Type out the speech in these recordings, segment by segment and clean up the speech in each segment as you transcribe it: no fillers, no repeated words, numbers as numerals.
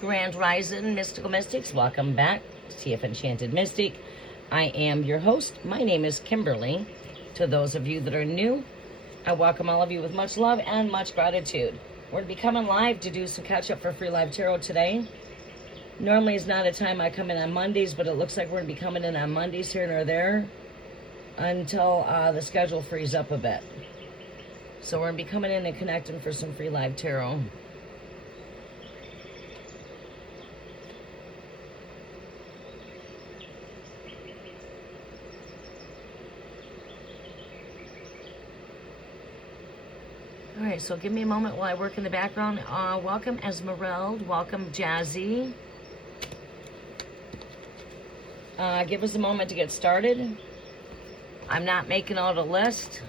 Grand Rising Mystical Mystics, welcome back to TF Enchanted Mystic. I am your host. My name is Kimberly. To those of you that are new, I welcome all of you with much love and much gratitude. We're going to be coming live to do some catch up for Free Live Tarot today. Normally it's not a time I come in on Mondays, but it looks like we're going to be coming in on Mondays here and there until the schedule frees up a bit. So we're going to be coming in and connecting for some Free Live Tarot. All right, so give me a moment while I work in the background. Welcome Esmeralda, welcome Jazzy. Give us a moment to get started. I'm not making out a list.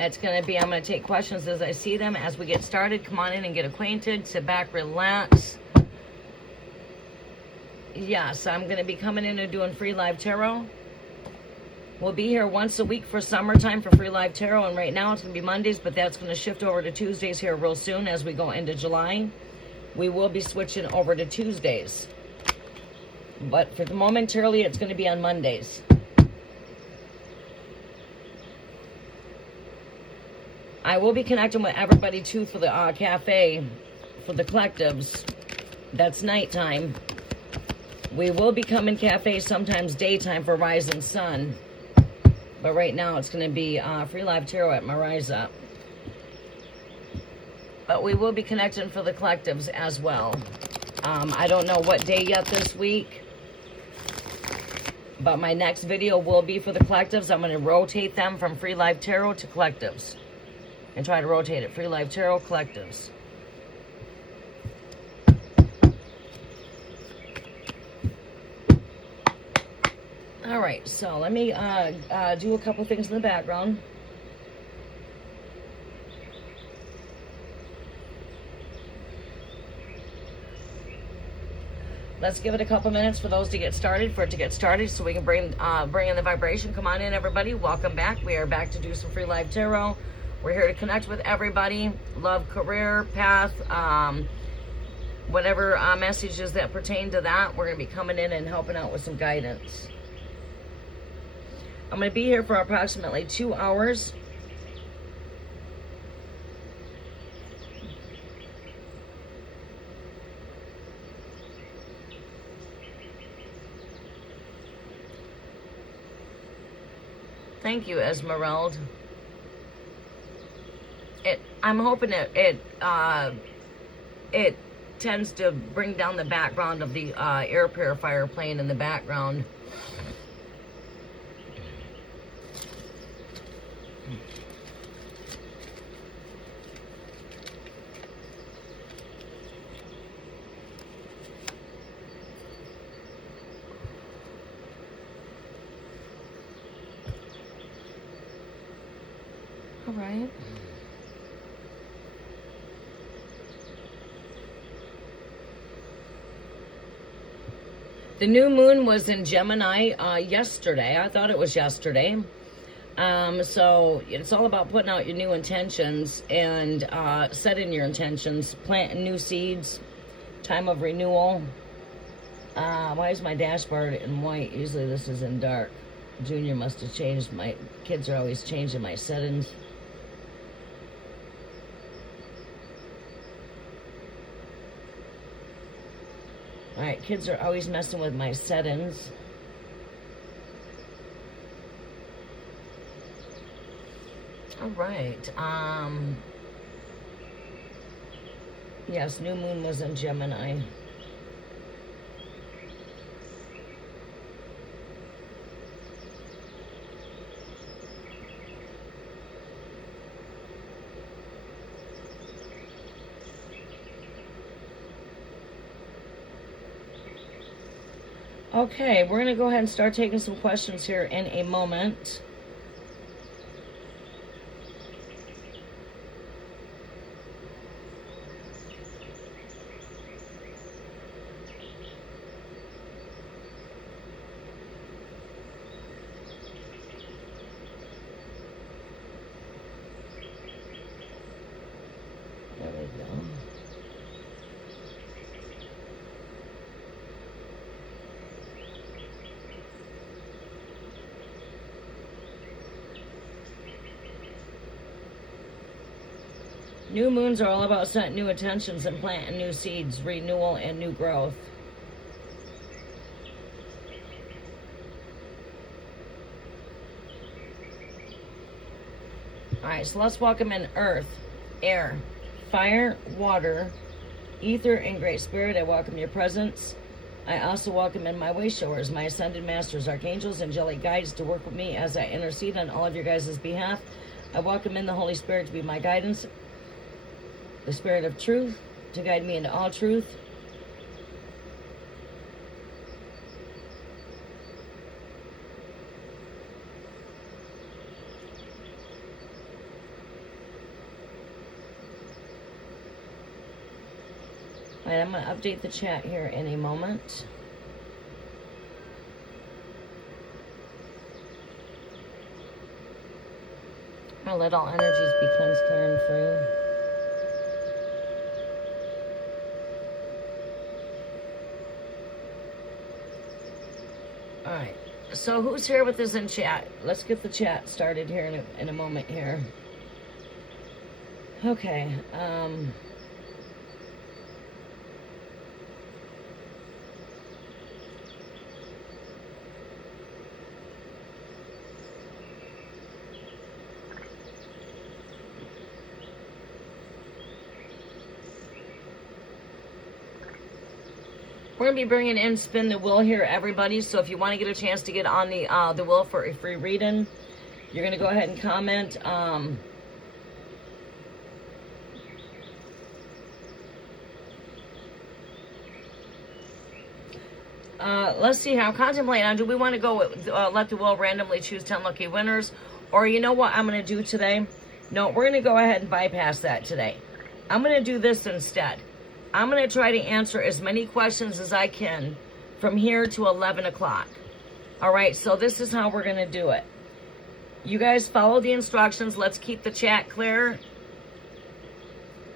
It's going to be, I'm going to take questions as I see them. As we get started, come on in and get acquainted. Sit back, relax. Yes, I'm going to be coming in and doing Free Live Tarot. We'll be here once a week for summertime for Free Live Tarot, and right now it's going to be Mondays, but that's going to shift over to Tuesdays here real soon as we go into July. We will be switching over to Tuesdays. But for the momentarily, it's going to be on Mondays. I will be connecting with everybody, too, for the cafe, for the collectives. That's nighttime. We will be coming cafe sometimes daytime for Rising Sun. But right now, it's going to be Free Live Tarot at Marisa. But we will be connecting for the collectives as well. I don't know what day yet this week. But my next video will be for the collectives. I'm going to rotate them from Free Live Tarot to collectives. And try to rotate it. Free Live Tarot, collectives. All right, so let me do a couple things in the background. Let's give it a couple minutes for those to get started, so we can bring in the vibration. Come on in, everybody. Welcome back. We are back to do some Free Live Tarot. We're here to connect with everybody. Love, career, path, whatever messages that pertain to that. We're going to be coming in and helping out with some guidance. I'm going to be here for approximately 2 hours. Thank you, Esmeralda. I'm hoping it tends to bring down the background of the air purifier playing in the background. All right. The new moon was in Gemini yesterday. I thought it was yesterday. So it's all about putting out your new intentions and setting your intentions, planting new seeds, time of renewal. Why is my dashboard in white? Usually this is in dark. Junior must have changed. My kids are always changing my settings. Alright, kids are always messing with my settings. Alright, yes, new moon was in Gemini. Okay, we're going to go ahead and start taking some questions here in a moment. There we go. New moons are all about setting new intentions and planting new seeds, renewal, and new growth. All right, so let's welcome in earth, air, fire, water, ether, and great spirit. I welcome your presence. I also welcome in my way showers, my ascended masters, archangels, angelic guides to work with me as I intercede on all of your guys' behalf. I welcome in the Holy Spirit to be my guidance, the Spirit of truth to guide me into all truth. All right, I'm going to update the chat here in a moment. I'll let all energies be cleansed, clear, and free. All right, so who's here with us in chat? Let's get the chat started here in a moment here. Okay, we're going to be bringing in Spin the Wheel here, everybody. So if you want to get a chance to get on the wheel for a free reading, you're going to go ahead and comment. Let's see here. I'm contemplating on, do we want to go with, let the wheel randomly choose 10 lucky winners? Or you know what I'm going to do today? No, we're going to go ahead and bypass that today. I'm going to do this instead. I'm going to try to answer as many questions as I can from here to 11 o'clock. All right, so this is how we're going to do it. You guys follow the instructions. Let's keep the chat clear.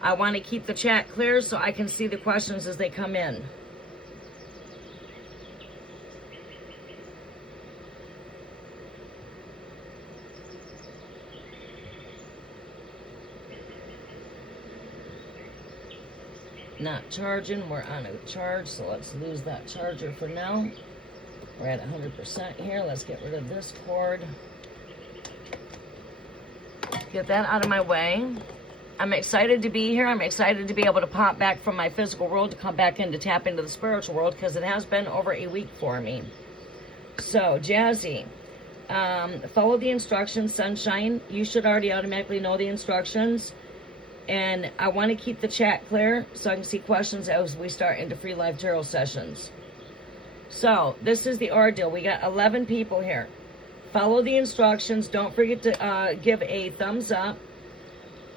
I want to keep the chat clear so I can see the questions as they come in. Not charging, we're on a charge, so let's lose that charger for now. We're at 100% here. Let's get rid of this cord. Get that out of my way. I'm excited to be here. I'm excited to be able to pop back from my physical world to come back in to tap into the spiritual world, because it has been over a week for me. So, Jazzy, follow the instructions. Sunshine, you should already automatically know the instructions. And I want to keep the chat clear so I can see questions as we start into free live tarot sessions. So, this is the ordeal. We got 11 people here. Follow the instructions. Don't forget to give a thumbs up.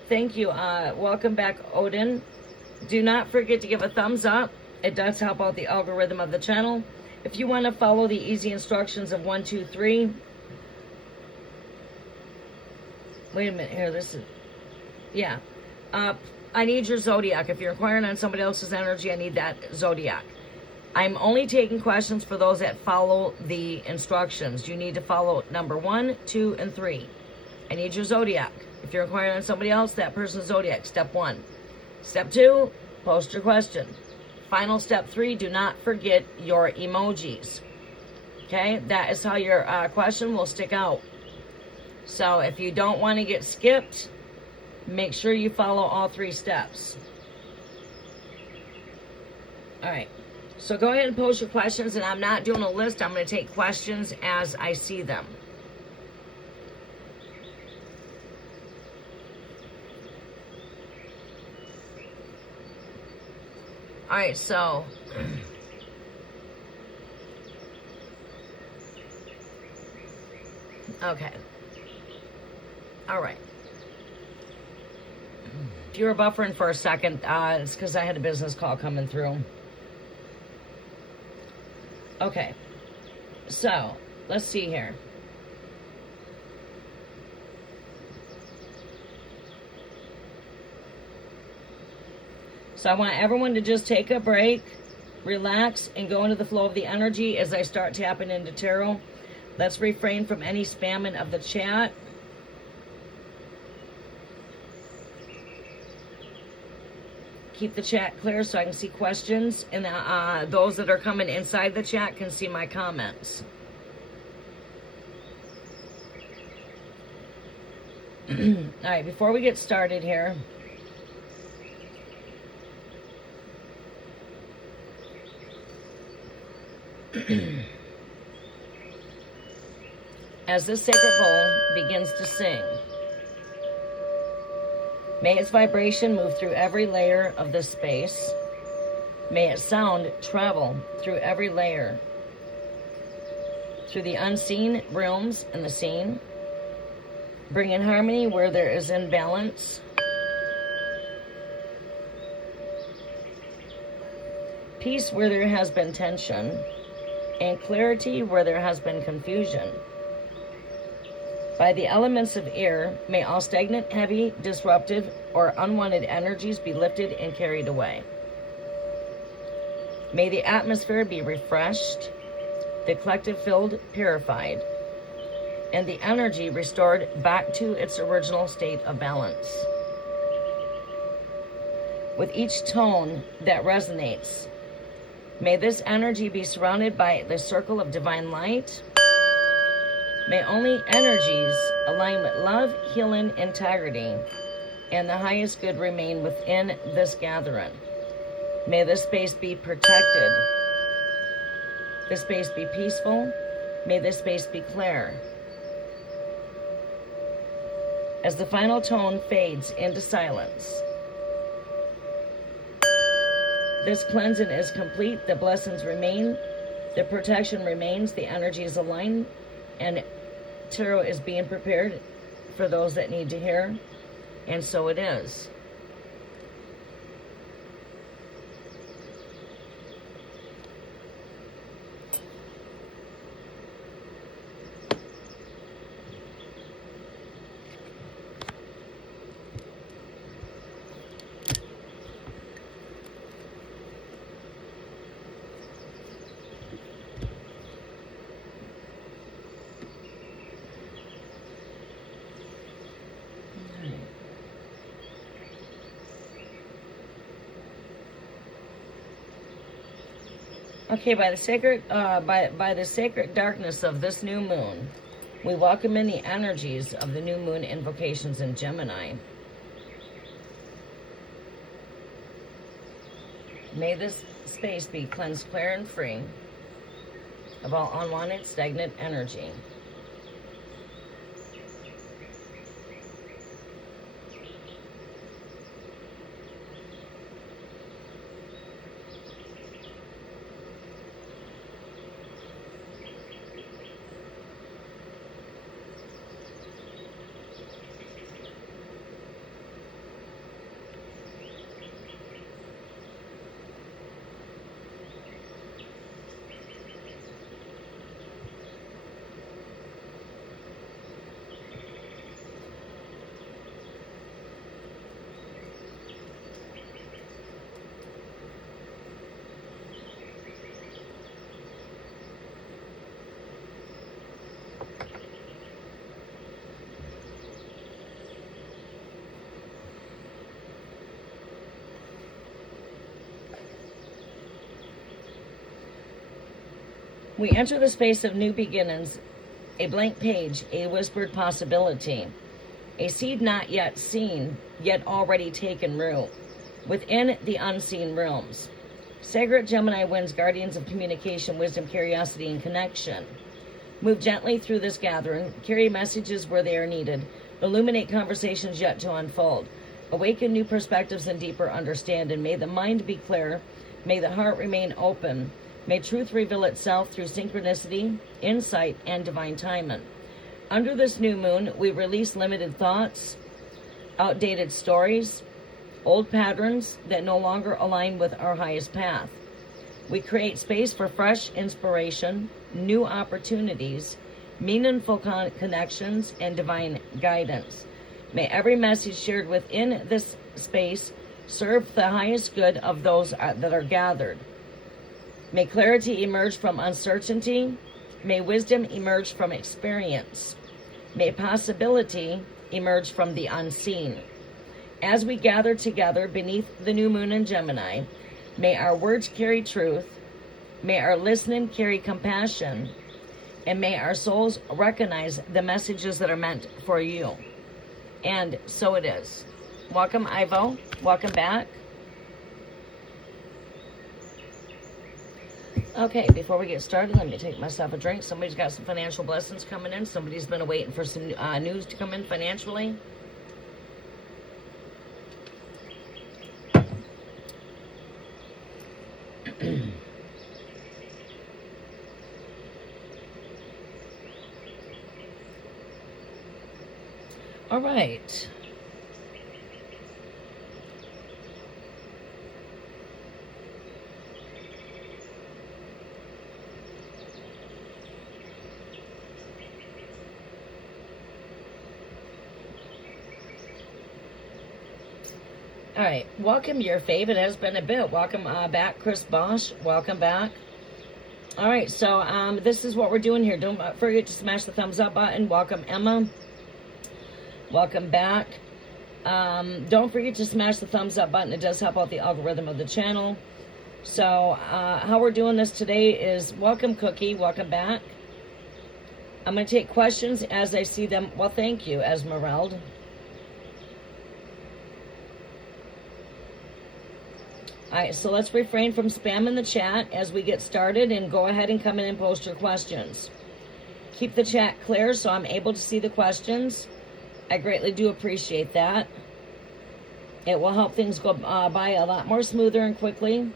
Thank you. Welcome back, Odin. Do not forget to give a thumbs up. It does help out the algorithm of the channel. If you want to follow the easy instructions of 1, 2, 3. Wait a minute here. This is... Yeah. I need your zodiac. If you're inquiring on somebody else's energy, I need that zodiac. I'm only taking questions for those that follow the instructions. You need to follow number 1, 2, and 3. I need your zodiac. If you're inquiring on somebody else, that person's zodiac. Step 1. Step 2, post your question. Final step 3, do not forget your emojis. Okay, that is how your question will stick out. So if you don't want to get skipped, make sure you follow all 3 steps. All right. So go ahead and post your questions, and I'm not doing a list. I'm going to take questions as I see them. All right, so... Okay. All right. If you were buffering for a second, it's because I had a business call coming through. Okay, so let's see here. So I want everyone to just take a break, relax, and go into the flow of the energy as I start tapping into tarot. Let's refrain from any spamming of the chat. keep the chat clear so I can see questions, and those that are coming inside the chat can see my comments. All right, before we get started here, as this sacred bowl begins to sing, may its vibration move through every layer of this space. May its sound travel through every layer, through the unseen realms and the seen, bringing harmony where there is imbalance, peace where there has been tension, and clarity where there has been confusion. By the elements of air, may all stagnant, heavy, disruptive, or unwanted energies be lifted and carried away. May the atmosphere be refreshed, the collective field purified, and the energy restored back to its original state of balance. With each tone that resonates, may this energy be surrounded by the circle of divine light. May only energies align with love, healing, integrity, and the highest good remain within this gathering. May this space be protected. This space be peaceful. May this space be clear. As the final tone fades into silence, this cleansing is complete. The blessings remain. The protection remains. The energy is aligned. And tarot is being prepared for those that need to hear. And so it is. Okay, by the sacred darkness of this new moon, we welcome in the energies of the new moon invocations in Gemini. May this space be cleansed clear and free of all unwanted, stagnant energy. We enter the space of new beginnings, a blank page, a whispered possibility, a seed not yet seen, yet already taken root, within the unseen realms. Sacred Gemini winds guardians of communication, wisdom, curiosity, and connection. Move gently through this gathering, carry messages where they are needed, illuminate conversations yet to unfold, awaken new perspectives and deeper understanding. May the mind be clear, may the heart remain open. May truth reveal itself through synchronicity, insight, and divine timing. Under this new moon, we release limited thoughts, outdated stories, old patterns that no longer align with our highest path. We create space for fresh inspiration, new opportunities, meaningful connections, and divine guidance. May every message shared within this space serve the highest good of those that are gathered. May clarity emerge from uncertainty. May wisdom emerge from experience. May possibility emerge from the unseen. As we gather together beneath the new moon in Gemini, may our words carry truth, may our listening carry compassion, and may our souls recognize the messages that are meant for you. And so it is. Welcome, Ivo. Welcome back. Okay, before we get started, let me take myself a drink. Somebody's got some financial blessings coming in. Somebody's been waiting for some news to come in financially. All right. All right, welcome your fave. It has been a bit. Welcome back, Chris Bosch. Welcome back. All right, so this is what we're doing here. Don't forget to smash the thumbs up button. Welcome, Emma. Welcome back. Don't forget to smash the thumbs up button. It does help out the algorithm of the channel. So how we're doing this today is welcome, Cookie. Welcome back. I'm going to take questions as I see them. Well, thank you, Esmeralda. All right, so let's refrain from spamming the chat as we get started and go ahead and come in and post your questions. Keep the chat clear so I'm able to see the questions. I greatly do appreciate that. It will help things go by a lot more smoother and quickly.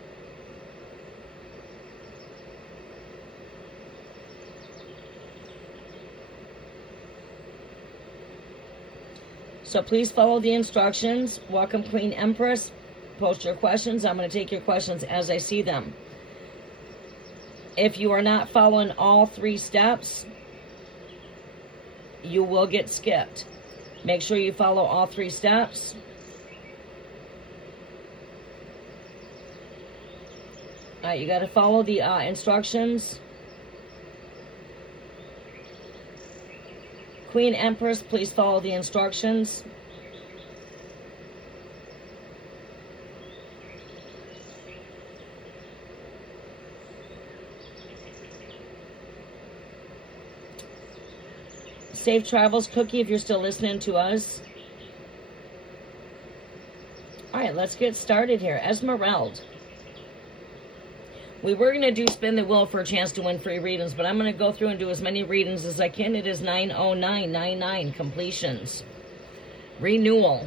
So please follow the instructions. Welcome, Queen Empress. Post your questions. I'm going to take your questions as I see them. If you are not following all 3 steps, you will get skipped. Make sure you follow all 3 steps. All right, you got to follow the instructions. Queen Empress, please follow the instructions. Safe travels, Cookie, if you're still listening to us. All right, let's get started here. Esmeralda. We were going to do spin the wheel for a chance to win free readings, but I'm going to go through and do as many readings as I can. It is 90999 completions. Renewal.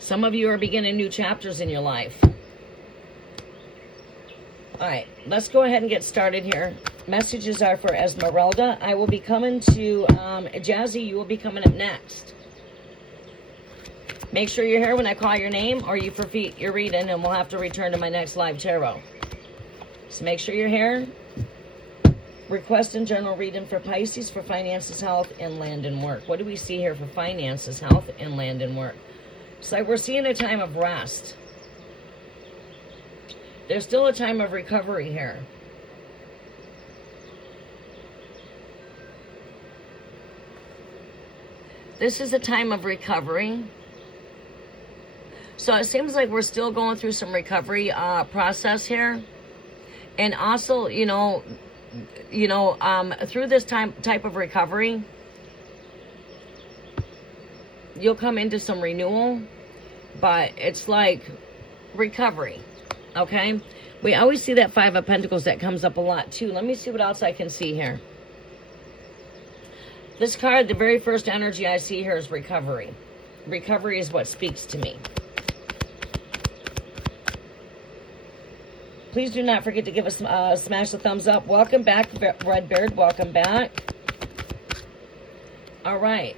Some of you are beginning new chapters in your life. All right, let's go ahead and get started here. Messages are for Esmeralda. I will be coming to Jazzy. You will be coming up next. Make sure you're here when I call your name or you forfeit your reading, and we'll have to return to my next live tarot. So make sure you're here. Request and general reading for Pisces for finances, health, and land and work. What do we see here for finances, health, and land and work? It's like we're seeing a time of rest. There's still a time of recovery here. This is a time of recovery. So it seems like we're still going through some recovery process here. And also, through this type of recovery, you'll come into some renewal, but it's like recovery. Okay, we always see that 5 of Pentacles that comes up a lot too. Let me see what else I can see here. This card, the very first energy I see here is recovery. Recovery is what speaks to me. Please do not forget to give us smash the thumbs up. Welcome back, Redbeard. Welcome back. All right.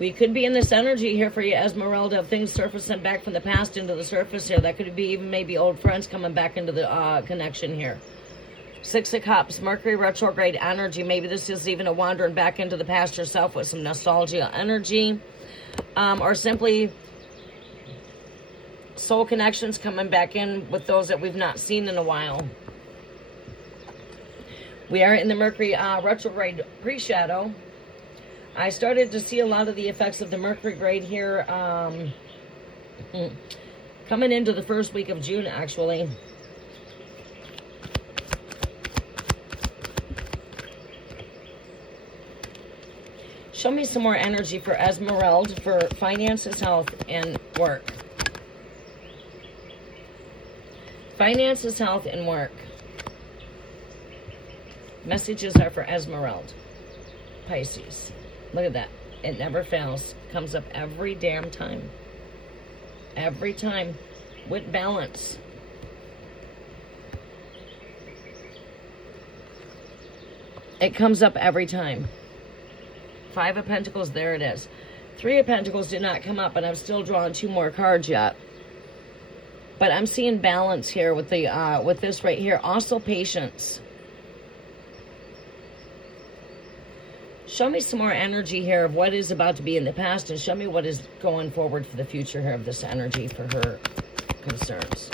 We could be in this energy here for you, Esmeralda, of things surfacing back from the past into the surface here. That could be even maybe old friends coming back into the connection here. 6 of Cups, Mercury retrograde energy. Maybe this is even a wandering back into the past yourself with some nostalgia energy. Or simply soul connections coming back in with those that we've not seen in a while. We are in the Mercury retrograde pre-shadow. I started to see a lot of the effects of the Mercury grade here coming into the first week of June, actually. Show me some more energy for Esmeralda for finances, health, and work. Finances, health, and work. Messages are for Esmeralda. Pisces. Look at that. It never fails. Comes up every damn time. Every time. With balance. It comes up every time. 5 of Pentacles, there it is. 3 of Pentacles did not come up, and I'm still drawing 2 more cards yet. But I'm seeing balance here with the with this right here. Also patience. Show me some more energy here of what is about to be in the past, and show me what is going forward for the future here of this energy for her concerns.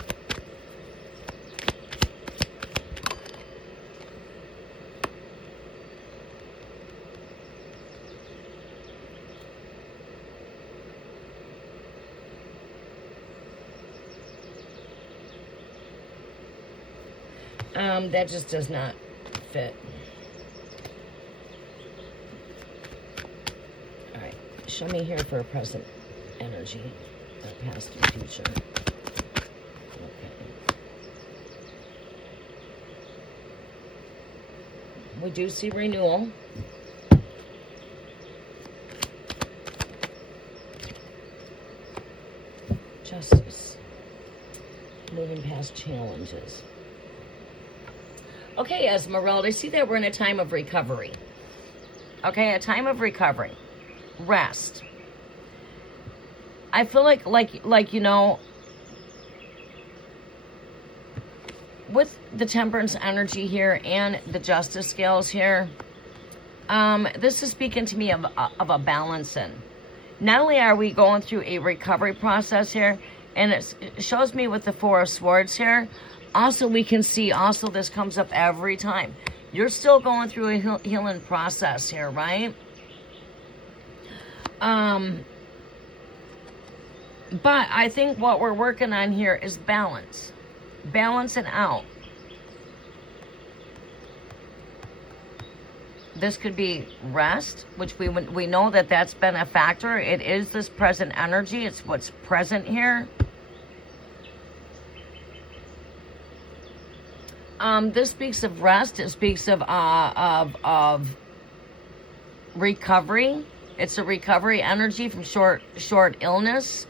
That just does not fit. All right, show me here for present energy, past and future. Okay. We do see renewal. Justice. Moving past challenges. Okay, Esmeralda, I see that we're in a time of recovery. Okay, a time of recovery. Rest. I feel like you know, with the temperance energy here and the justice scales here, this is speaking to me of a balancing. Not only are we going through a recovery process here, and it shows me with the 4 of Swords here, also we can see, also this comes up every time. You're still going through a healing process here, right? But I think what we're working on here is balance. Balancing out. This could be rest, which we know that that's been a factor. It is this present energy. It's what's present here. This speaks of rest. It speaks of recovery. It's a recovery energy from short illness.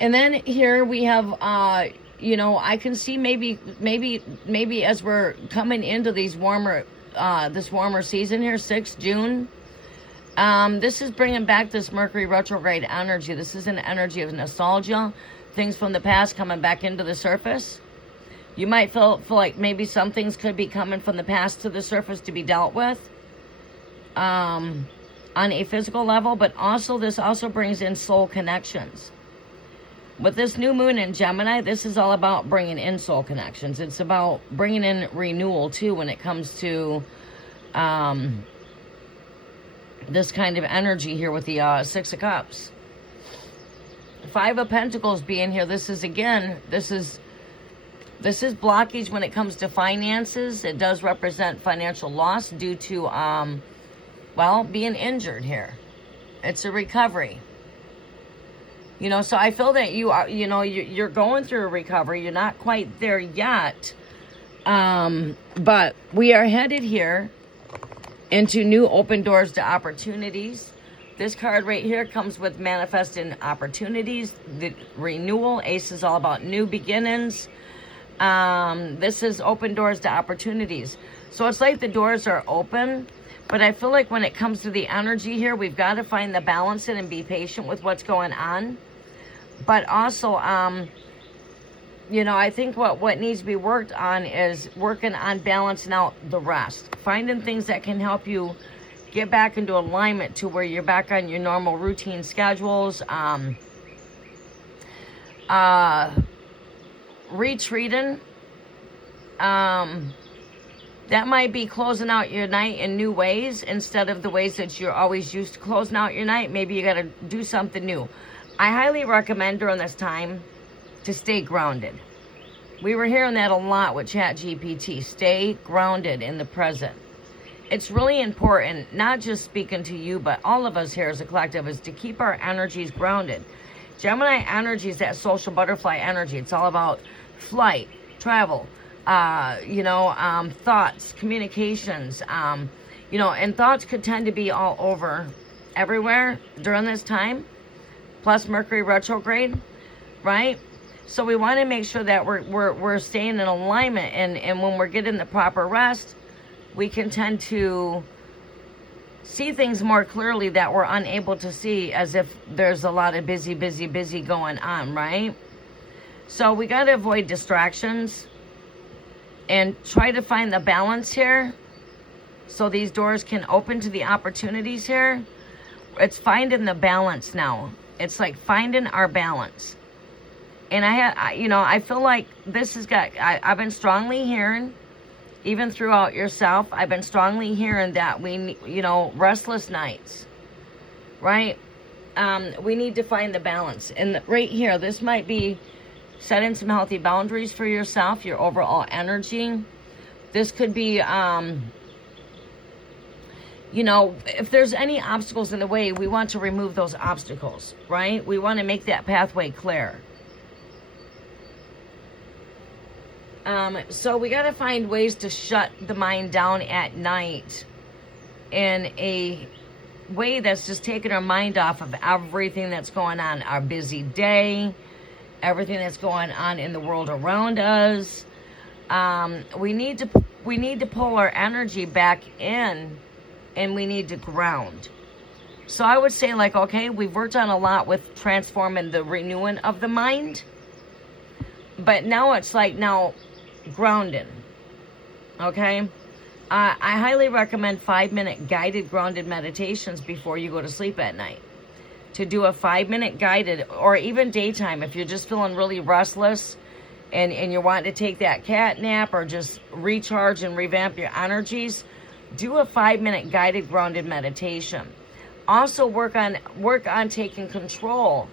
And then here we have, you know, I can see maybe as we're coming into these warmer, this warmer season here, 6 June. This is bringing back this Mercury retrograde energy. This is an energy of nostalgia. Things from the past coming back into the surface. You might feel like maybe some things could be coming from the past to the surface to be dealt with on a physical level, but also this also brings in soul connections. With this new moon in Gemini, this is all about bringing in soul connections. It's about bringing in renewal too when it comes to this kind of energy here with the 6 of Cups. 5 of Pentacles being here. This is blockage when it comes to finances. It does represent financial loss due to, well, being injured here. It's a recovery. You know, so I feel that you are, you know, you're going through a recovery. You're not quite there yet. But we are headed here into new open doors to opportunities. This card right here comes with manifesting opportunities, the renewal. Ace is all about new beginnings. This is open doors to opportunities. So it's like the doors are open, but I feel like when it comes to the energy here, we've got to find the balance in and be patient with what's going on. But also, you know, I think what needs to be worked on is working on balancing out the rest. Finding things that can help you get back into alignment to where you're back on your normal retreating. That might be closing out your night in new ways instead of the ways that you're always used to closing out your night. Maybe you got to do something new. I highly recommend during this time to stay grounded. We were hearing that a lot with ChatGPT. Stay grounded in the present. It's really important, not just speaking to you, but all of us here as a collective, is to keep our energies grounded. Gemini energy is that social butterfly energy. It's all about flight, travel, thoughts, communications, and thoughts could tend to be all over everywhere during this time, plus Mercury retrograde, right? So we want to make sure that we're staying in alignment, and when we're getting the proper rest, we can tend to see things more clearly that we're unable to see, as if there's a lot of busy going on, right? So we got to avoid distractions and try to find the balance here so these doors can open to the opportunities here. It's finding the balance now. It's like finding our balance. And I feel like this has got, I've been strongly hearing, even throughout yourself, I've been strongly hearing that we, restless nights, right? We need to find the balance. And right here, this might be setting some healthy boundaries for yourself, your overall energy. This could be, if there's any obstacles in the way, we want to remove those obstacles, right? We want to make that pathway clear. So we got to find ways to shut the mind down at night in a way that's just taking our mind off of everything that's going on, our busy day, everything that's going on in the world around us. We need to pull our energy back in, and we need to ground. So I would say, okay, we've worked on a lot with transforming the renewing of the mind, but now it's grounding. Okay, I highly recommend 5-minute guided grounded meditations before you go to sleep at night. To do a 5-minute guided, or even daytime, if you're just feeling really restless and you're wanting to take that cat nap or just recharge and revamp your energies, do a 5-minute guided grounded meditation. Also work on taking control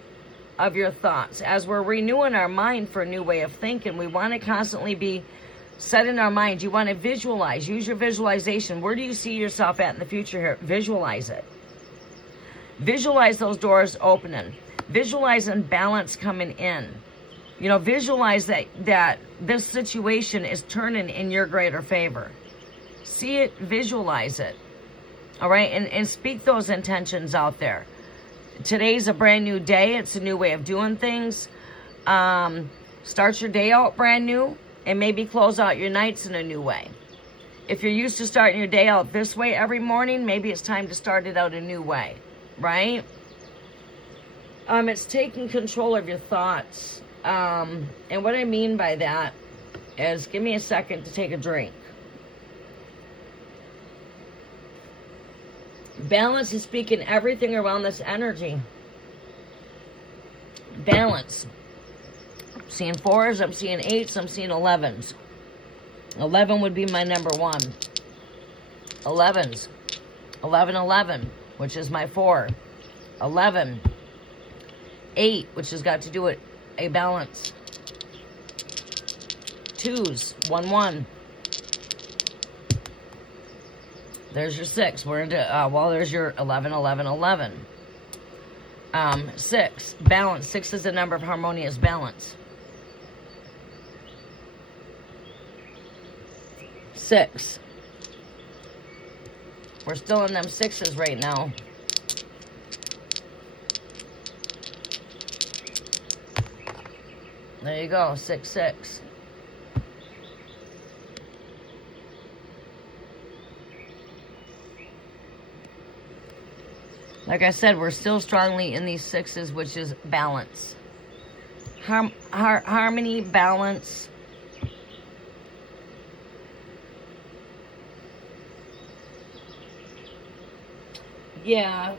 of your thoughts. As we're renewing our mind for a new way of thinking, we want to constantly be setting our mind. You want to visualize. Use your visualization. Where do you see yourself at in the future here? Visualize it. Visualize those doors opening. Visualizing balance coming in. Visualize that this situation is turning in your greater favor. See it, visualize it. All right, and speak those intentions out there. Today's a brand new day. It's a new way of doing things. Start your day out brand new, and maybe close out your nights in a new way. If you're used to starting your day out this way every morning, maybe it's time to start it out a new way, right? It's taking control of your thoughts. And what I mean by that is, give me a second to take a drink. Balance is speaking everything around this energy. Balance. I'm seeing 4s, I'm seeing 8s, I'm seeing 11s. 11 would be my number 1. 11s. 11, which is my 4. 11. 8, which has got to do with a balance. 2s. 1. There's your 6. We're into, there's your 11. 6. Balance. 6 is the number of harmonious balance. 6. We're still in them 6s right now. There you go. 6. Like I said, we're still strongly in these 6s, which is balance. Harmony, balance. Yeah.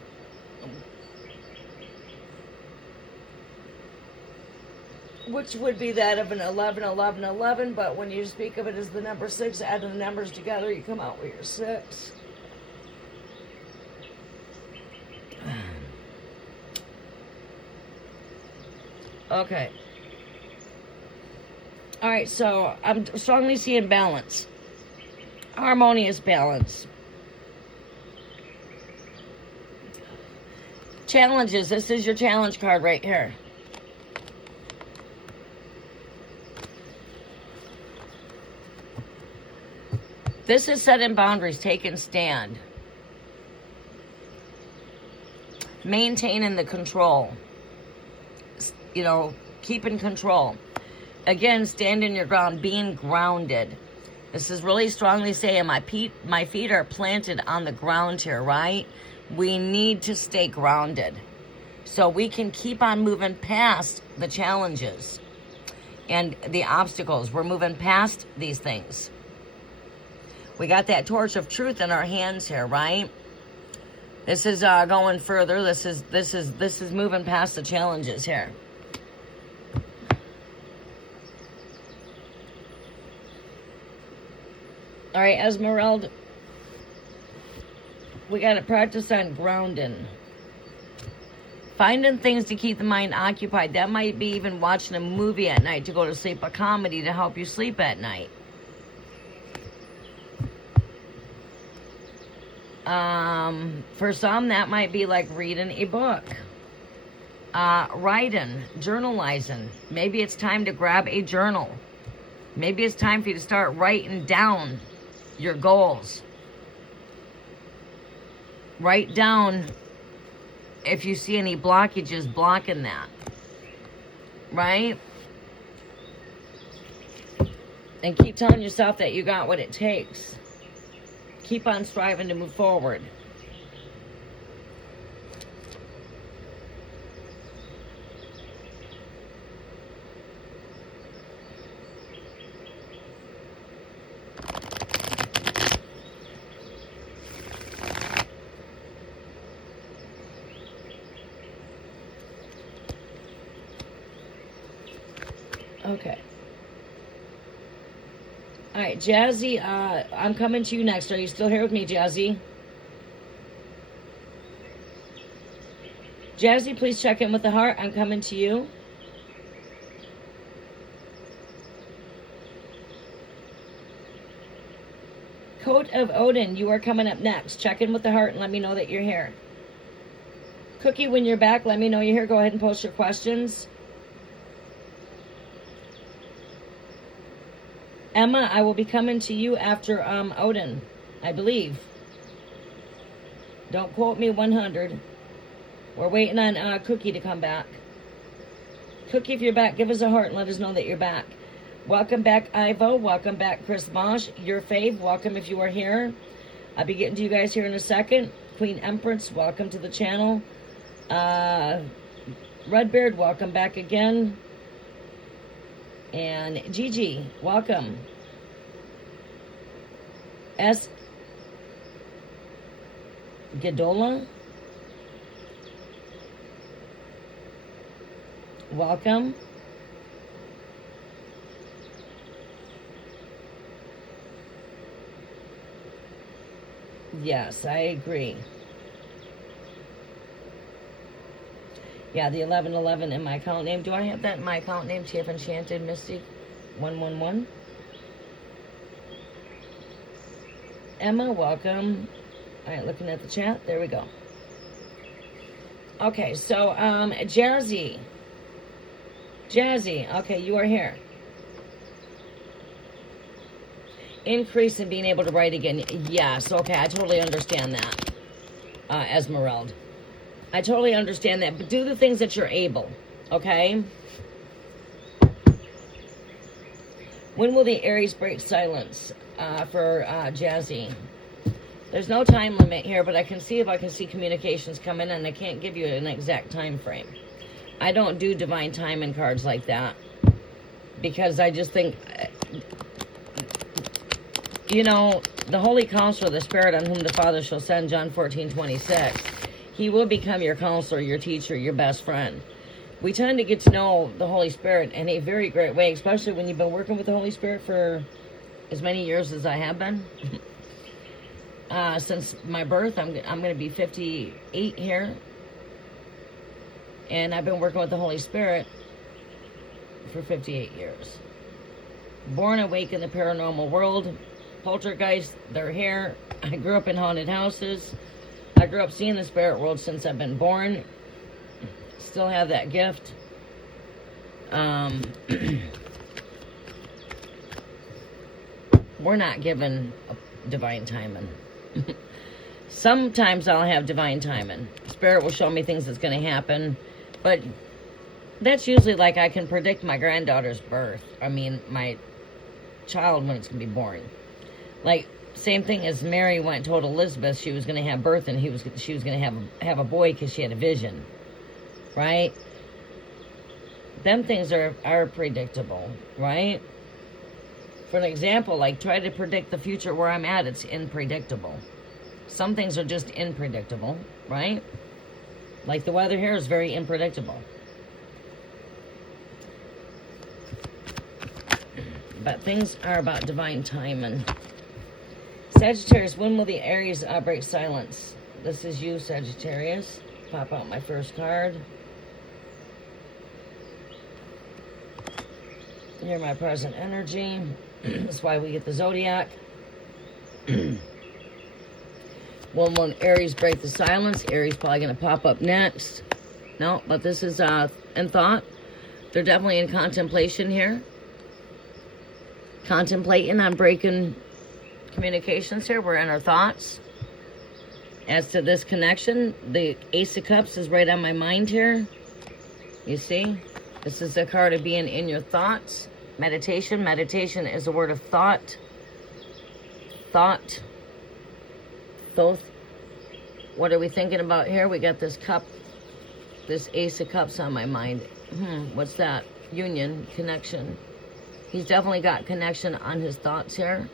which would be that of an 11, 11, 11, but when you speak of it as the number 6, add the numbers together, you come out with your 6. Okay. All right, so I'm strongly seeing balance. Harmonious balance. Challenges. This is your challenge card right here. This is setting boundaries, taking stand. Maintaining the control. You know, keeping control. Again, standing your ground, being grounded. This is really strongly saying my feet are planted on the ground here, right? We need to stay grounded so we can keep on moving past the challenges and the obstacles. We're moving past these things. We got that torch of truth in our hands here, right? This is going further. This is moving past the challenges here. All right, Esmeralda, we got to practice on grounding. Finding things to keep the mind occupied. That might be even watching a movie at night to go to sleep, a comedy to help you sleep at night. For some, that might be like reading a book. Writing, journalizing. Maybe it's time to grab a journal. Maybe it's time for you to start writing down your goals. Write down if you see any blockages blocking that. Right? And keep telling yourself that you got what it takes. Keep on striving to move forward. Okay. All right, Jazzy, I'm coming to you next. Are you still here with me, Jazzy? Jazzy, please check in with the heart. I'm coming to you. Coat of Odin, you are coming up next. Check in with the heart and let me know that you're here. Cookie, when you're back, let me know you're here. Go ahead and post your questions. Emma, I will be coming to you after Odin, I believe. Don't quote me 100. We're waiting on Cookie to come back. Cookie, if you're back, give us a heart and let us know that you're back. Welcome back, Ivo. Welcome back, Chris Mosh. Your fave, welcome if you are here. I'll be getting to you guys here in a second. Queen Empress, welcome to the channel. Redbeard, welcome back again. And Gigi, welcome. S. Gadola, welcome. Yes, I agree. Yeah, the 1111 in my account name. Do I have that in my account name? TF Enchanted Mystic 111. Emma, welcome. All right, looking at the chat. There we go. Okay, so Jazzy. Jazzy, okay, you are here. Increase in being able to write again. Yes, okay, I totally understand that, Esmeralda. I totally understand that, but do the things that you're able, okay? When will the Aries break silence for Jazzy? There's no time limit here, but I can see if I can see communications coming in. I can't give you an exact time frame. I don't do divine timing cards like that because I just think, you know, the Holy Counselor, the Spirit on whom the Father shall send, John 14:26. He will become your counselor, your teacher, your best friend. we tend to get to know the Holy Spirit in a very great way, especially when you've been working with the Holy Spirit for as many years as I have been. Since my birth, I'm going to be 58 here. And I've been working with the Holy Spirit for 58 years. Born awake in the paranormal world. Poltergeists, they're here. I grew up in haunted houses. I grew up seeing the spirit world since I've been born. Still have that gift. We're not given divine timing. Sometimes I'll have divine timing. Spirit will show me things that's going to happen. But that's usually like I can predict my granddaughter's birth. I mean, my child when it's going to be born. Like, same thing as Mary went and told Elizabeth she was going to have birth and she was going to have a boy because she had a vision. Right? Them things are predictable. Right? For an example, like try to predict the future where I'm at, it's unpredictable. Some things are just unpredictable. Right? Like the weather here is very unpredictable. But things are about divine timing. Sagittarius, when will the Aries break silence? This is you, Sagittarius. Pop out my first card. You're my present energy. That's why we get the zodiac. When will Aries break the silence? Aries probably going to pop up next. No, but this is in thought. They're definitely in contemplation here. Contemplating on breaking communications here. We're in our thoughts. As to this connection, the Ace of Cups is right on my mind here. You see? This is the card of being in your thoughts. Meditation. Meditation is a word of thought. Thought. Thoth. What are we thinking about here? We got this cup. This Ace of Cups on my mind. What's that? Union. Connection. He's definitely got connection on his thoughts here.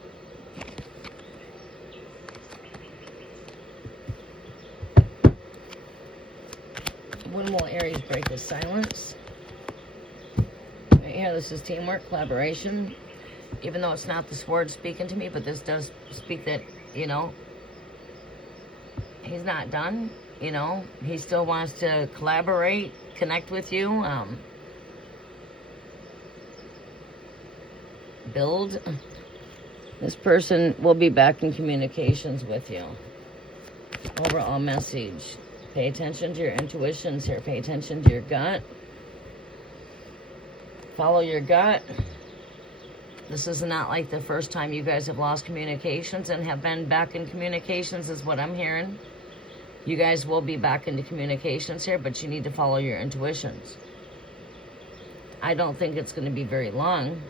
When will Aries break the silence? Right here, this is teamwork, collaboration. Even though it's not this word speaking to me, but this does speak that, you know, he's not done. You know, he still wants to collaborate, connect with you. Build. This person will be back in communications with you. Overall message. Pay attention to your intuitions here. Pay attention to your gut. Follow your gut. This is not like the first time you guys have lost communications and have been back in communications is what I'm hearing. You guys will be back into communications here, but you need to follow your intuitions. I don't think it's going to be very long.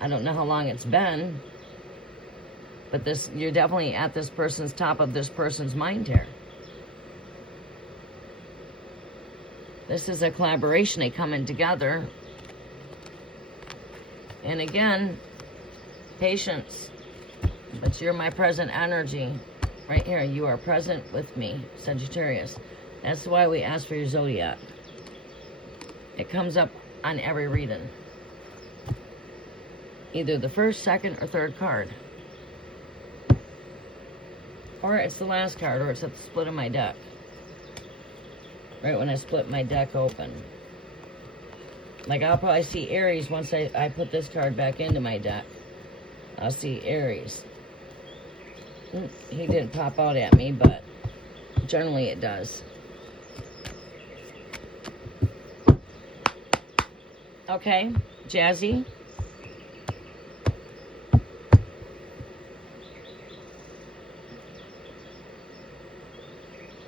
I don't know how long it's been, but you're definitely at this person's top of this person's mind here. This is a collaboration, a coming together. And again, patience. But you're my present energy. Right here, you are present with me, Sagittarius. That's why we ask for your zodiac. It comes up on every reading. Either the first, second, or third card. Or it's the last card, or it's at the split of my deck. Right when I split my deck open. Like I'll probably see Aries once I put this card back into my deck. I'll see Aries. He didn't pop out at me, but generally it does. Okay, Jazzy.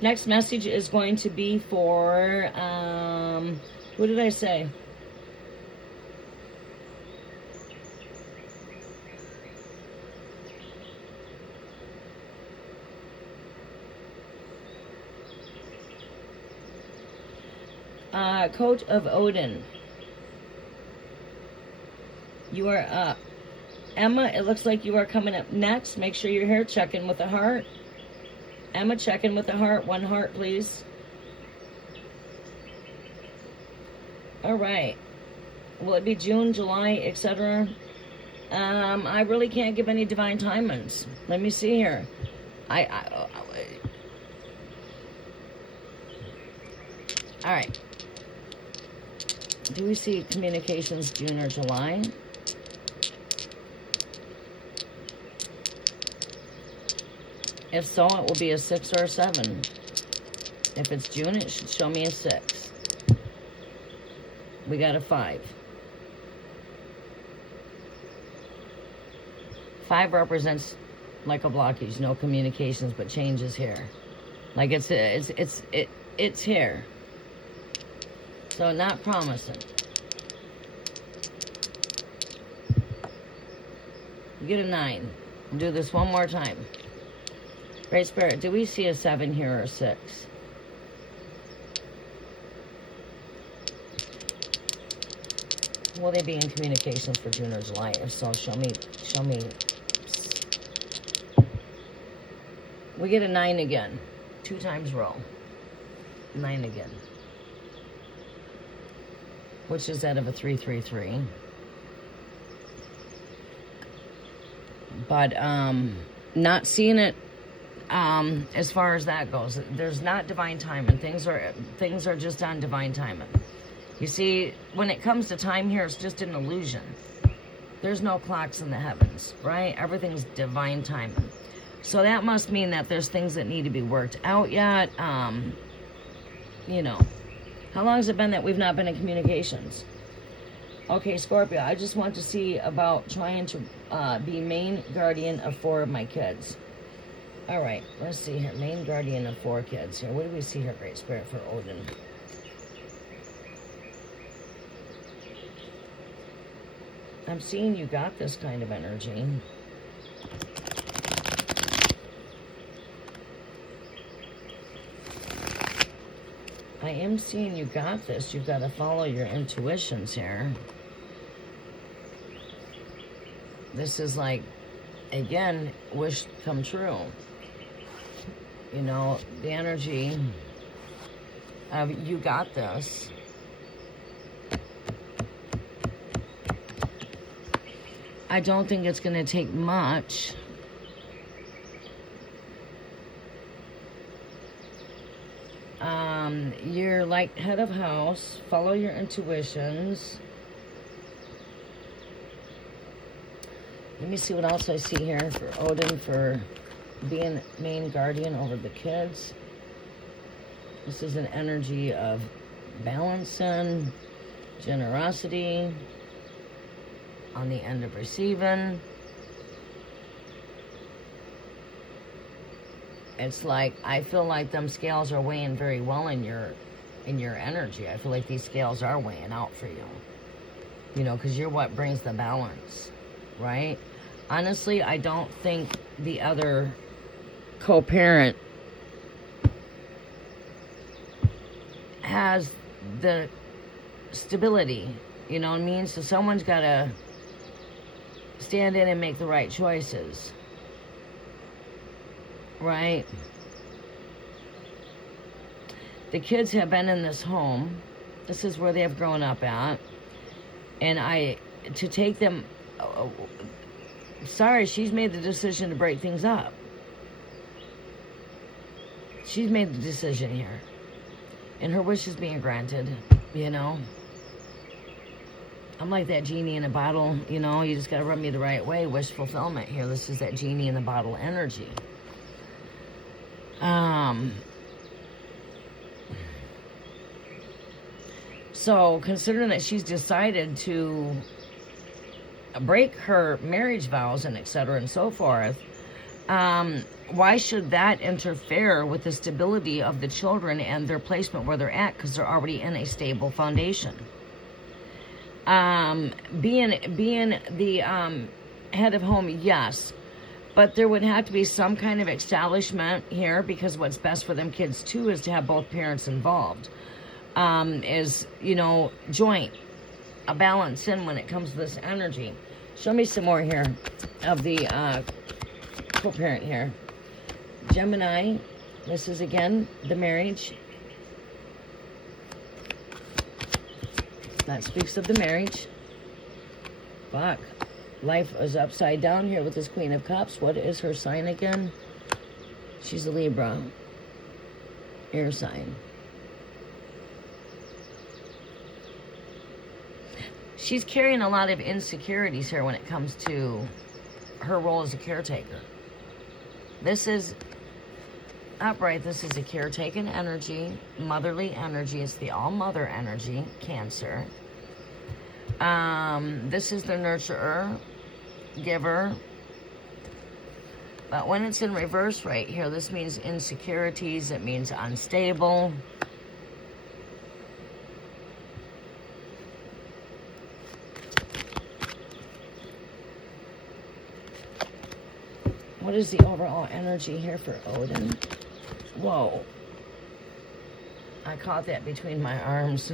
Next message is going to be for, what did I say? Coach of Odin. You are up. Emma, it looks like you are coming up next. Make sure you're here. Check in with the heart. Emma, check in with the heart. One heart, please. All right. Will it be June, July, etc.? I really can't give any divine timings. Let me see here. All right. Do we see communications June or July? If so, it will be a 6 or a 7. If it's June, it should show me a 6. We got a 5. 5 represents like a blockage, no communications, but changes here. Like it's here. So not promising. You get a 9. We'll do this one more time. Great Spirit, do we see a 7 here or a 6? Will they be in communications for June or July? If so, show me. We get a 9 again. 2 times row. 9 again. Which is that of a 333. But not seeing it as far as that goes. There's not divine timing. Things are just on divine timing. You see, when it comes to time here, it's just an illusion. There's no clocks in the heavens, right? Everything's divine timing. So that must mean that there's things that need to be worked out yet. You know, how long has it been that we've not been in communications? Okay, Scorpio, I just want to see about trying to be main guardian of 4 of my kids. All right, let's see here. Main guardian of 4 kids here. What do we see here, Great Spirit, for Odin? I'm seeing you got this kind of energy. I am seeing you got this. You've got to follow your intuitions here. This is like, again, wish come true. You know, the energy of you got this. I don't think it's going to take much. You're like head of house. Follow your intuitions. Let me see what else I see here for Odin for being main guardian over the kids. This is an energy of balancing, generosity, on the end of receiving. It's like, I feel like them scales are weighing very well in your energy. I feel like these scales are weighing out for you. You know, because you're what brings the balance, right? Honestly, I don't think the other co-parent has the stability, you know what I mean? So someone's got to stand in and make the right choices, right? The kids have been in this home. This is where they have grown up at. And to take them, sorry, she's made the decision to break things up. She's made the decision here. And her wish is being granted, you know? I'm like that genie in a bottle, you know? You just got to rub me the right way. Wish fulfillment here. This is that genie in the bottle energy. So, considering that she's decided to break her marriage vows and etc. and so forth, why should that interfere with the stability of the children and their placement where they're at? Because they're already in a stable foundation. Being the head of home, yes, but there would have to be some kind of establishment here, because what's best for them kids too is to have both parents involved. Is, you know, joint, a balance in when it comes to this energy. Show me some more here of the co-parent here. Gemini, this is again the marriage. That speaks of the marriage. Fuck. Life is upside down here with this Queen of Cups. What is her sign again? She's a Libra. Air sign. She's carrying a lot of insecurities here when it comes to her role as a caretaker. This is upright. This is a caretaking energy, motherly energy. It's the all-mother energy, Cancer. This is the nurturer, giver. But when it's in reverse right here, this means insecurities. It means unstable. What is the overall energy here for Odin? Whoa. I caught that between my arms.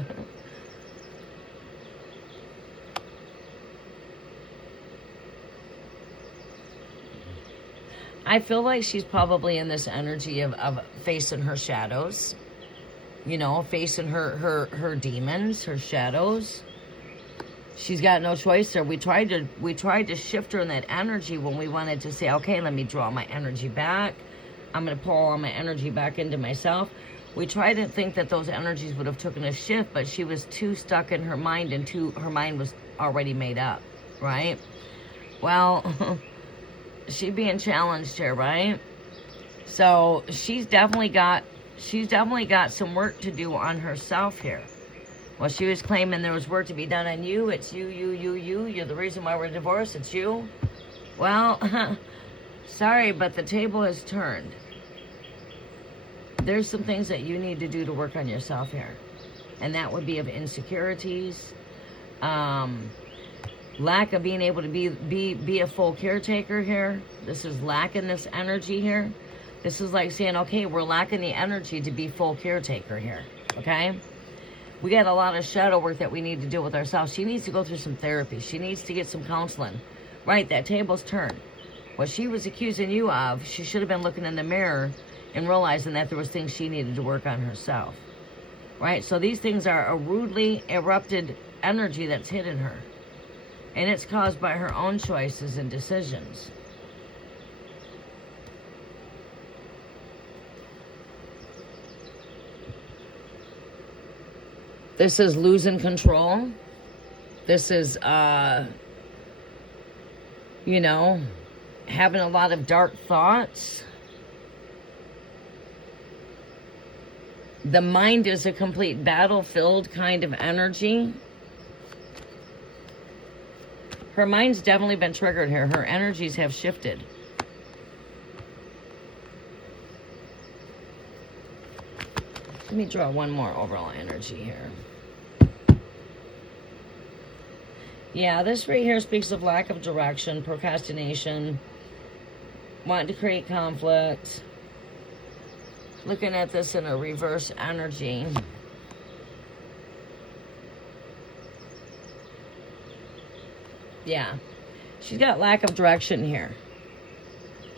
I feel like she's probably in this energy of facing her shadows. You know, facing her demons, her shadows. She's got no choice there. We tried to shift her in that energy when we wanted to say, okay, let me draw my energy back. I'm going to pull all my energy back into myself. We tried to think that those energies would have taken a shift, but she was too stuck in her mind, and her mind was already made up, right? Well, she being challenged here, right? So she's definitely got some work to do on herself here. Well, she was claiming there was work to be done on you. It's you. You're the reason why we're divorced. It's you. Well, sorry, but the table has turned. There's some things that you need to do to work on yourself here. And that would be of insecurities, lack of being able to be a full caretaker here. This is lacking this energy here. This is like saying, okay, we're lacking the energy to be full caretaker here, okay? We got a lot of shadow work that we need to do with ourselves. She needs to go through some therapy. She needs to get some counseling. Right, that table's turned. What she was accusing you of, she should have been looking in the mirror and realizing that there was things she needed to work on herself. Right, so these things are a rudely erupted energy that's hidden her. And it's caused by her own choices and decisions. This is losing control. This is, you know, having a lot of dark thoughts. The mind is a complete battlefield kind of energy. Her mind's definitely been triggered here. Her energies have shifted. Let me draw one more overall energy here. Yeah, this right here speaks of lack of direction, procrastination, wanting to create conflict. Looking at this in a reverse energy. Yeah, she's got lack of direction here.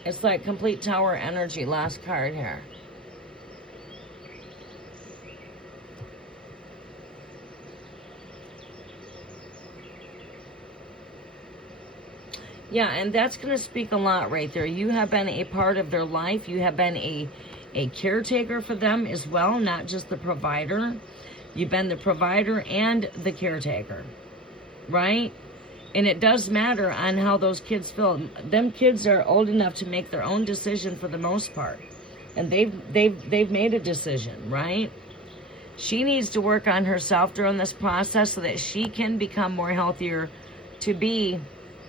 It's like complete tower energy, last card here. Yeah, and that's going to speak a lot right there. You have been a part of their life. You have been a caretaker for them as well, not just the provider. You've been the provider and the caretaker, right? And it does matter on how those kids feel. Them kids are old enough to make their own decision for the most part. And they've made a decision, right? She needs to work on herself during this process so that she can become more healthier to be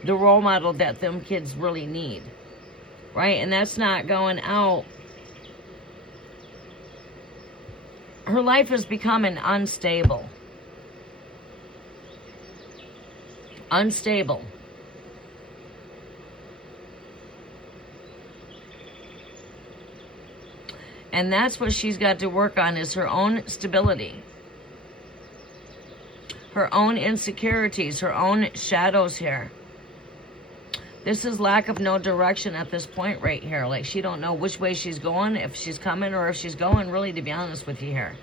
the role model that them kids really need, right? And that's not going out. Her life is becoming unstable. Unstable. And that's what she's got to work on, is her own stability. Her own insecurities, her own shadows here. This is lack of no direction at this point right here. Like she don't know which way she's going, if she's coming or if she's going, really, to be honest with you here.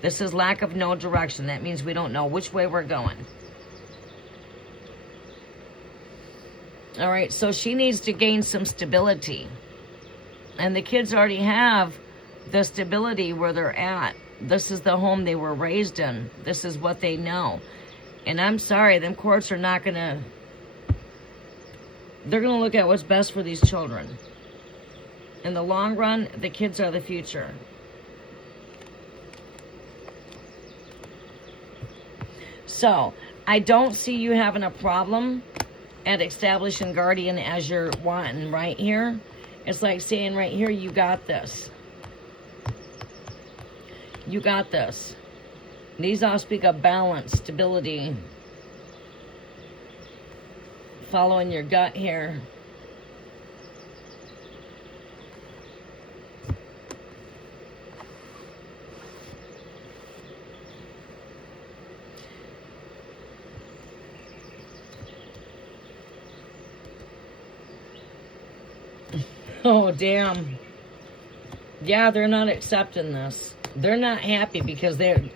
This is lack of no direction. That means we don't know which way we're going. All right, so she needs to gain some stability. And the kids already have the stability where they're at. This is the home they were raised in. This is what they know. And I'm sorry, them courts are not gonna, they're gonna look at what's best for these children. In the long run, the kids are the future. So, I don't see you having a problem at establishing guardian as you're wanting right here. It's like saying right here, you got this. You got this. These all speak of balance, stability, following your gut here. Oh, damn. Yeah, they're not accepting this. They're not happy because the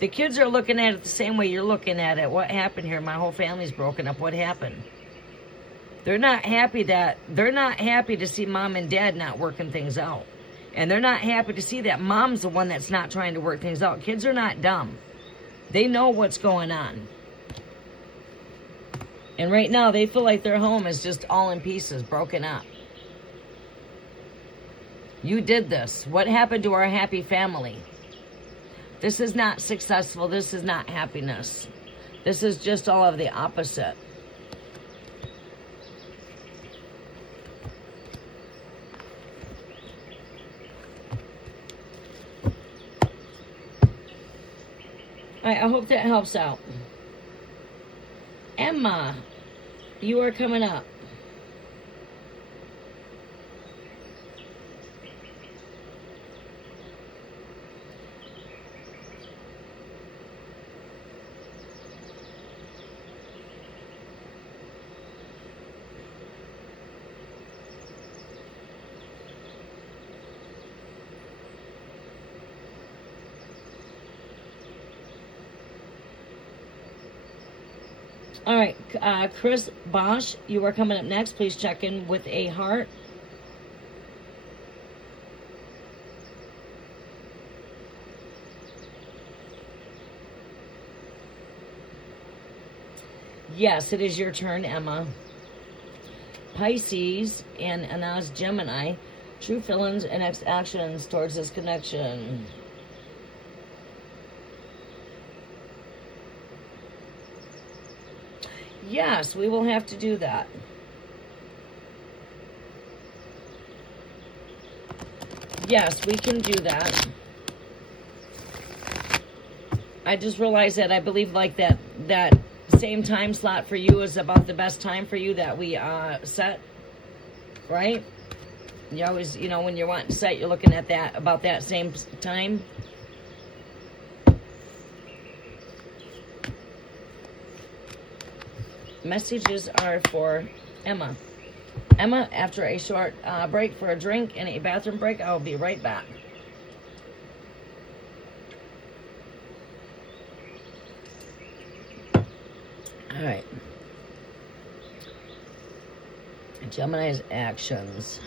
kids are looking at it the same way you're looking at it. What happened here? My whole family's broken up. What happened? They're not happy to see mom and dad not working things out. And they're not happy to see that mom's the one that's not trying to work things out. Kids are not dumb. They know what's going on. And right now they feel like their home is just all in pieces, broken up. You did this. What happened to our happy family? This is not successful. This is not happiness. This is just all of the opposite. All right, I hope that helps out. Emma, you are coming up. All right, Chris Bosch, you are coming up next. Please check in with a heart. Yes, it is your turn, Emma. Pisces and Anaz Gemini, true feelings and next actions towards this connection. Yes, we will have to do that. Yes, we can do that. I just realized that I believe like that same time slot for you is about the best time for you that we set, right? You always, when you're wanting to set, you're looking at that, about that same time. Messages are for Emma. Emma, after a short break for a drink and a bathroom break, I will be right back. All right. Gemini's actions.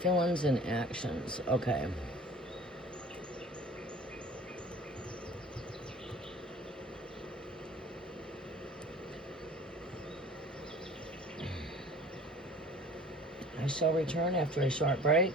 Feelings and actions. Okay. I shall return after a short break.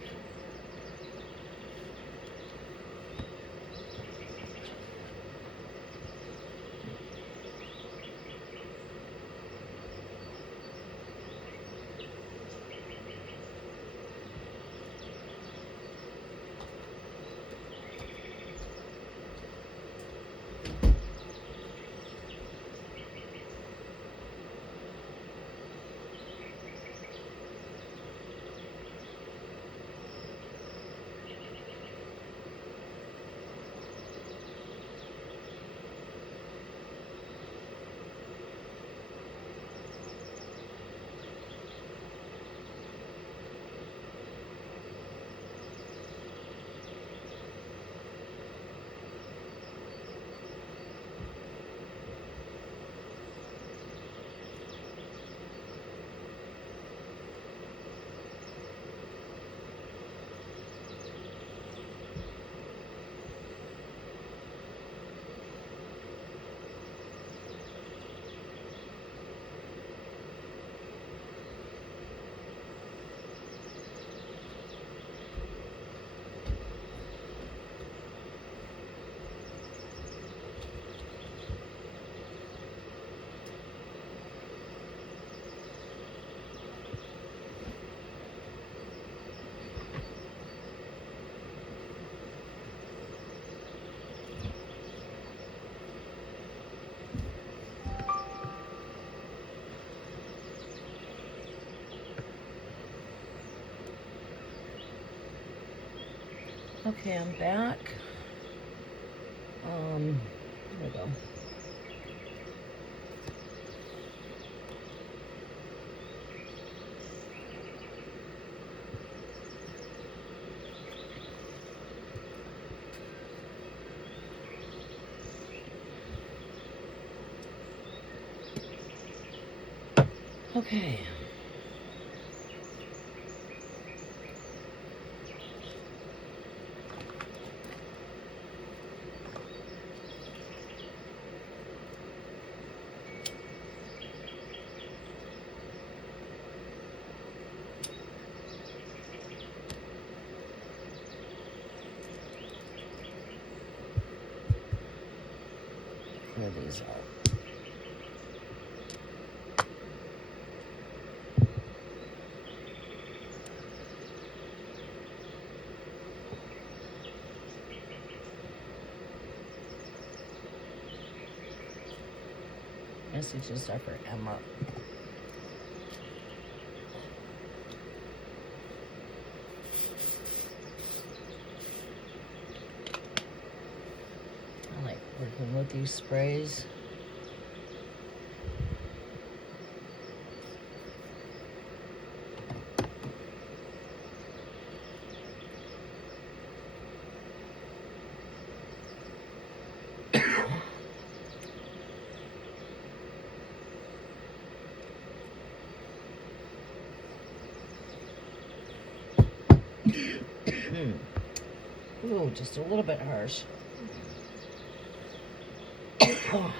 Okay, I'm back. Here we go. Okay. Clear these out. Messages are for Emma. I like working with these sprays. Ooh, just a little bit harsh. Oh.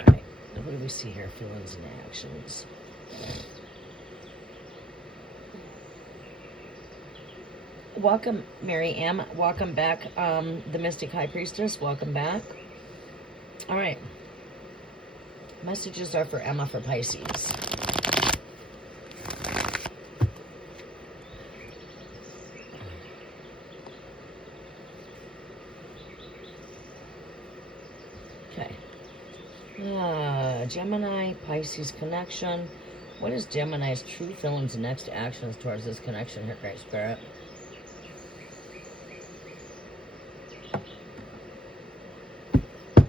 Alright, now what do we see here? Feelings and actions. Welcome, Mary M. Welcome back, the Mystic High Priestess. Welcome back. All right. Messages are for Emma for Pisces. Okay. Gemini, Pisces connection. What is Gemini's true feelings and next actions towards this connection here, Great Spirit?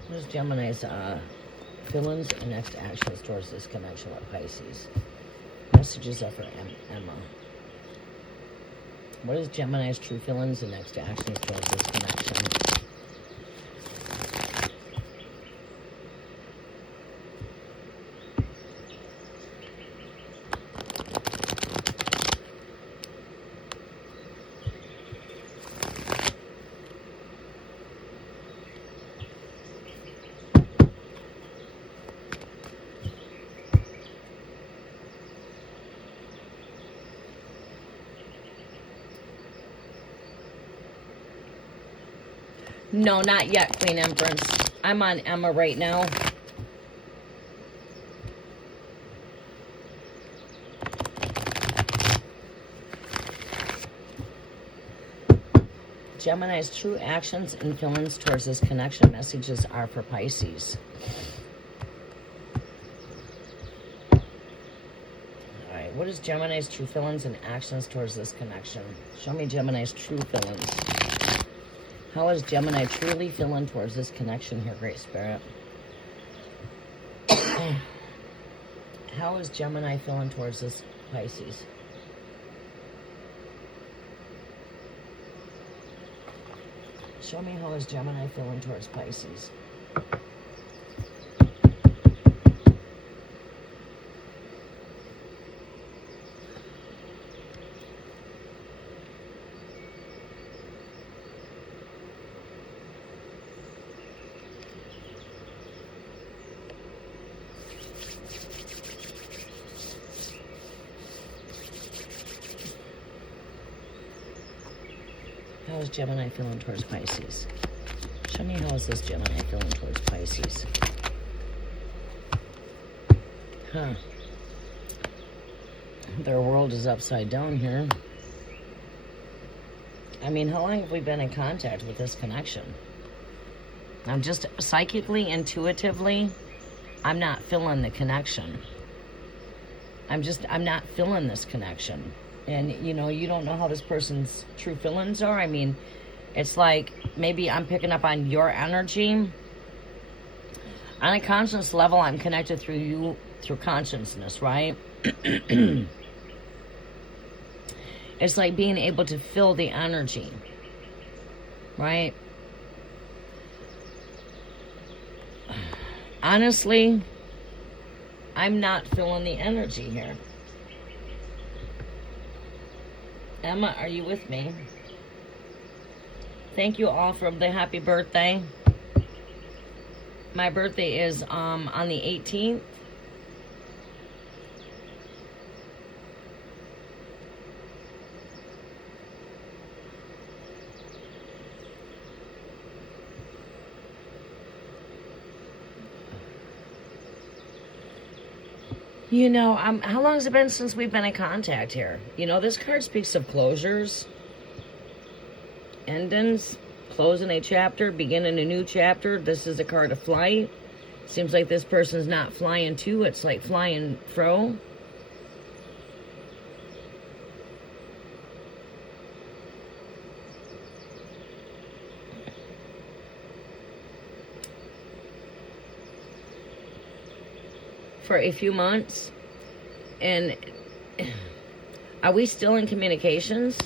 What is Gemini's feelings and next actions towards this connection with Pisces? Messages are for Emma. What is Gemini's true feelings and next actions towards this connection? No, not yet, Queen Empress. I'm on Emma right now. Gemini's true actions and feelings towards this connection. Messages are for Pisces. Alright, what is Gemini's true feelings and actions towards this connection? Show me Gemini's true feelings. How is Gemini truly feeling towards this connection here, Great Spirit? How is Gemini feeling towards this Pisces? Show me how is Gemini feeling towards Pisces. How is Gemini feeling towards Pisces? Show me how is this Gemini feeling towards Pisces. Their world is upside down here. I mean, how long have we been in contact with this connection? I'm just psychically, intuitively, I'm not feeling the connection. I'm not feeling this connection. And, you know, you don't know how this person's true feelings are. I mean, it's like maybe I'm picking up on your energy. On a conscious level, I'm connected through you, through consciousness, right? It's like being able to feel the energy, right? Honestly, I'm not feeling the energy here. Emma, are you with me? Thank you all for the happy birthday. My birthday is on the 18th. You know, how long has it been since we've been in contact here? You know, this card speaks of closures, endings, closing a chapter, beginning a new chapter. This is a card of flight. Seems like this person's not flying to, it's like flying fro. For a few months. And are we still in communications?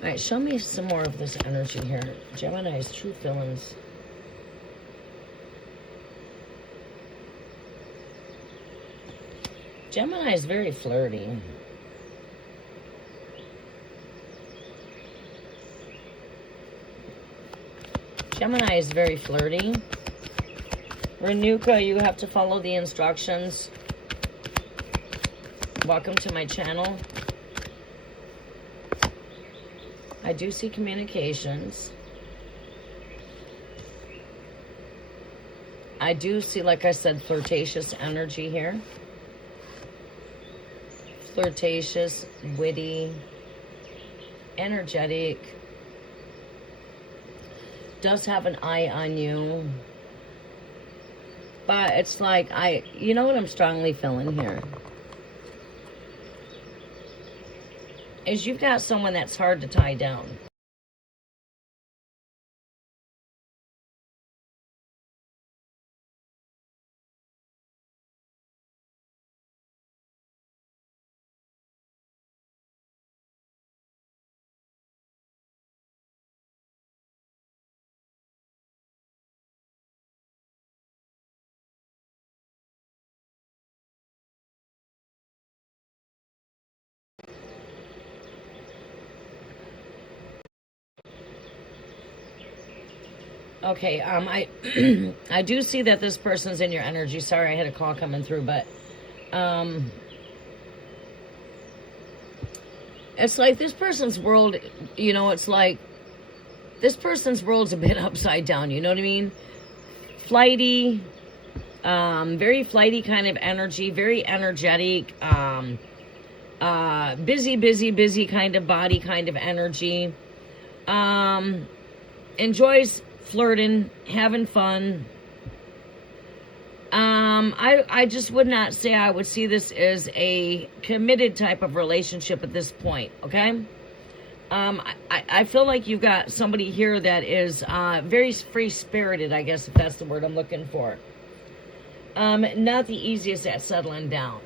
All right, show me some more of this energy here. Gemini's true feelings. Gemini is very flirty. Gemini is very flirty. Renuka, you have to follow the instructions. Welcome to my channel. I do see communications. I do see, like I said, flirtatious energy here. Flirtatious, witty, energetic. Does have an eye on you. But it's like, you know what I'm strongly feeling here? Is you've got someone that's hard to tie down. Okay, I do see that this person's in your energy. Sorry, I had a call coming through, but it's like this person's world, you know, it's like this person's world's a bit upside down, you know what I mean? Flighty, very flighty kind of energy, very energetic, busy kind of body kind of energy. Enjoys flirting, having fun. I just would not say I would see this as a committed type of relationship at this point, okay? I feel like you've got somebody here that is very free-spirited, I guess, if that's the word I'm looking for. Not the easiest at settling down.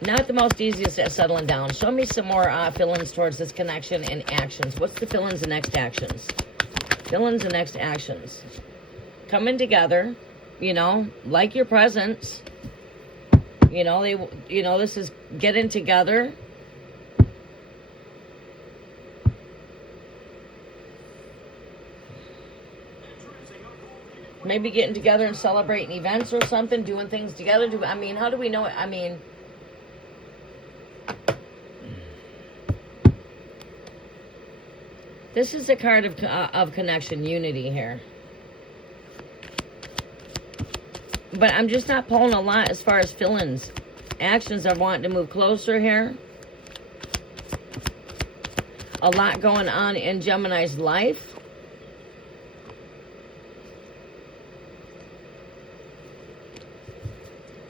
Not the most easiest at settling down. Show me some more feelings towards this connection and actions. What's the feelings and next actions? Feelings and next actions. Coming together, you know, like your presence. You know, this is getting together. Maybe getting together and celebrating events or something, doing things together. I mean, how do we know it? I mean, This is a card of connection, unity here. But I'm just not pulling a lot as far as feelings. Actions are wanting to move closer here. A lot going on in Gemini's life.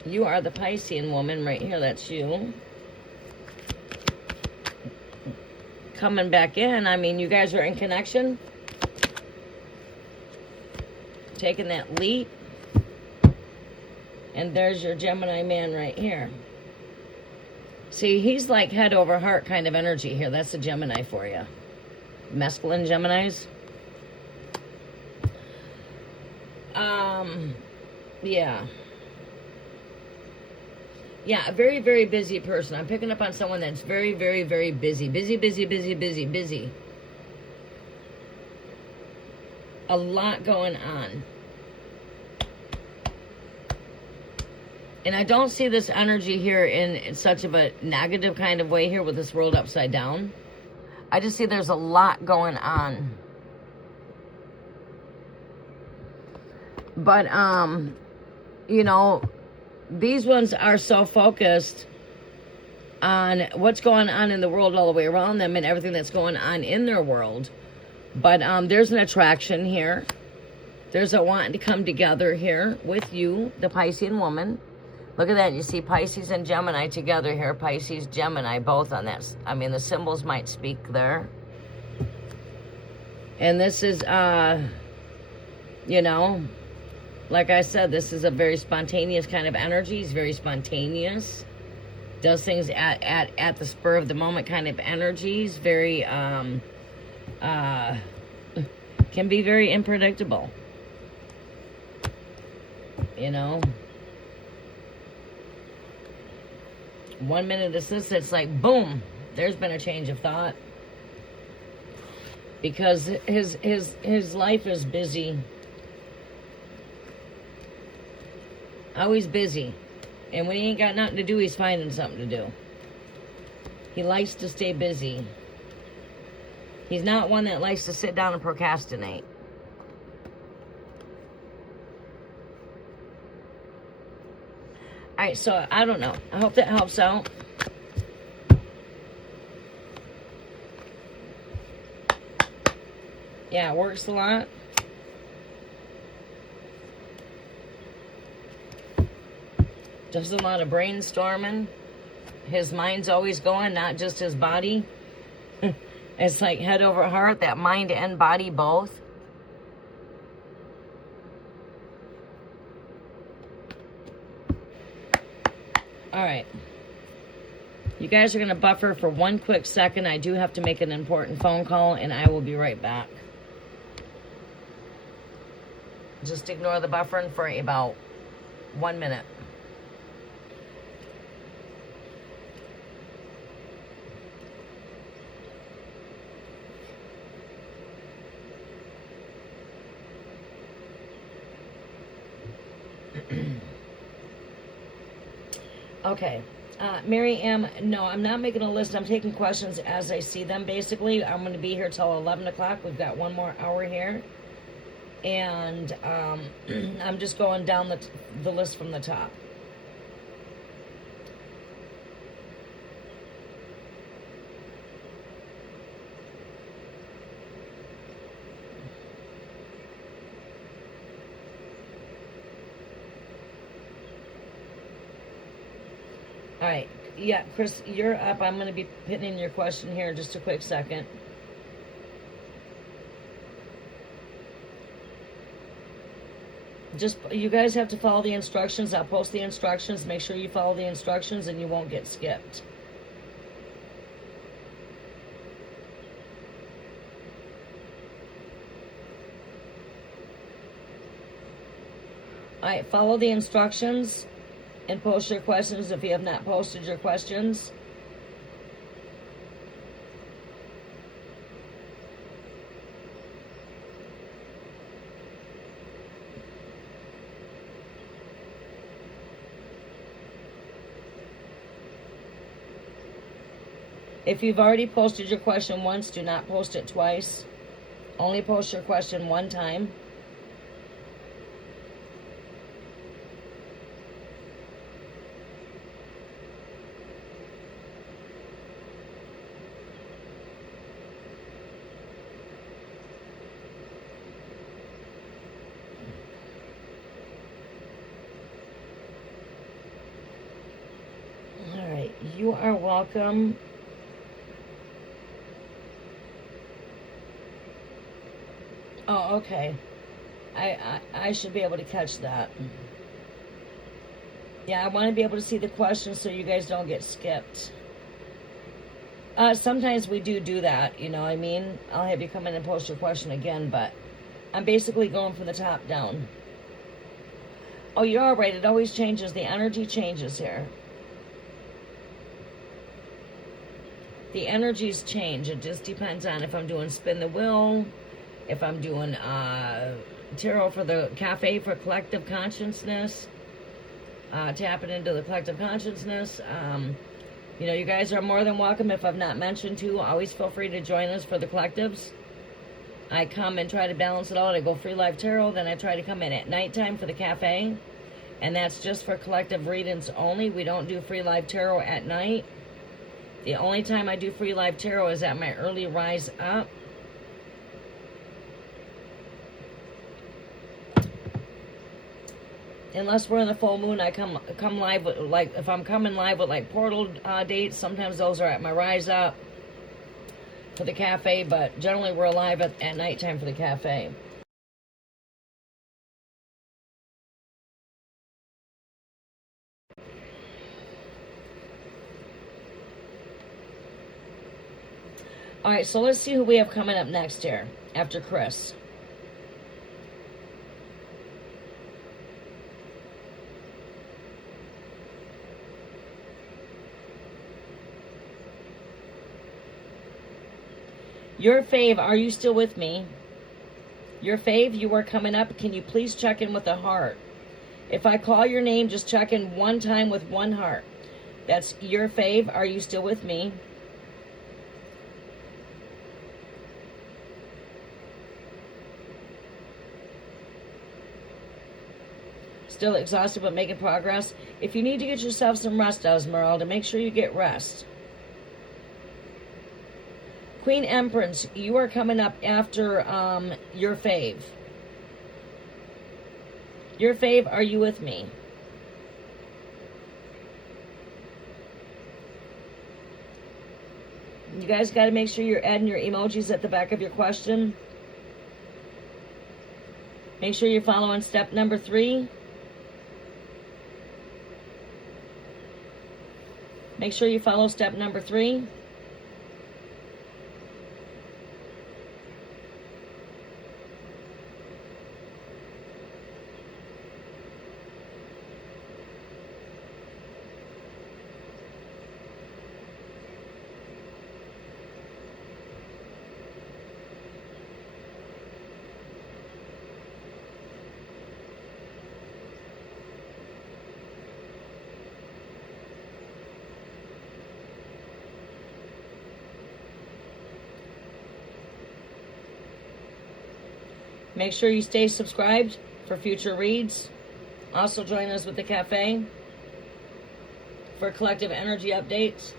You are the Piscean woman right here. That's you. Coming back in. I mean, you guys are in connection. Taking that leap. And there's your Gemini man right here. See, he's like head over heart kind of energy here. That's a Gemini for you. Masculine Geminis. Yeah. Yeah, a very, very busy person. I'm picking up on someone that's very, very, very busy. Busy. A lot going on. And I don't see this energy here in such of a negative kind of way here with this world upside down. I just see there's a lot going on. But, you know, these ones are so focused on what's going on in the world all the way around them and everything that's going on in their world. But there's an attraction here. There's a wanting to come together here with you, the Piscean woman. Look at that. You see Pisces and Gemini together here. Pisces, Gemini, both on that. I mean, the symbols might speak there. And this is, you know, like I said, this is a very spontaneous kind of energy. He's very spontaneous. Does things at the spur of the moment kind of energies. Very, can be very unpredictable. You know. 1 minute is this, it's like, boom, there's been a change of thought. Because his life is busy. Always busy. And when he ain't got nothing to do, he's finding something to do. He likes to stay busy. He's not one that likes to sit down and procrastinate. Alright, so I don't know. I hope that helps out. Yeah, it works a lot. Does a lot of brainstorming. His mind's always going, not just his body. It's like head over heart, that mind and body both. All right. You guys are going to buffer for 1 quick second. I do have to make an important phone call, and I will be right back. Just ignore the buffering for about 1 minute. Okay. Mary M., no, I'm not making a list. I'm taking questions as I see them, basically. I'm going to be here till 11 o'clock. We've got 1 more hour here. And I'm just going down the list from the top. All right. Yeah, Chris, you're up. I'm going to be putting in your question here in just a quick second. Just, you guys have to follow the instructions. I'll post the instructions. Make sure you follow the instructions and you won't get skipped. All right, follow the instructions and post your questions if you have not posted your questions. If you've already posted your question once, do not post it twice. Only post your question one time. All right, you are welcome. Oh, okay. I should be able to catch that. Yeah, I want to be able to see the questions so you guys don't get skipped. Sometimes we do that, you know what I mean? I'll have you come in and post your question again, but I'm basically going from the top down. Oh, you're all right. It always changes. The energy changes here. The energies change. It just depends on if I'm doing spin the wheel, if I'm doing tarot for the cafe for collective consciousness, tapping into the collective consciousness. You know, you guys are more than welcome. If I've not mentioned to, always feel free to join us for the collectives. I come and try to balance it out. I go free live tarot, then I try to come in at nighttime for the cafe, and that's just for collective readings only. We don't do free live tarot at night. The only time I do free live tarot is at my early rise up. Unless we're in the full moon, I come live with, like, if I'm coming live with like portal dates, sometimes those are at my rise up for the cafe, but generally we're live at nighttime for the cafe. All right, so let's see who we have coming up next here after Chris. Your fave, are you still with me? Your fave, you are coming up. Can you please check in with a heart? If I call your name, just check in one time with one heart. That's your fave. Are you still with me? Still exhausted but making progress? If you need to get yourself some rest, Esmeralda, make sure you get rest. Queen Empress, you are coming up after your fave. Your fave, are you with me? You guys got to make sure you're adding your emojis at the back of your question. Make sure you're following step number 3. Make sure you follow step number 3. Make sure you stay subscribed for future reads. Also join us with the cafe for collective energy updates.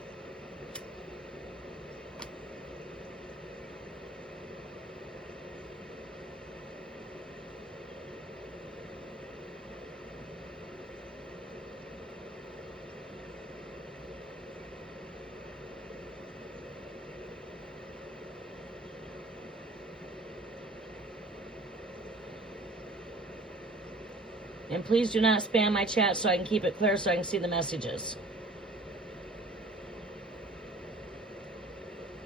And please do not spam my chat so I can keep it clear so I can see the messages.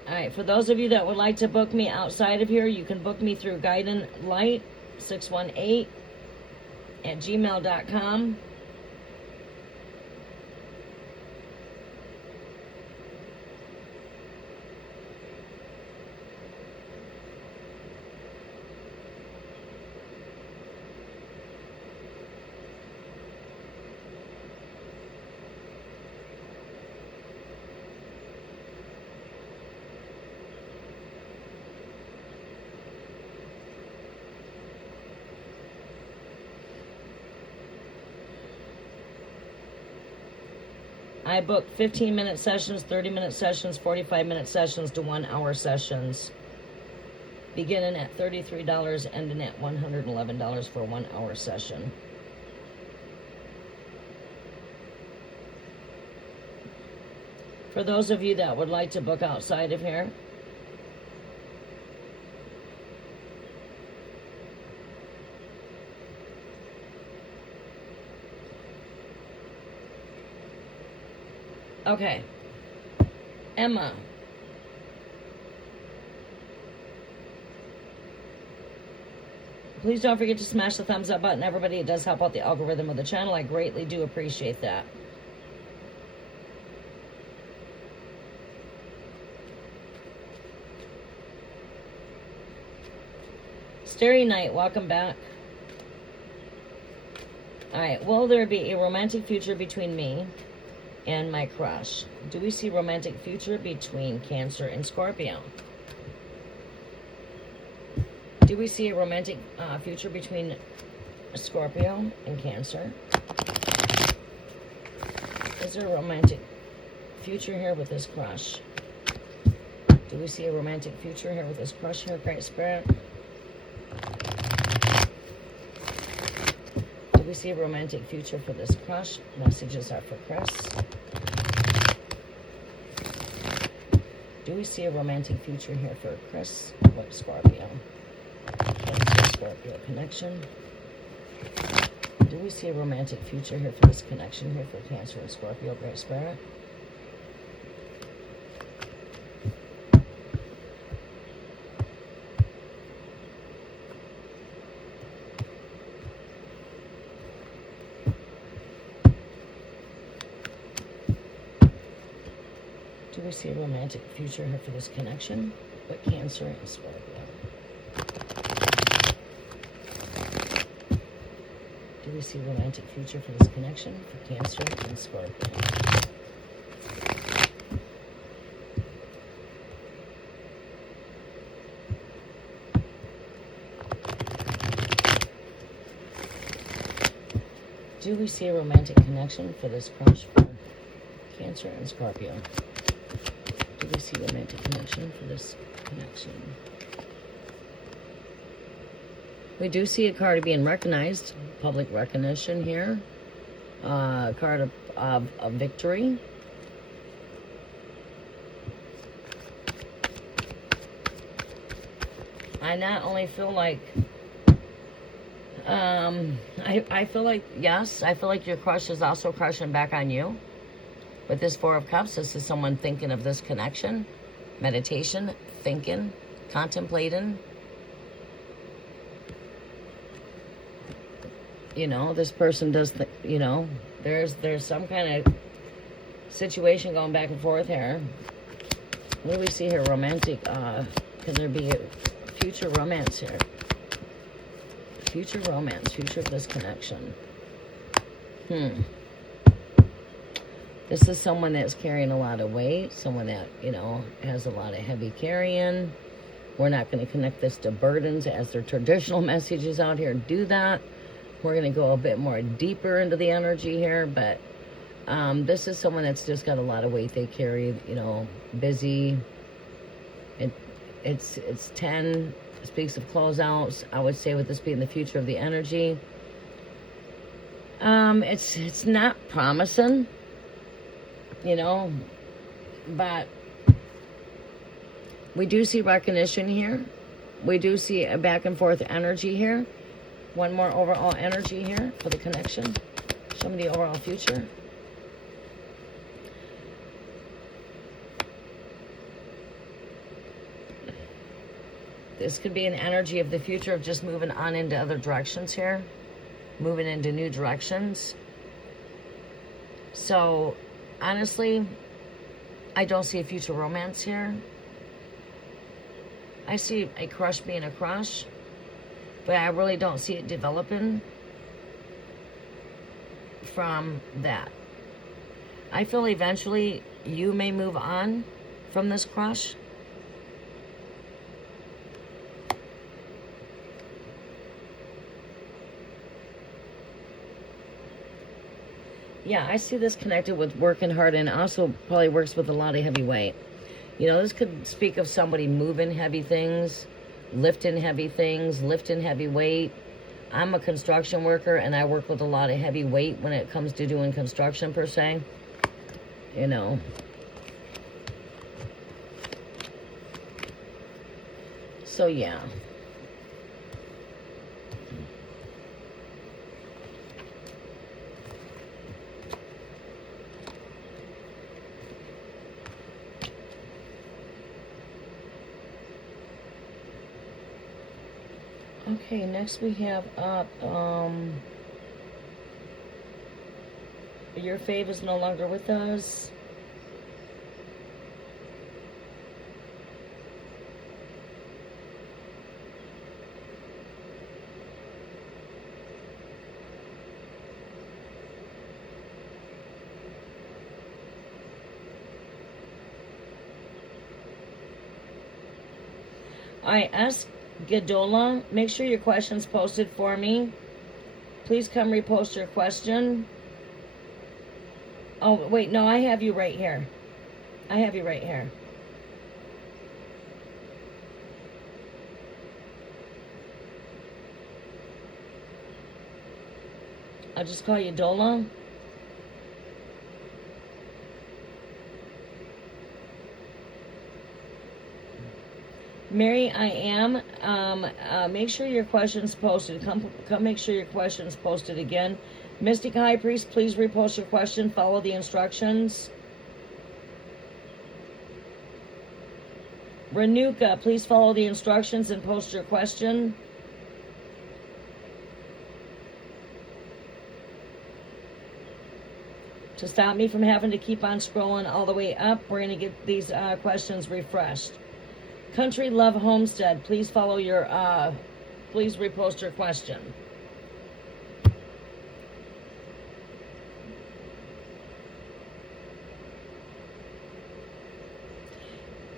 Alright, for those of you that would like to book me outside of here, you can book me through guidanlight618@gmail.com. I book 15-minute sessions, 30-minute sessions, 45-minute sessions to 1-hour sessions. Beginning at $33, ending at $111 for a 1-hour session. For those of you that would like to book outside of here, okay, Emma. Please don't forget to smash the thumbs up button, everybody. It does help out the algorithm of the channel. I greatly do appreciate that. Starry Night, welcome back. Alright, will there be a romantic future between me and my crush? Do we see romantic future between Cancer and Scorpio? Do we see a romantic future between Scorpio and Cancer? Is there a romantic future here with this crush? Do we see a romantic future here with this crush here, Great Spirit? Do we see a romantic future for this crush? Messages are for Chris. Do we see a romantic future here for Chris? What, Scorpio? What is the Scorpio connection? Do we see a romantic future here for this connection here for Cancer and Scorpio, Great Spirit? Do we see a romantic future here for this connection with Cancer and Scorpio? Do we see a romantic future for this connection for Cancer and Scorpio? Do we see a romantic connection for this crush for Cancer and Scorpio? Do we see a romantic connection for this connection? We do see a card being recognized, public recognition here. A card of victory. I not only feel like, I feel like, yes, I feel like your crush is also crushing back on you. With this Four of Cups, this is someone thinking of this connection, meditation, thinking, contemplating. You know, this person does, you know, there's some kind of situation going back and forth here. What do we see here? Romantic, can there be a future romance here? Future romance, future of this connection. This is someone that's carrying a lot of weight, someone that, you know, has a lot of heavy carrying. We're not going to connect this to burdens as their traditional messages out here do that. We're going to go a bit more deeper into the energy here, but this is someone that's just got a lot of weight they carry, you know, busy. It's 10, speaks of closeouts. I would say with this being the future of the energy, it's not promising, you know, but we do see recognition here. We do see a back and forth energy here. One more overall energy here for the connection. Show me the overall future. This could be an energy of the future of just moving on into other directions here. Moving into new directions. So, honestly, I don't see a future romance here. I see a crush being a crush. But I really don't see it developing from that. I feel eventually you may move on from this crush. Yeah, I see this connected with working hard, and also probably works with a lot of heavy weight. You know, this could speak of somebody moving heavy things, lifting heavy things, lifting heavy weight. I'm a construction worker, and I work with a lot of heavy weight when it comes to doing construction, per se. You know. So, yeah. Okay, next we have up, your fave is no longer with us. I asked Gadola, make sure your question's posted for me. Please come repost your question. Oh, wait, no, I have you right here. I have you right here. I'll just call you Dola. Mary, I am. Make sure your question's posted. Come make sure your question's posted again. Mystic High Priest, please repost your question. Follow the instructions. Renuka, please follow the instructions and post your question. To stop me from having to keep on scrolling all the way up, we're going to get these questions refreshed. Country Love Homestead, please follow your, please repost your question.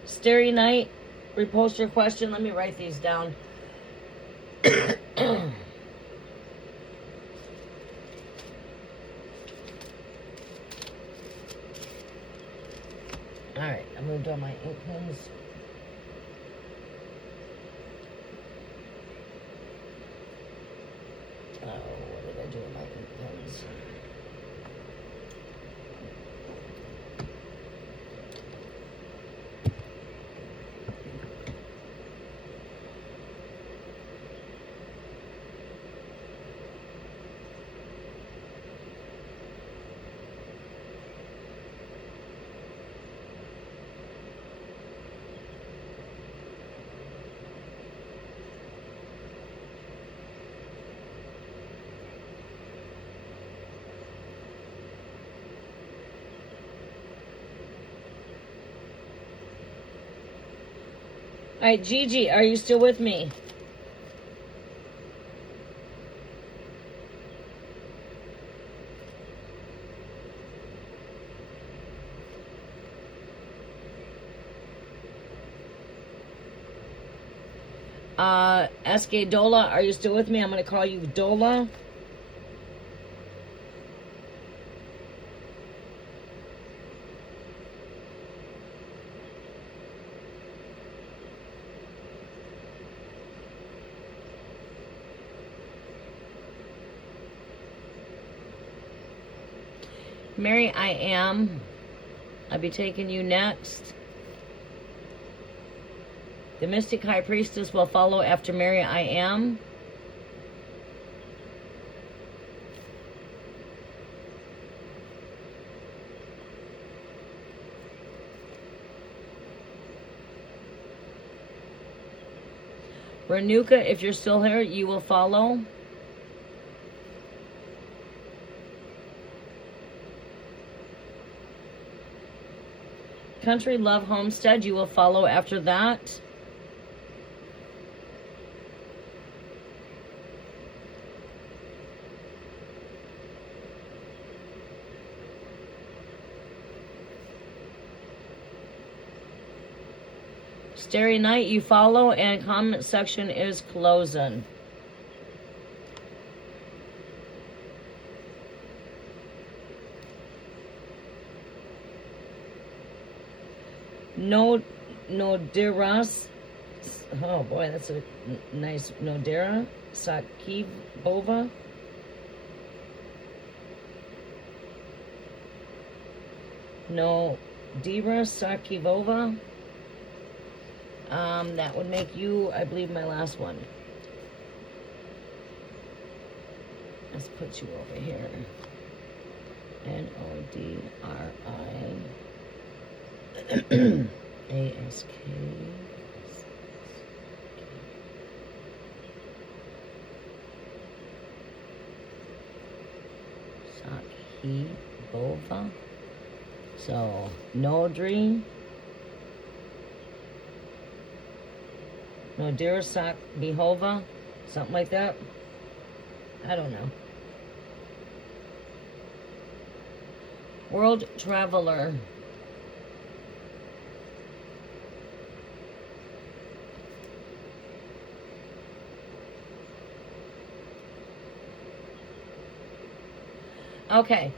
Starry Night, repost your question. Let me write these down. All right, I moved all my ink pens. Oh, what did I do with my ink pens? All right, Gigi, are you still with me? SK Dola, are you still with me? I'm going to call you Dola. Mary, I am. I'll be taking you next. The Mystic High Priestess will follow after Mary, I am. Renuka, if you're still here, you will follow. Country Love Homestead, you will follow after that. Starry Night, you follow, and comment section is closing. No, Noderas. Oh boy, that's a nice Nodera Sakivova. Nodira Sakivova. That would make you, I believe, my last one. Let's put you over here. Nodri Ask. Sakivova. So, Nodri. Nodira Sakivova. Something like that. I don't know. World Traveler. Okay.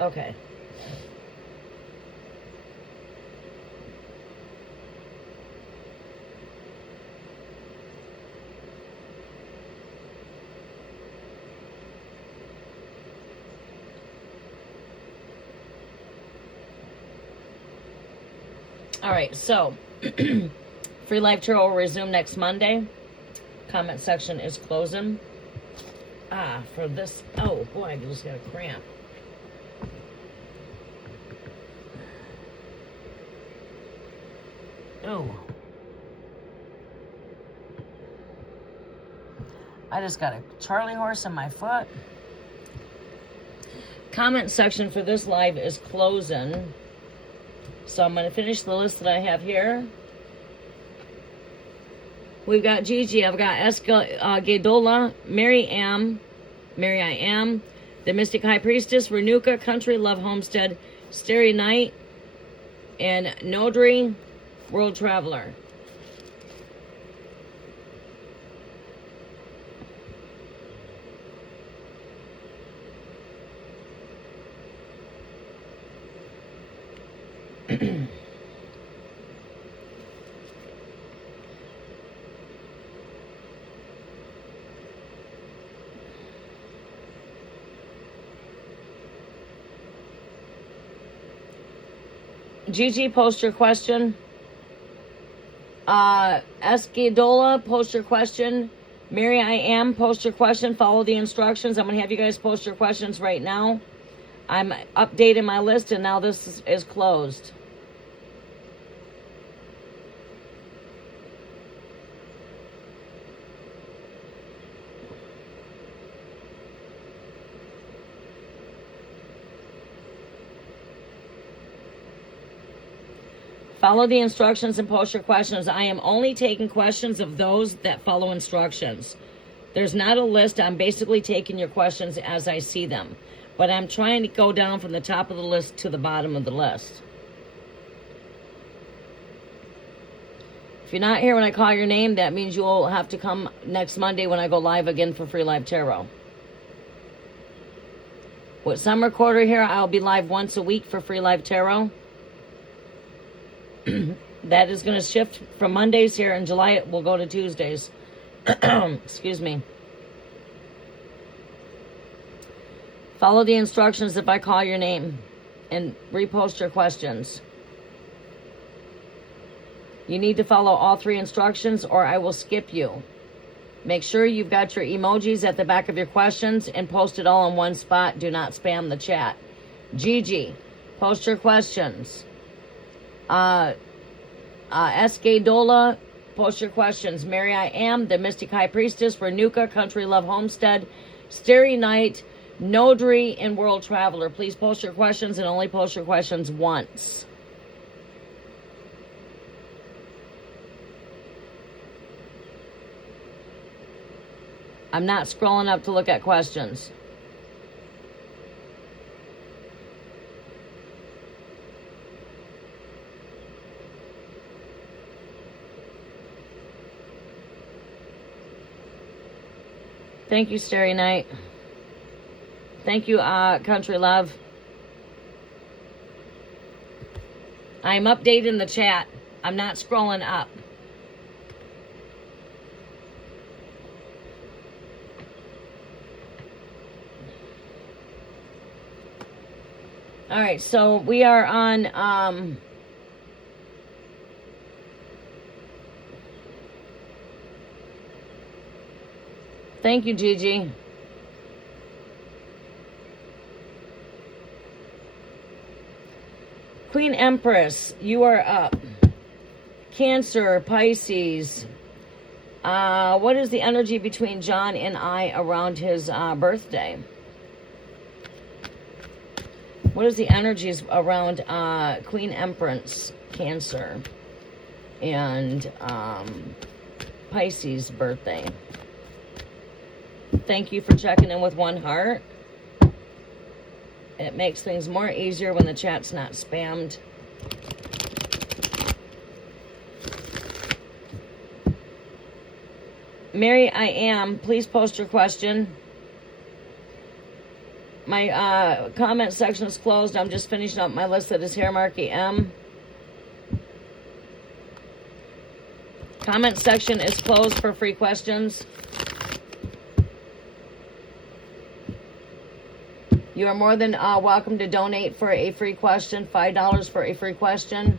Okay. All right, so Free Life Tarot will resume next Monday. Comment section is closing. For this, oh boy, I just got a cramp. Oh. I just got a Charlie horse in my foot. Comment section for this live is closing. So I'm going to finish the list that I have here. We've got Gigi. I've got Gedola, Mary I Am, the Mystic High Priestess, Renuka, Country Love Homestead, Starry Night, and Nodri, World Traveler. Gigi, post your question. Esquidola, post your question. Mary, I Am, post your question. Follow the instructions. I'm going to have you guys post your questions right now. I'm updating my list, and now this is closed. Follow the instructions and post your questions. I am only taking questions of those that follow instructions. There's not a list. I'm basically taking your questions as I see them. But I'm trying to go down from the top of the list to the bottom of the list. If you're not here when I call your name, that means you'll have to come next Monday when I go live again for Free Live Tarot. With summer quarter here, I'll be live once a week for Free Live Tarot. That is going to shift from Mondays here. In July, it will go to Tuesdays. Excuse me. Follow the instructions if I call your name and repost your questions. You need to follow all 3 instructions or I will skip you. Make sure you've got your emojis at the back of your questions and post it all in one spot. Do not spam the chat. Gigi, post your questions. SK Dola, post your questions. Mary I Am, the Mystic High Priestess, Renuka, Country Love Homestead, Starry Night, Nodri, and World Traveler. Please post your questions and only post your questions once. I'm not scrolling up to look at questions. Thank you, Starry Night. Thank you, Country Love. I'm updating the chat. I'm not scrolling up. All right, so we are on thank you, Gigi. Queen Empress, you are up. Cancer, Pisces. What is the energy between John and I around his birthday? What is the energies around Queen Empress, Cancer, and Pisces birthday? Thank you for checking in with one heart. It makes things more easier when the chat's not spammed. Mary I Am, please post your question. My comment section is closed. I'm just finishing up my list that is Hair Marky M. Comment section is closed for free questions. You are more than welcome to donate for a free question. $5 for a free question.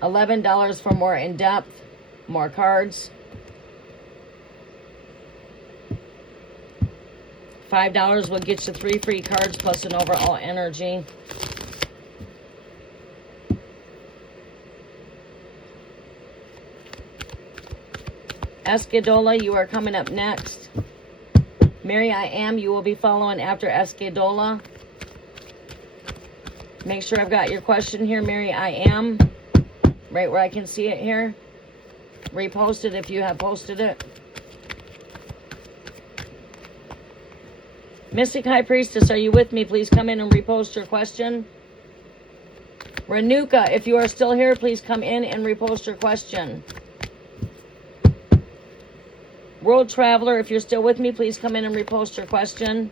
$11 for more in-depth, more cards. $5 will get you 3 free cards plus an overall energy. Escadola, you are coming up next. Mary I Am, you will be following after Escadola. Make sure I've got your question here, Mary I Am. Right where I can see it here. Repost it if you have posted it. Mystic High Priestess, are you with me? Please come in and repost your question. Renuka, if you are still here, please come in and repost your question. World Traveler, if you're still with me, please come in and repost your question.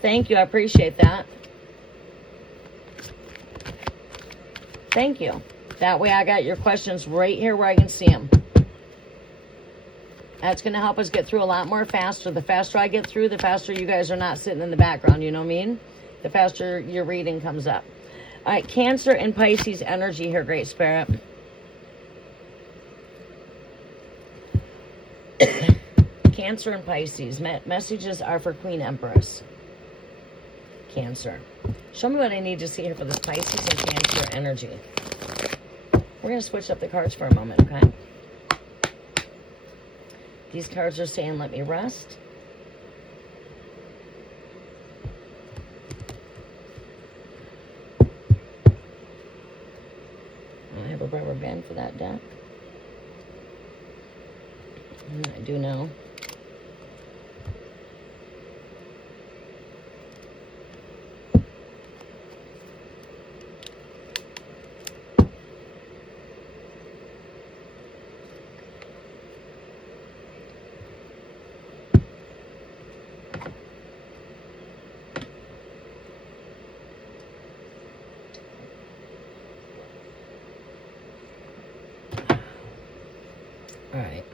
Thank you, I appreciate that. Thank you. That way I got your questions right here where I can see them. That's going to help us get through a lot more faster. The faster I get through, the faster you guys are not sitting in the background, you know what I mean? The faster your reading comes up. All right, Cancer and Pisces energy here, Great Spirit. Cancer and Pisces. Messages are for Queen Empress. Cancer. Show me what I need to see here for this Pisces and Cancer energy. We're going to switch up the cards for a moment, okay? These cards are saying, let me rest. I have a rubber band for that deck. I do know. All right.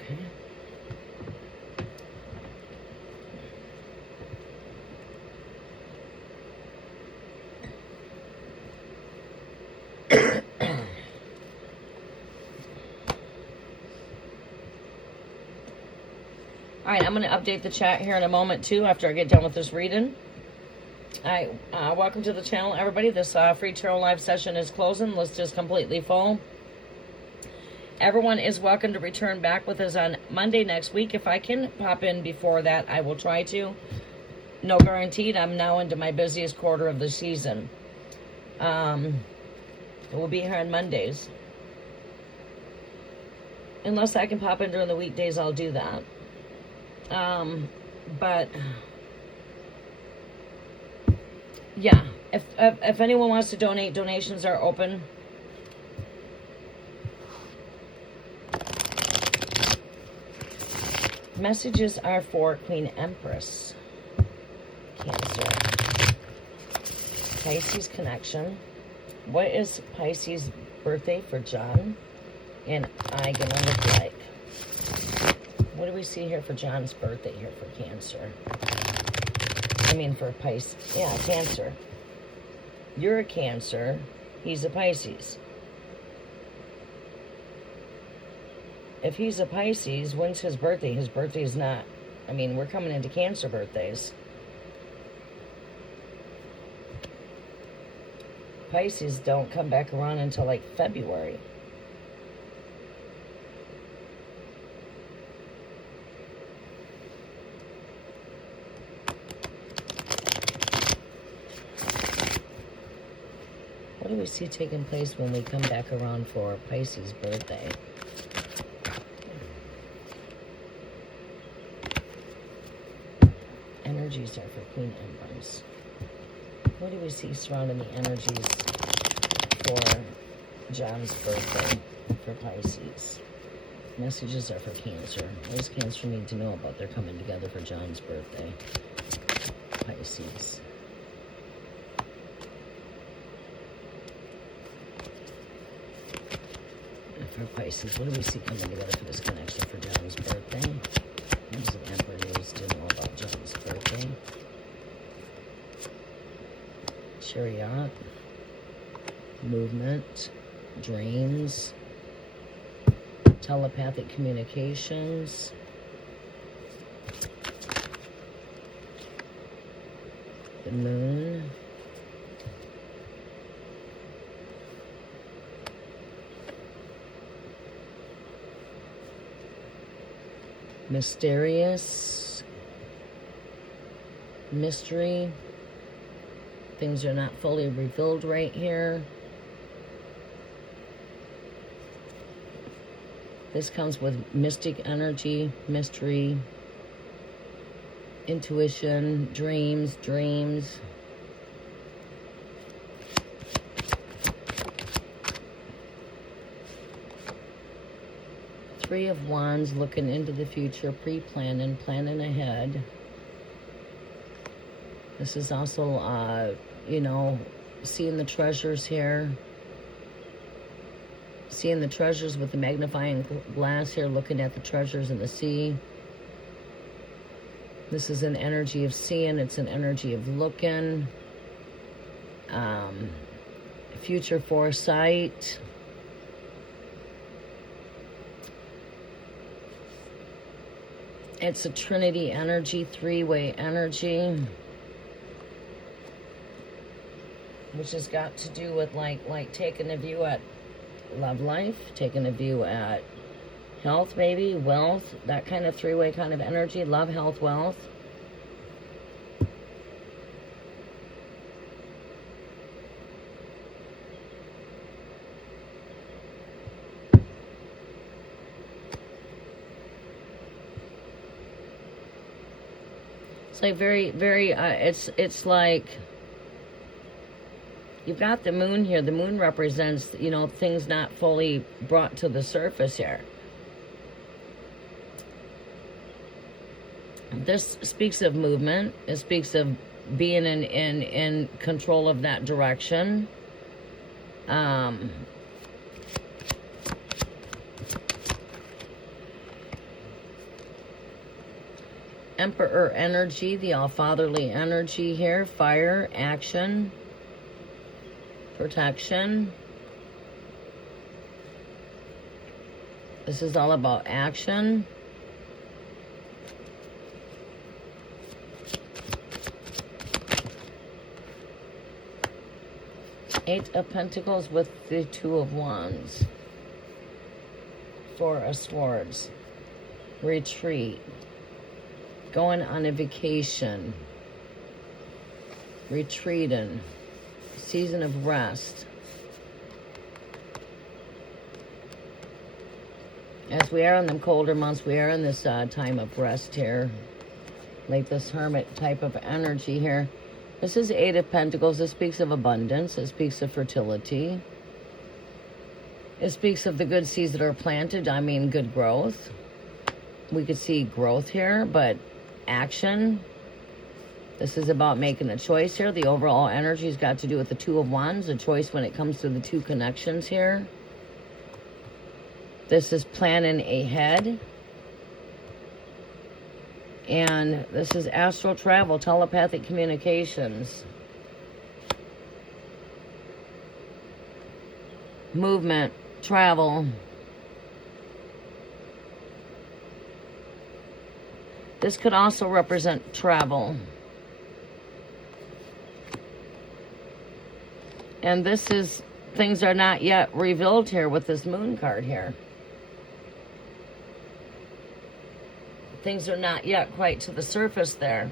Okay. All right, I'm going to update the chat here in a moment, too, after I get done with this reading. All right, welcome to the channel, everybody. This free tarot live session is closing. List is completely full. Everyone is welcome to return back with us on Monday next week. If I can pop in before that, I will try to. No guaranteed. I'm now into my busiest quarter of the season. We'll be here on Mondays. Unless I can pop in during the weekdays, I'll do that. But yeah, if anyone wants to donate, donations are open. Messages are for Queen Empress, Cancer, Pisces connection. What is Pisces birthday for John and I gonna look like? What do we see here for John's birthday here for Cancer? I mean for Pisces. Yeah, Cancer. You're a Cancer. He's a Pisces. If he's a Pisces, when's his birthday? His birthday is not. I mean, we're coming into Cancer birthdays. Pisces don't come back around until like February. What do we see taking place when we come back around for Pisces' birthday? Energies are for Queen Empress. What do we see surrounding the energies for John's birthday for Pisces? Messages are for Cancer. What does Cancer need to know about their coming together for John's birthday? Pisces. For Pisces, what do we see coming together for this connection for John's birthday? What does the Emperor needs to know about John's birthday? Chariot, movement, dreams, telepathic communications, the moon, mysterious, mystery. Things are not fully revealed right here. This comes with mystic energy, mystery, intuition, dreams. Three of Wands, looking into the future, pre-planning, planning ahead. This is also, seeing the treasures here. Seeing the treasures with the magnifying glass here, looking at the treasures in the sea. This is an energy of seeing. It's an energy of looking. Future foresight. It's a Trinity energy, three-way energy, which has got to do with like taking a view at love life, taking a view at health, maybe wealth, that kind of three-way kind of energy. Love, health, wealth. It's like very, very, it's like, you've got the moon here. The moon represents, you know, things not fully brought to the surface here. This speaks of movement. It speaks of being in control of that direction. Emperor energy, the all-fatherly energy here. Fire, action, protection. This is all about action. Eight of Pentacles with the Two of Wands. Four of Swords. Retreat. Going on a vacation. Retreating. Season of rest. As we are in the colder months, we are in this time of rest here. Like this hermit type of energy here. This is Eight of Pentacles. It speaks of abundance. It speaks of fertility. It speaks of the good seeds that are planted. I mean, good growth. We could see growth here, but action. This is about making a choice here. The overall energy's got to do with the Two of Wands, a choice when it comes to the two connections here. This is planning ahead. And this is astral travel, telepathic communications. Movement, travel. This could also represent travel. And this is, things are not yet revealed here with this moon card here. Things are not yet quite to the surface there.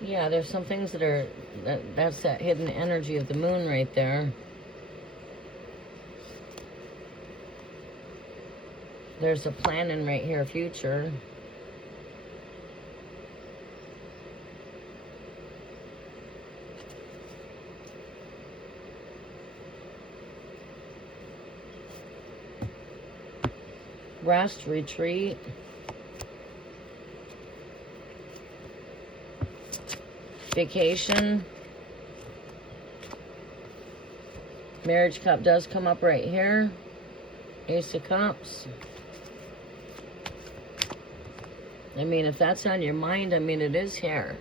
Yeah, there's some things that are, that's that hidden energy of the moon right there. There's a planning right here, future. Rest, retreat. Vacation. Marriage cup does come up right here. Ace of Cups. I mean, if that's on your mind, I mean, it is here.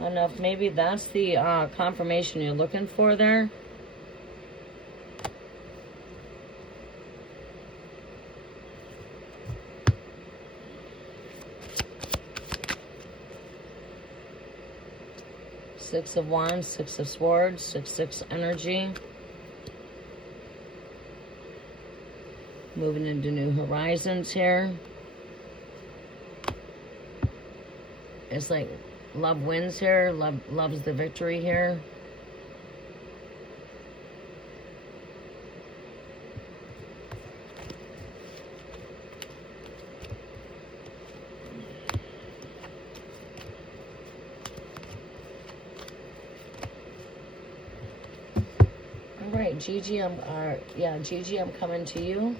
I don't know if maybe that's the confirmation you're looking for there. Six of Wands, Six of Swords, 6-6 energy. Moving into new horizons here. It's like love wins here. Love loves the victory here. All right, Gigi, Gigi, I'm coming to you.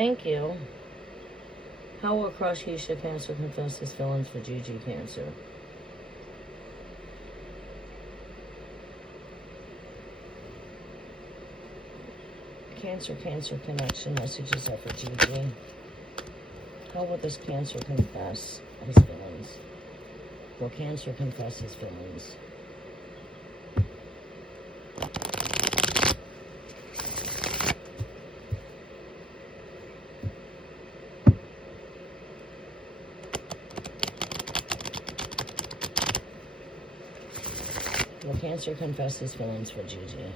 Thank you. How will Crush Keisha Cancer confess his feelings for Gigi Cancer? Cancer connection messages are for Gigi. How will this Cancer confess his feelings? Will Cancer confess his feelings? Will Cancer confess his feelings for Gigi?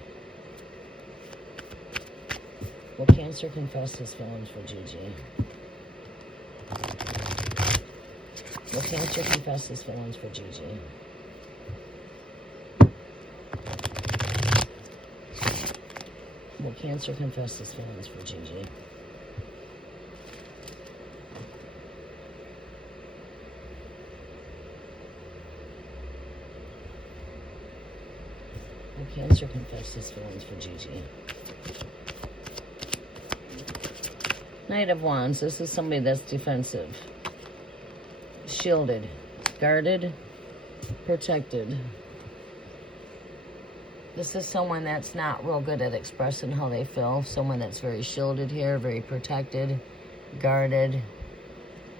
Will Cancer confess his feelings for Gigi? Will Cancer confess his feelings for Gigi? Will Cancer confess his feelings for Gigi? Will Cancer confess his feelings for Gigi? Knight of Wands. This is somebody that's defensive, shielded, guarded, protected. This is someone that's not real good at expressing how they feel. Someone that's very shielded here, very protected, guarded.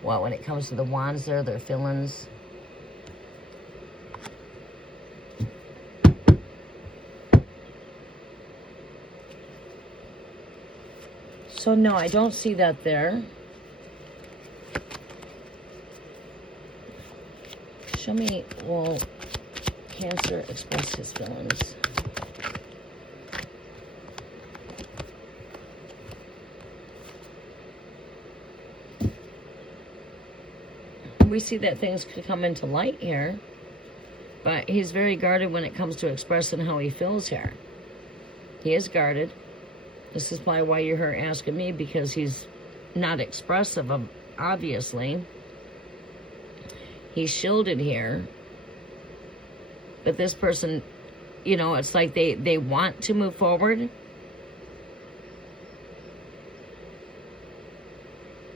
Well, when it comes to the wands there, their feelings. So no, I don't see that there. Show me, will Cancer express his feelings? We see that things could come into light here, but he's very guarded when it comes to expressing how he feels here. He is guarded. This is probably why you're here asking me, because he's not expressive, obviously. He's shielded here. But this person, you know, it's like they want to move forward.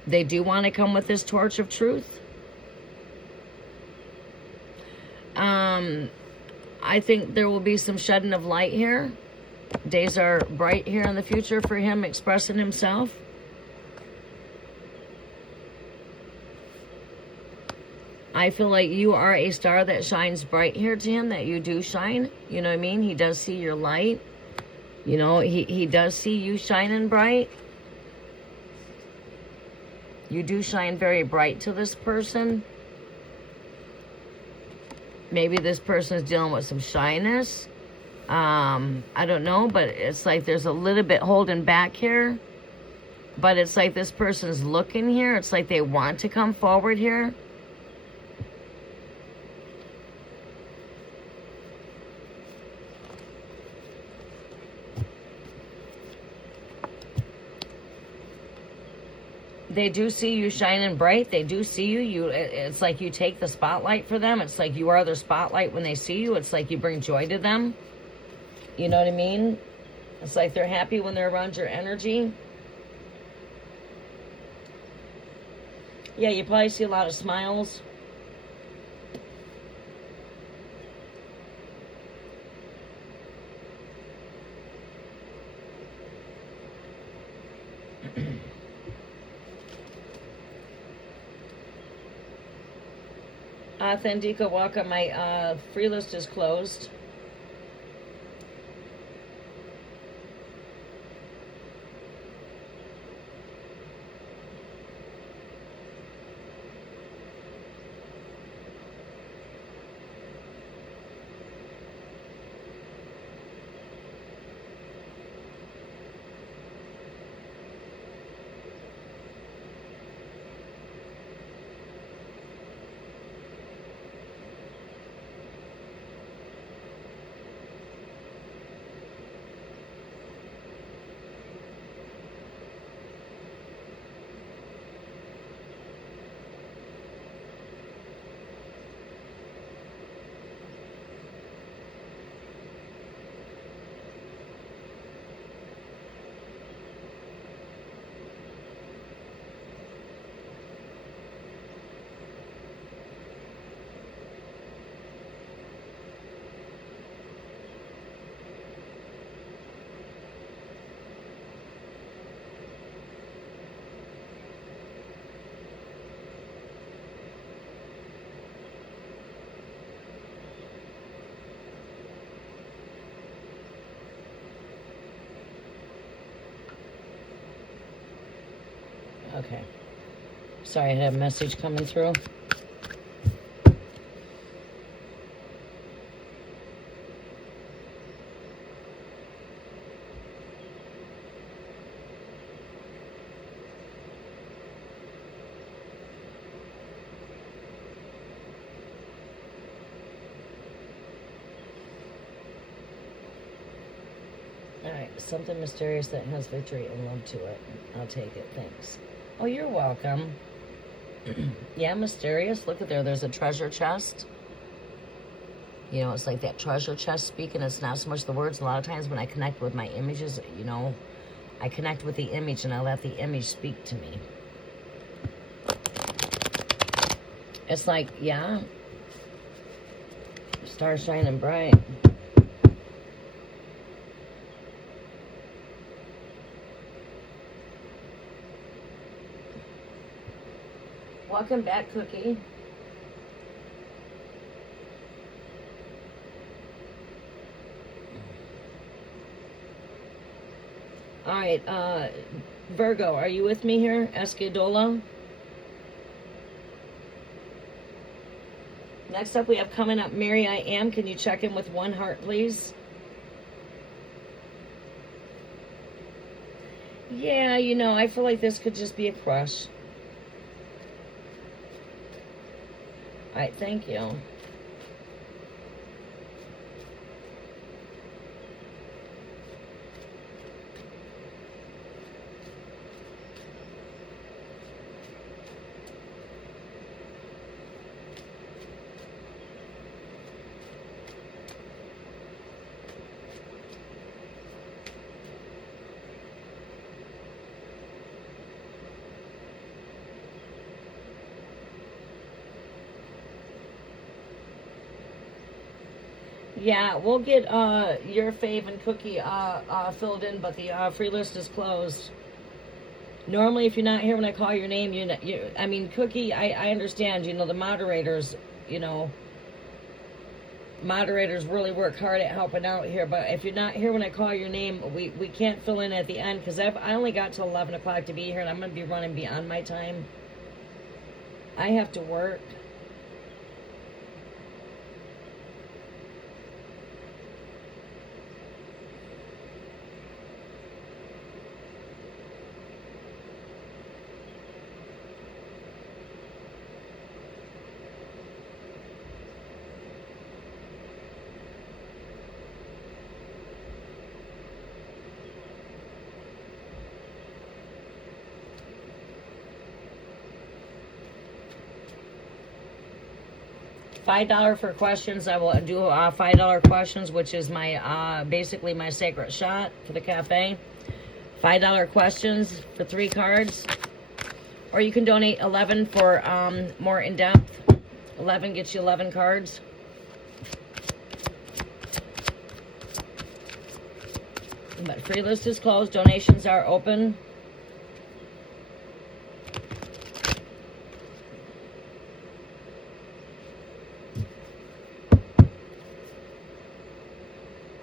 They do want to come with this torch of truth. I think there will be some shedding of light here. Days are bright here in the future for him expressing himself. I feel like you are a star that shines bright here to him, that you do shine. You know what I mean? He does see your light. You know, he does see you shining bright. You do shine very bright to this person. Maybe this person is dealing with some shyness. I don't know, but it's like there's a little bit holding back here. But it's like this person's looking here. It's like they want to come forward here. They do see you shining bright. They do see you. It's like you take the spotlight for them. It's like you are their spotlight when they see you. It's like you bring joy to them. You know what I mean? It's like they're happy when they're around your energy. Yeah, you probably see a lot of smiles. Thandika, welcome. My free list is closed. Okay. Sorry, I had a message coming through. Alright, something mysterious that has victory and love to it. I'll take it, thanks. Oh, you're welcome. Yeah, mysterious. Look at there, there's a treasure chest. You know, it's like that treasure chest speaking. It's not so much the words. A lot of times when I connect with my images, you know, I connect with the image and I let the image speak to me. It's like, yeah, stars shining bright. Welcome back, Cookie. All right, Virgo, are you with me here? Escadola. Next up, we have coming up, Mary I Am. Can you check in with one heart, please? Yeah, you know, I feel like this could just be a crush. All right, thank you. Yeah, we'll get your fave and Cookie filled in, but the free list is closed. Normally, if you're not here when I call your name, I mean, Cookie, I understand, you know, the moderators, you know, moderators really work hard at helping out here, but if you're not here when I call your name, we can't fill in at the end, because I only got till 11 o'clock to be here, and I'm going to be running beyond my time. I have to work. $5 for questions. I will do $5 questions, which is my basically my sacred shot for the cafe. $5 questions for 3 cards, or you can donate 11 for more in depth. 11 gets you 11 cards. But free list is closed. Donations are open.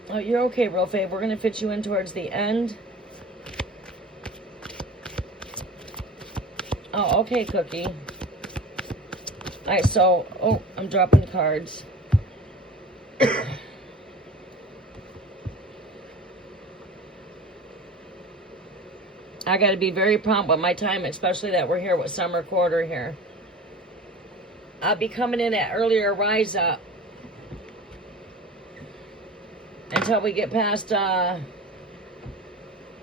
Oh, you're okay, real fave. We're gonna fit you in towards the end. Oh, okay, Cookie. All right, so, oh, I'm dropping cards. I got to be very prompt with my time, especially that we're here with summer quarter here. I'll be coming in at earlier rise up until we get past,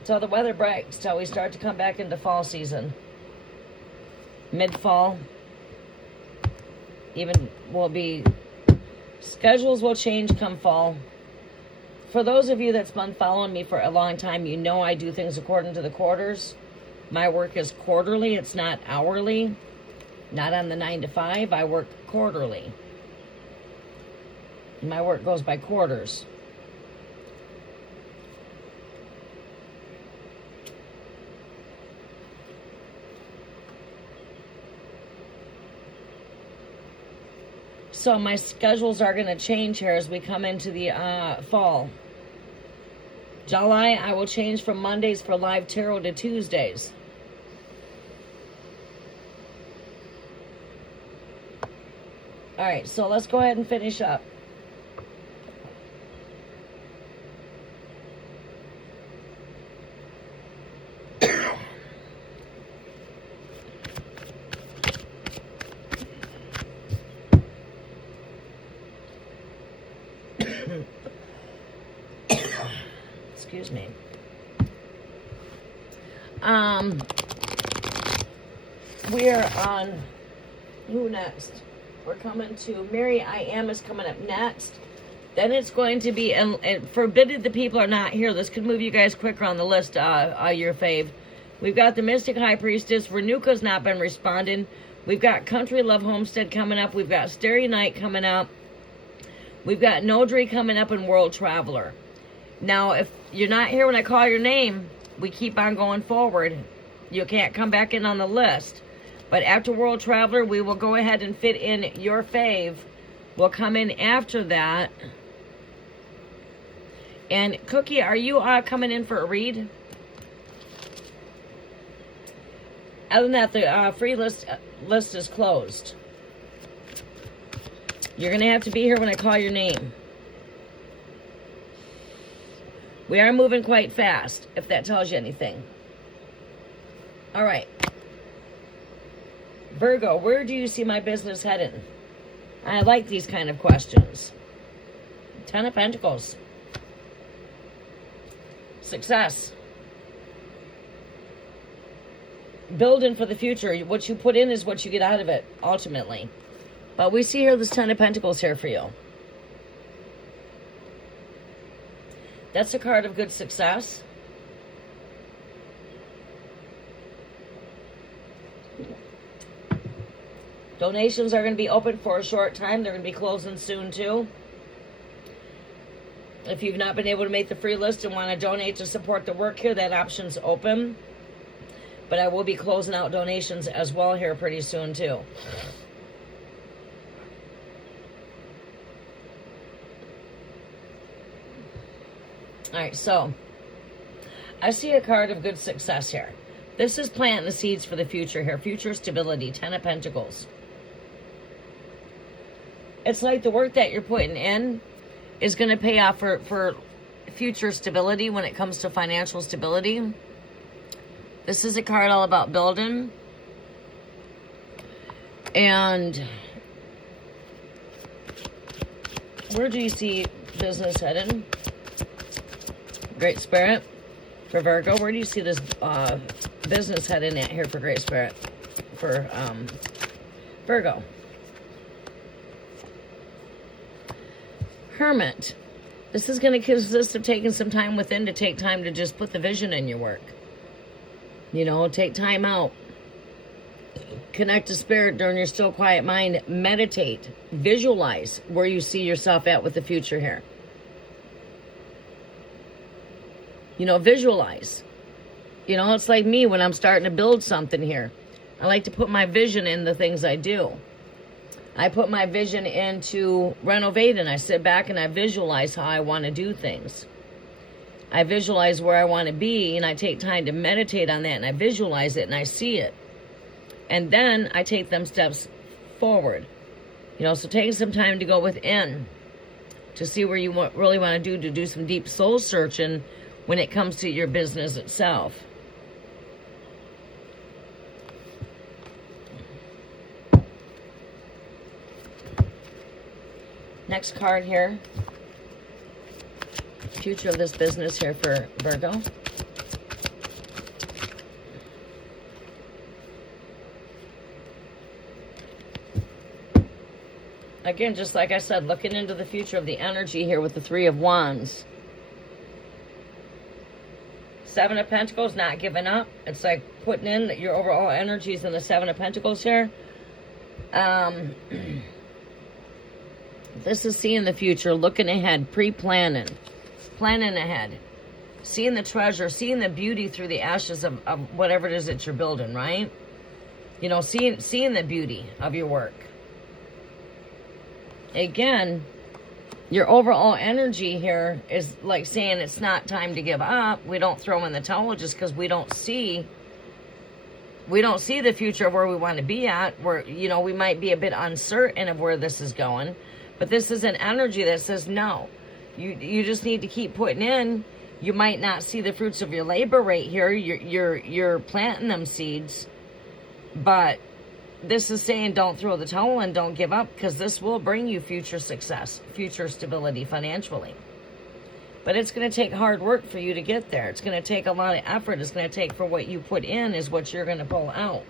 till the weather breaks, till we start to come back into fall season. Mid-fall. Even will be, schedules will change come fall. For those of you that's been following me for a long time, you know I do things according to the quarters. My work is quarterly, it's not hourly. Not on the 9 to 5, I work quarterly. My work goes by quarters. So my schedules are going to change here as we come into the fall. July, I will change from Mondays for live tarot to Tuesdays. All right, so let's go ahead and finish up. Excuse me. We are on, who next? We're coming to Mary I Am is coming up next. Then it's going to be, and forbidden the people are not here. This could move you guys quicker on the list, your fave. We've got the Mystic High Priestess. Renuka's not been responding. We've got Country Love Homestead coming up. We've got Starry Night coming up. We've got Nodri coming up and World Traveler. Now, if you're not here when I call your name, we keep on going forward. You can't come back in on the list. But after World Traveler, we will go ahead and fit in your fave. We'll come in after that. And Cookie, are you coming in for a read? Other than that, the free list is closed. You're going to have to be here when I call your name. We are moving quite fast, if that tells you anything. All right. Virgo, where do you see my business heading? I like these kind of questions. 10 of Pentacles. Success. Building for the future. What you put in is what you get out of it, ultimately. But we see here this 10 of Pentacles here for you. That's a card of good success. Donations are going to be open for a short time. They're going to be closing soon, too. If you've not been able to make the free list and want to donate to support the work here, that option's open. But I will be closing out donations as well here pretty soon, too. All right, so I see a card of good success here. This is planting the seeds for the future here. Future stability, 10 of Pentacles. It's like the work that you're putting in is going to pay off for future stability when it comes to financial stability. This is a card all about building. And where do you see business heading? Great Spirit. For Virgo, where do you see this business heading at here for Great Spirit? For Virgo. Hermit. This is going to consist of taking some time within to take time to just put the vision in your work. You know, take time out. Connect to Spirit during your still quiet mind. Meditate. Visualize where you see yourself at with the future here. You know, visualize. You know, it's like me when I'm starting to build something here. I like to put my vision in the things I do. I put my vision into renovating. I sit back and I visualize how I want to do things. I visualize where I want to be, and I take time to meditate on that, and I visualize it, and I see it. And then I take them steps forward. You know, so taking some time to go within to see where you really want to do some deep soul searching when it comes to your business itself. Next card here. Future of this business here for Virgo. Again, just like I said, looking into the future of the energy here with the Three of Wands. 7 of Pentacles, not giving up. It's like putting in your overall energies in the 7 of Pentacles here. This is seeing the future, looking ahead, pre-planning, planning ahead, seeing the treasure, seeing the beauty through the ashes of whatever it is that you're building, right? You know, seeing the beauty of your work. Again, your overall energy here is like saying it's not time to give up. We don't throw in the towel just because we don't see we don't see the future where we want to be at. Where, you know, we might be a bit uncertain of where this is going, but this is an energy that says no. You just need to keep putting in. You might not see the fruits of your labor right here. You're planting them seeds, but this is saying don't throw the towel in, don't give up, because this will bring you future success, future stability financially. But it's going to take hard work for you to get there. It's going to take a lot of effort. It's going to take, for what you put in is what you're going to pull out.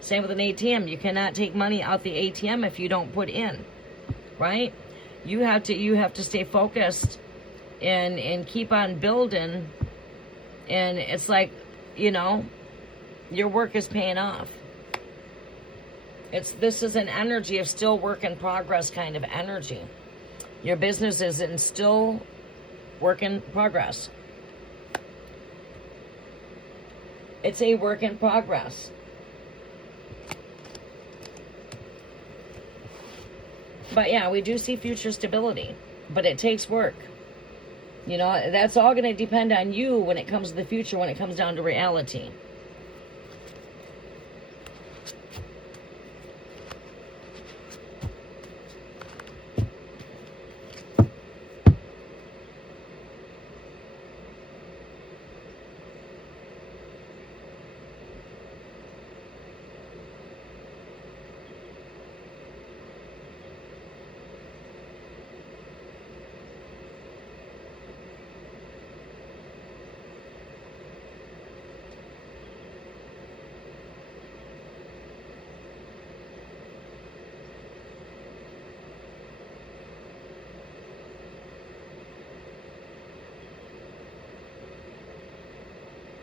Same with an ATM. You cannot take money out the ATM if you don't put in, right? You have to stay focused and keep on building. And it's like, you know, your work is paying off. This is an energy of still work in progress kind of energy. Your business is in still work in progress. It's a work in progress. But yeah, we do see future stability, but it takes work. You know, that's all going to depend on you when it comes to the future, when it comes down to reality.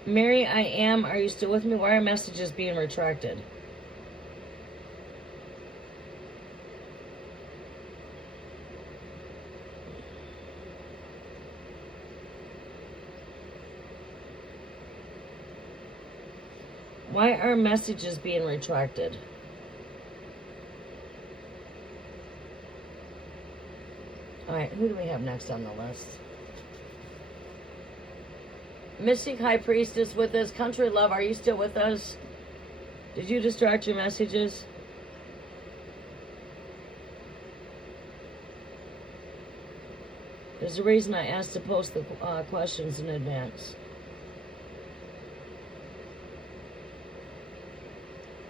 Mary, I am. Are you still with me? Why are messages being retracted? Why are messages being retracted? All right, who do we have next on the list? Mystic High Priestess with us. Country Love, are you still with us? Did you distract your messages? There's a reason I asked to post the questions in advance.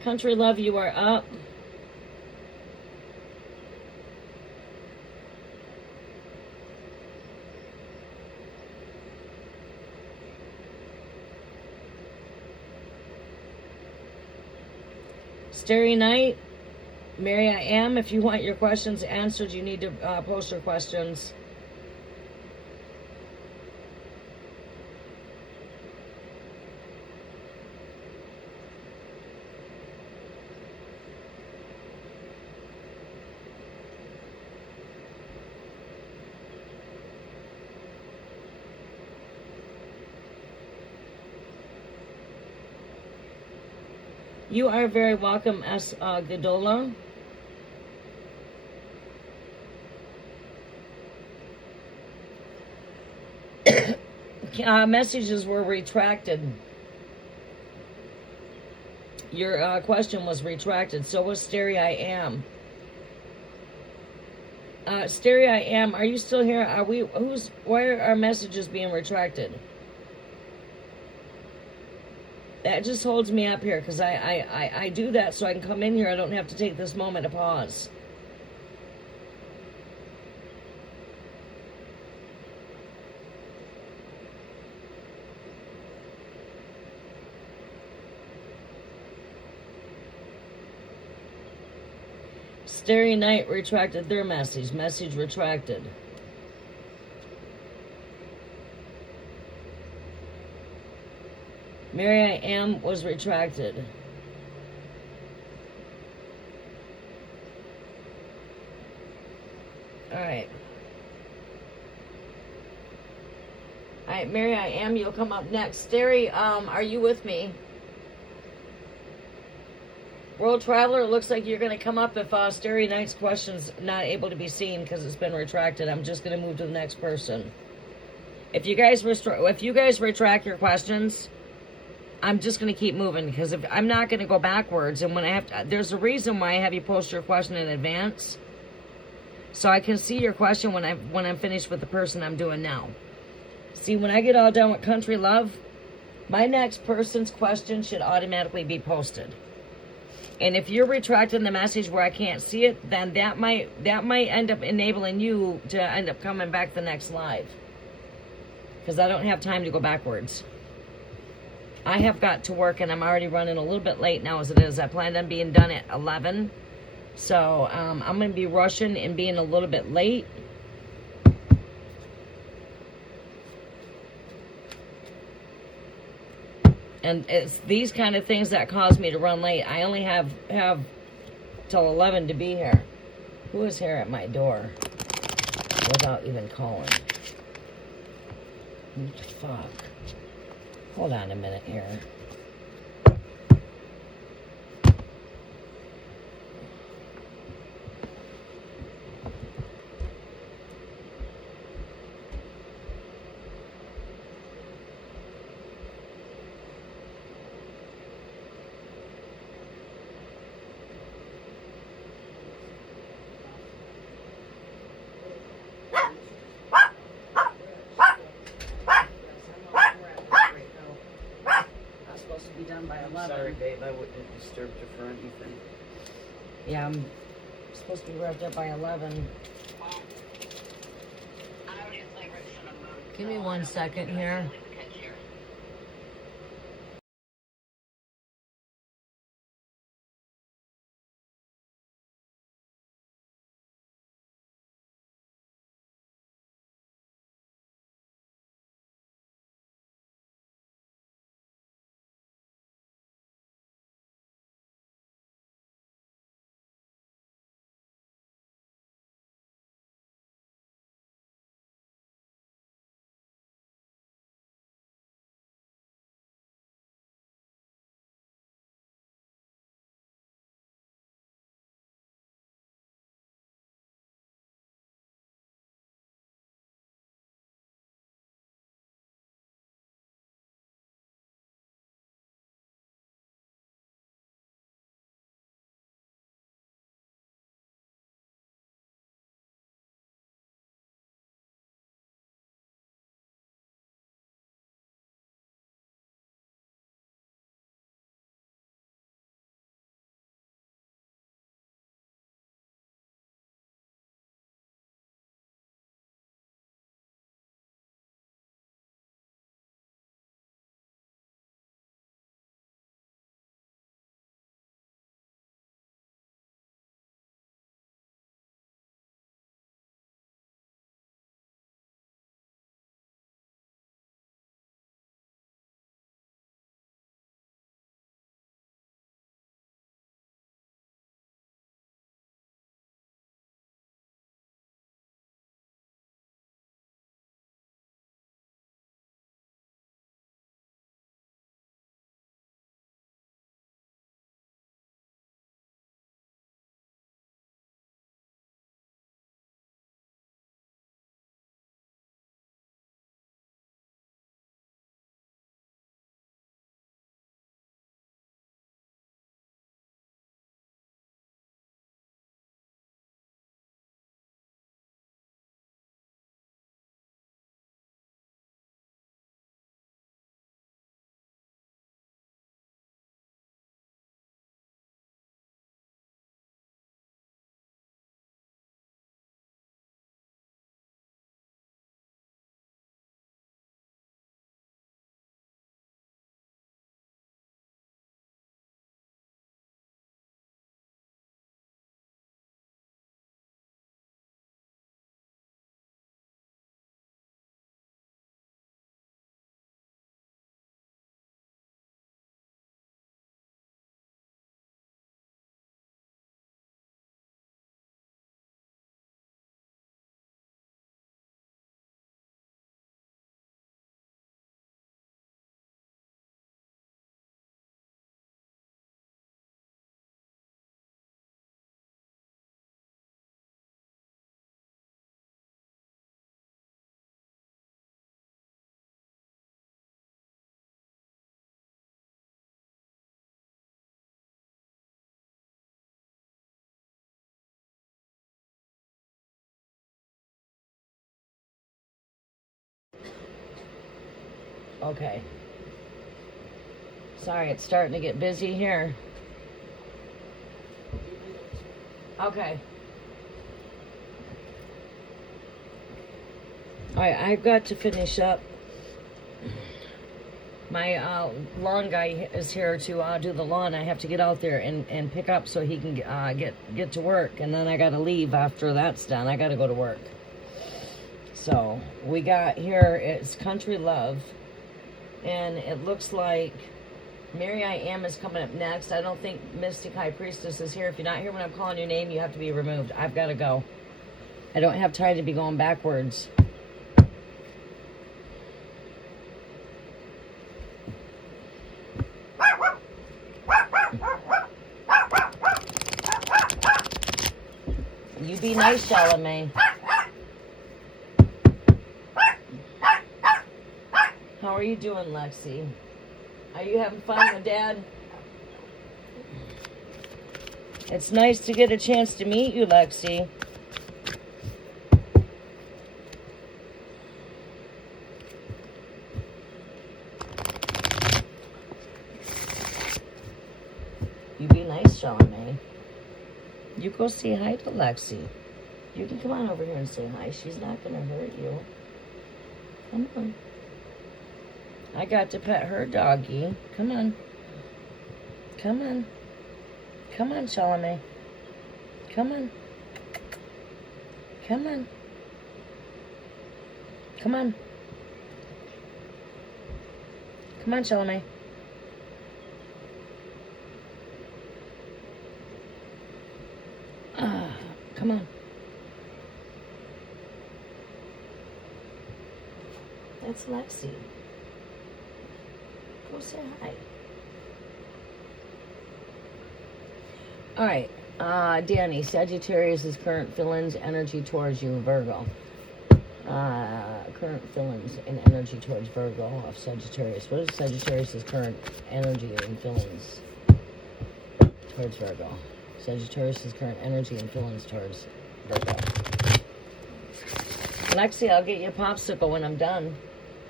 Country Love, you are up. Starry Night, Mary, I am. If you want your questions answered, you need to post your questions. You are very welcome, S. Gadola. Messages were retracted. Your question was retracted. So was Starry I Am. Starry I Am, are you still here? Why are our messages being retracted? That just holds me up here, because I do that so I can come in here. I don't have to take this moment to pause. Starry Night retracted their message. Message retracted. Mary I Am was retracted. All right. All right, Mary I Am, you'll come up next. Starry, are you with me? World Traveler, it looks like you're going to come up if Starry Night's question's not able to be seen because it's been retracted. I'm just going to move to the next person. If you guys retract your questions, I'm just going to keep moving because if I'm not going to go backwards, and when I have to, there's a reason why I have you post your question in advance, so I can see your question when I'm finished with the person I'm doing now. See, when I get all done with country love, my next person's question should automatically be posted. And if you're retracting the message where I can't see it, then that might end up enabling you to end up coming back the next live, because I don't have time to go backwards. I have got to work, and I'm already running a little bit late now as it is. I planned on being done at 11. So I'm going to be rushing and being a little bit late. And it's these kind of things that cause me to run late. I only have till 11 to be here. Who is here at my door without even calling? What the fuck? Hold on a minute here. Be done by 11. Sorry, babe, I wouldn't disturb you for anything. Yeah, I'm supposed to be wrapped up by 11. Give me 1 second here. Okay. Sorry, it's starting to get busy here. Okay. Alright, I've got to finish up. My lawn guy is here to do the lawn. I have to get out there and pick up so he can get to work. And then I got to leave after that's done. I got to go to work. So, we got here, it's Country Love. And it looks like Mary I Am is coming up next. I don't think Mystic High Priestess is here. If you're not here when I'm calling your name, you have to be removed. I've got to go. I don't have time to be going backwards. You be nice, Charlamagne. How are you doing, Lexi? Are you having fun with Dad? It's nice to get a chance to meet you, Lexi. You be nice, Charlamagne. You go say hi to Lexi. You can come on over here and say hi. She's not going to hurt you. Come on. I got to pet her doggy. Come on. Come on. Come on, Charlamagne. Come on. Come on. Come on. Come on, Charlamagne. Come on. That's Lexi. Go say hi. All right. Danny, Sagittarius' current feelings, energy towards you, Virgo. Current feelings and energy towards Virgo of Sagittarius. What is Sagittarius' current energy and feelings towards Virgo? Sagittarius' current energy and feelings towards Virgo. Lexi, I'll get you a popsicle when I'm done.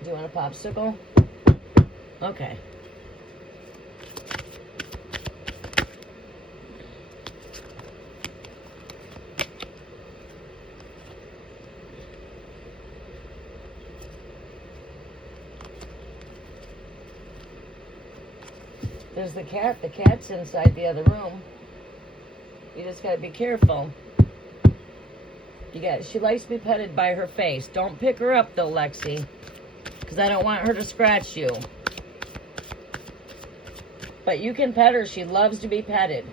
Do you want a popsicle? Okay. There's the cat. The cat's inside the other room. You just gotta be careful. She likes to be petted by her face. Don't pick her up though, Lexi, because I don't want her to scratch you. But you can pet her. She loves to be petted.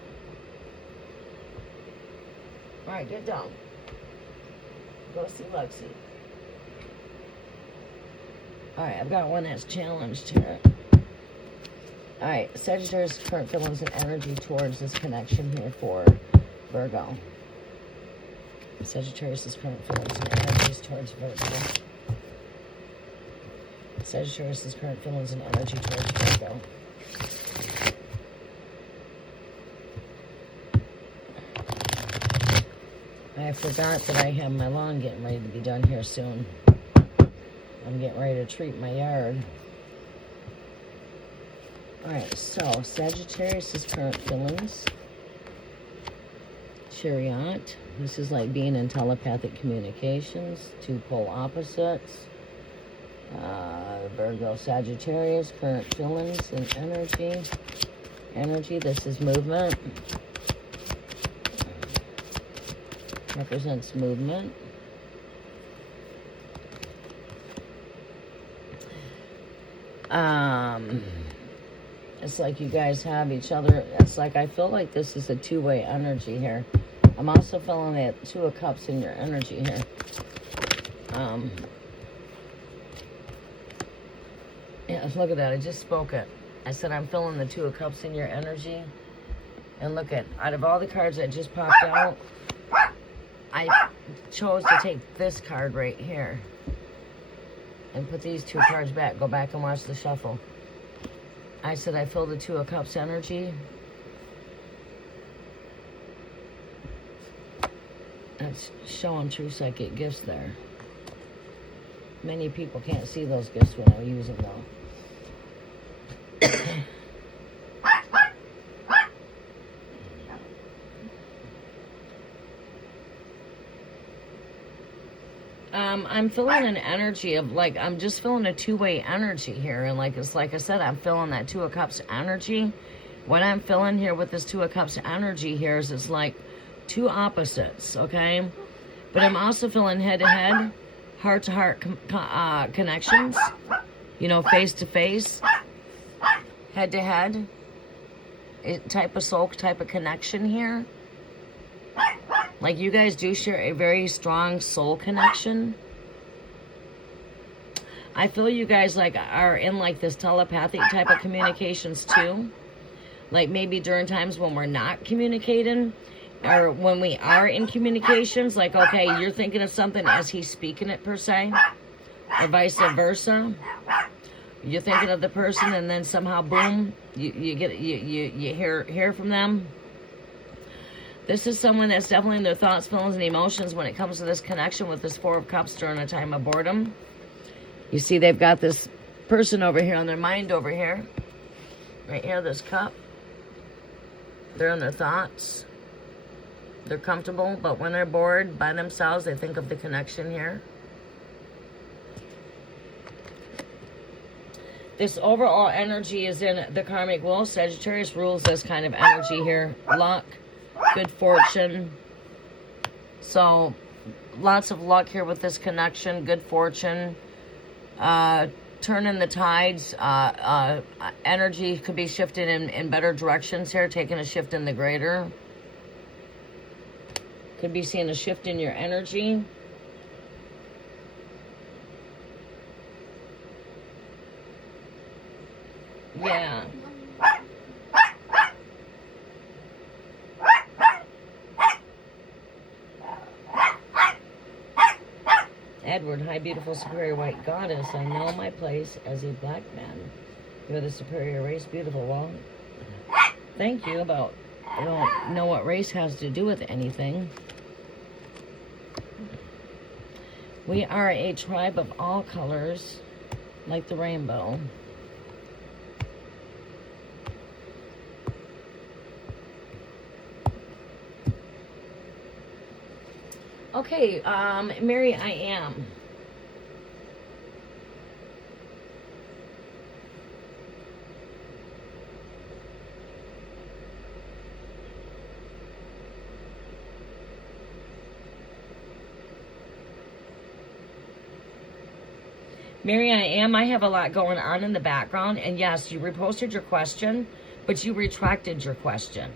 All right, get down. Go see Lexi. All right, I've got one that's challenged here. All right, Sagittarius' current feelings and energy towards this connection here for Virgo. Sagittarius' current feelings and energies towards Virgo. Sagittarius' current feelings and energy towards Virgo. I forgot that I have my lawn getting ready to be done here soon. I'm getting ready to treat my yard. Alright, so Sagittarius' current feelings. Chariot. This is like being in telepathic communications. Two pole opposites. Virgo, Sagittarius, current feelings and energy. Energy, this is movement. Represents movement. It's like you guys have each other. It's like I feel like this is a two-way energy here. I'm also feeling that Two of Cups in your energy here. Yeah, look at that. I just spoke it. I said I'm feeling the Two of Cups in your energy. And look at, out of all the cards that just popped out, I chose to take this card right here. And put these two cards back. Go back and watch the shuffle. I said I feel the Two of Cups energy. That's showing true psychic gifts there. Many people can't see those gifts when I use them though. I'm feeling an energy of like, I'm just feeling a two-way energy here. And like, it's like I said, I'm feeling that Two of Cups energy. What I'm feeling here with this Two of Cups energy here is it's like two opposites, okay? But I'm also feeling head-to-head, heart-to-heart connections, you know, face-to-face, head-to-head, type of soul, type of connection here. Like you guys do share a very strong soul connection. I feel you guys like are in like this telepathic type of communications too. Like maybe during times when we're not communicating, or when we are in communications, like, okay, you're thinking of something as he's speaking it per se, or vice versa. You're thinking of the person and then somehow boom, you hear from them. This is someone that's definitely in their thoughts, feelings, and emotions when it comes to this connection with this Four of Cups during a time of boredom. You see they've got this person over here on their mind over here. Right here, this cup. They're in their thoughts. They're comfortable, but when they're bored by themselves, they think of the connection here. This overall energy is in the karmic wheel. Sagittarius rules this kind of energy here. Luck, good fortune. So lots of luck here with this connection, good fortune. Turning the tides. Energy could be shifted in better directions here, taking a shift in the greater. Could be seeing a shift in your energy. Yeah. Edward, high, beautiful, superior white goddess, I know my place as a black man. You're the superior race, beautiful. Well, thank you. About, I don't know what race has to do with anything. We are a tribe of all colors, like the rainbow. Okay, Mary, I am. Mary, I am. I have a lot going on in the background. And yes, you reposted your question, but you retracted your question.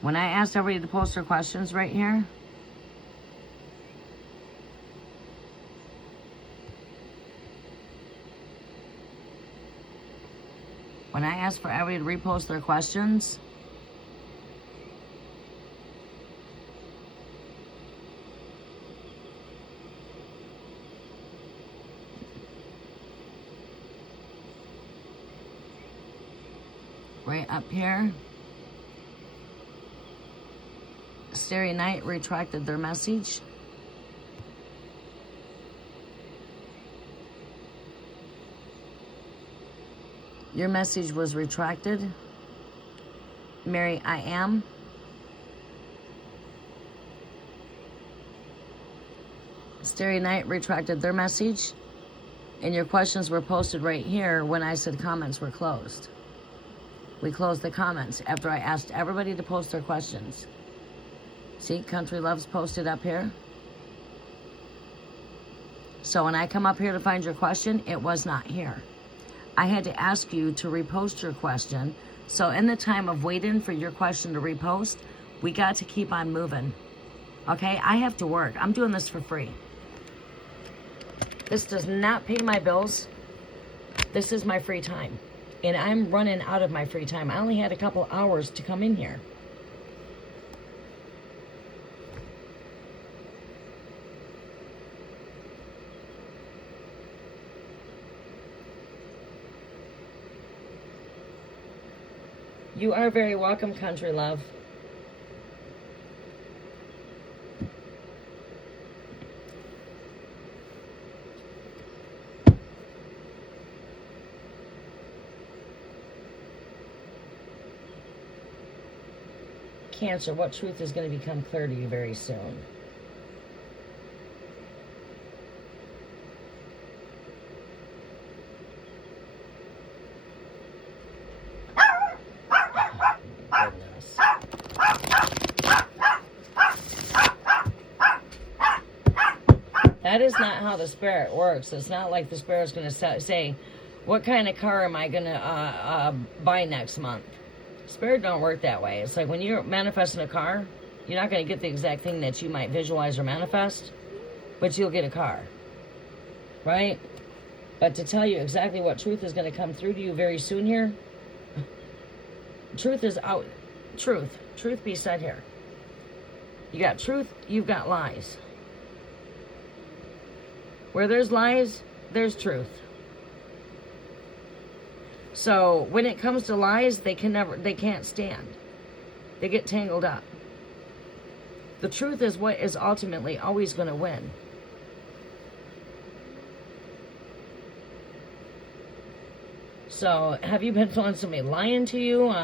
When I asked everybody to post their questions right here, when I asked for everybody to repost their questions, right up here, Starry Night retracted their message. Your message was retracted. Mary, I am. Starry Night retracted their message. And your questions were posted right here when I said comments were closed. We closed the comments after I asked everybody to post their questions. See, Country Love's posted up here. So when I come up here to find your question, it was not here. I had to ask you to repost your question. So in the time of waiting for your question to repost, we got to keep on moving. Okay, I have to work. I'm doing this for free. This does not pay my bills. This is my free time. And I'm running out of my free time. I only had a couple hours to come in here. You are very welcome, Country Love. Cancer, what truth is going to become clear to you very soon? Goodness. That is not how the spirit works. It's not like the spirit's going to say, what kind of car am I going to buy next month? Spirit don't work that way. It's like when you're manifesting a car, you're not going to get the exact thing that you might visualize or manifest, but you'll get a car, right? But to tell you exactly what truth is going to come through to you very soon here, truth is out. Truth be said here. You got truth, you've got lies. Where there's lies, there's truth. So when it comes to lies, they can't stand. They get tangled up. The truth is what is ultimately always going to win. So have you been feeling somebody lying to you?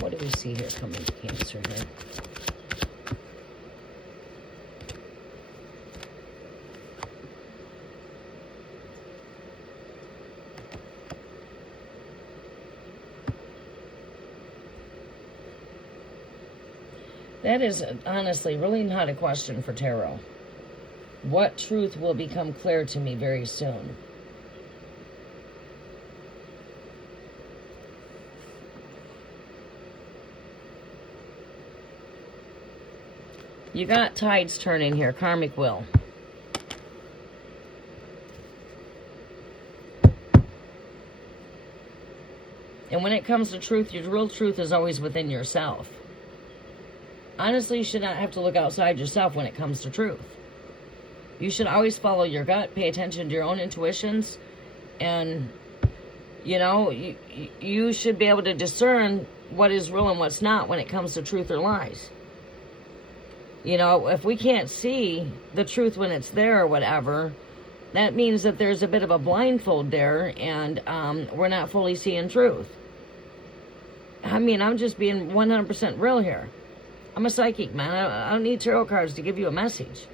What do we see here coming to Cancer here? That is honestly really not a question for tarot. What truth will become clear to me very soon? You got tides turning here, karmic wheel. And when it comes to truth, your real truth is always within yourself. Honestly, you should not have to look outside yourself when it comes to truth. You should always follow your gut, pay attention to your own intuitions, and, you know, you should be able to discern what is real and what's not when it comes to truth or lies. You know, if we can't see the truth when it's there or whatever, that means that there's a bit of a blindfold there, and we're not fully seeing truth. I mean, I'm just being 100% real here. I'm a psychic, man. I don't need tarot cards to give you a message.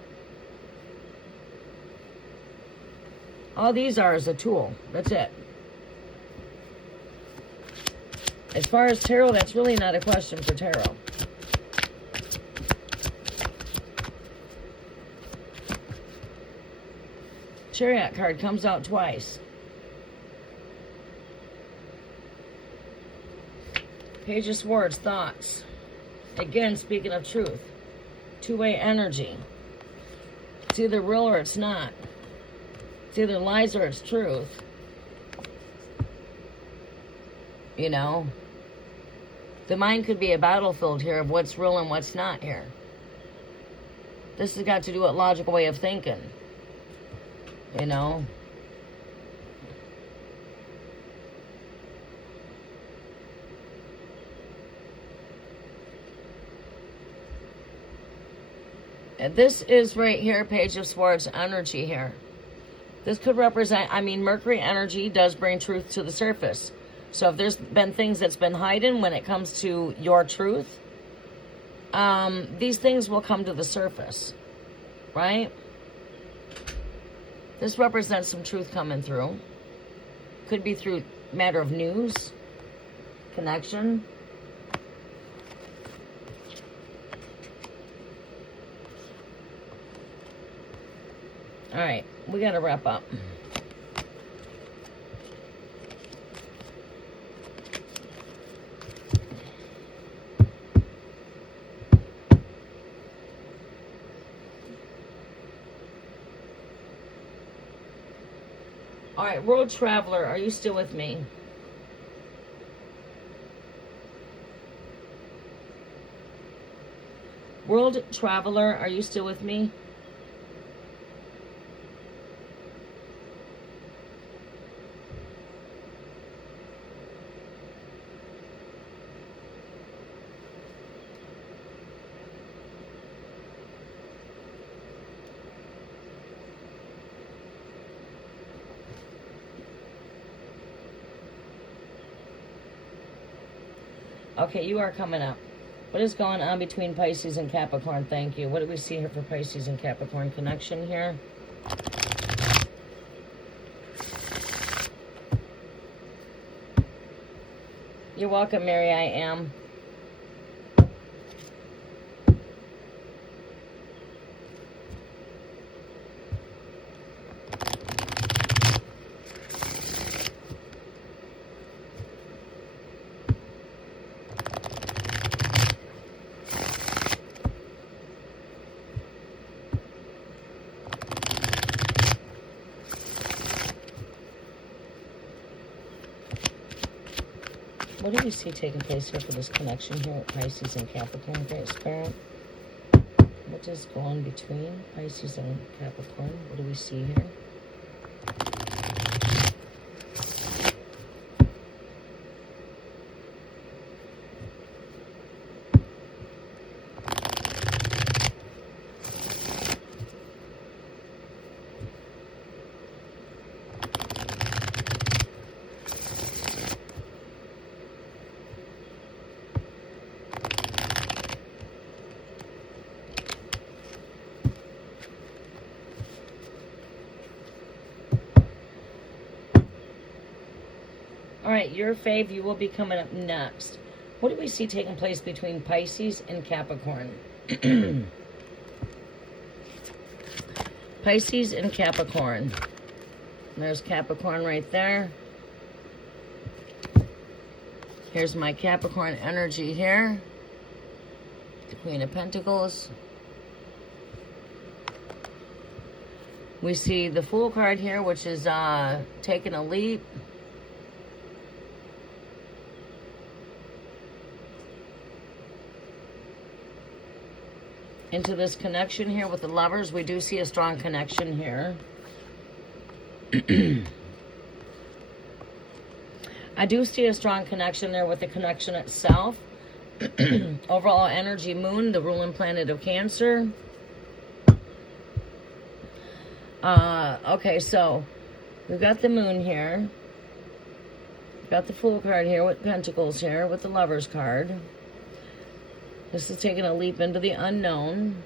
All these are is a tool. That's it. As far as tarot, that's really not a question for tarot. Chariot card comes out twice. Page of Swords, thoughts. Again, speaking of truth. Two-way energy. It's either real or it's not. It's either lies or it's truth. You know? The mind could be a battlefield here of what's real and what's not here. This has got to do with logical way of thinking. You know? And this is right here, Page of Swords energy here. This could represent, I mean, Mercury energy does bring truth to the surface. So if there's been things that's been hidden when it comes to your truth, these things will come to the surface, right? This represents some truth coming through. Could be through matter of news, connection. All right, we got to wrap up. All right, World Traveler, are you still with me? World Traveler, are you still with me? Okay, you are coming up. What is going on between Pisces and Capricorn? Thank you. What do we see here for Pisces and Capricorn connection here? You're welcome, Mary. I am. What do we see taking place here for this connection here with Pisces and Capricorn, Great Spirit? What is going between Pisces and Capricorn? What do we see here? All right, your fave, you will be coming up next. What do we see taking place between Pisces and Capricorn? Pisces and Capricorn. There's Capricorn right there. Here's my Capricorn energy here. The Queen of Pentacles. We see the Fool card here, which is taking a leap. Into this connection here with the Lovers. We do see a strong connection here. I do see a strong connection there with the connection itself. Overall energy, Moon, the ruling planet of Cancer. Okay, so we've got the Moon here. We've got the Fool card here with Pentacles here with the Lovers card. This is taking a leap into the unknown.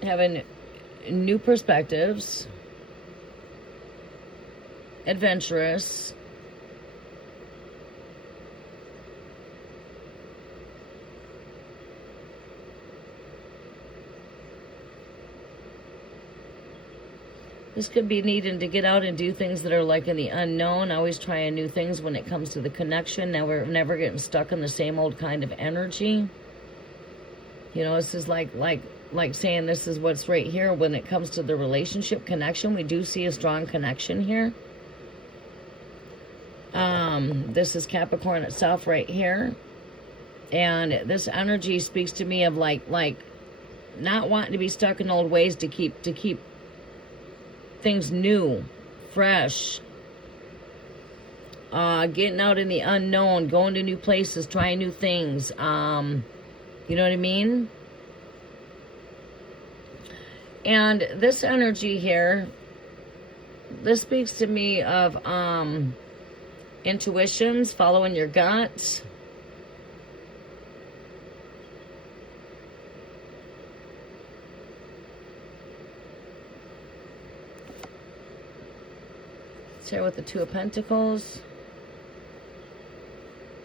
Having new perspectives. Adventurous. This could be needing to get out and do things that are like in the unknown. Always trying new things when it comes to the connection. Now we're never getting stuck in the same old kind of energy. You know, this is like saying this is what's right here when it comes to the relationship connection. We do see a strong connection here. This is Capricorn itself right here. And this energy speaks to me of like not wanting to be stuck in old ways, to keep things new, fresh, getting out in the unknown, going to new places, trying new things. You know what I mean? And this energy here, this speaks to me of intuitions, following your gut. Here with the Two of Pentacles,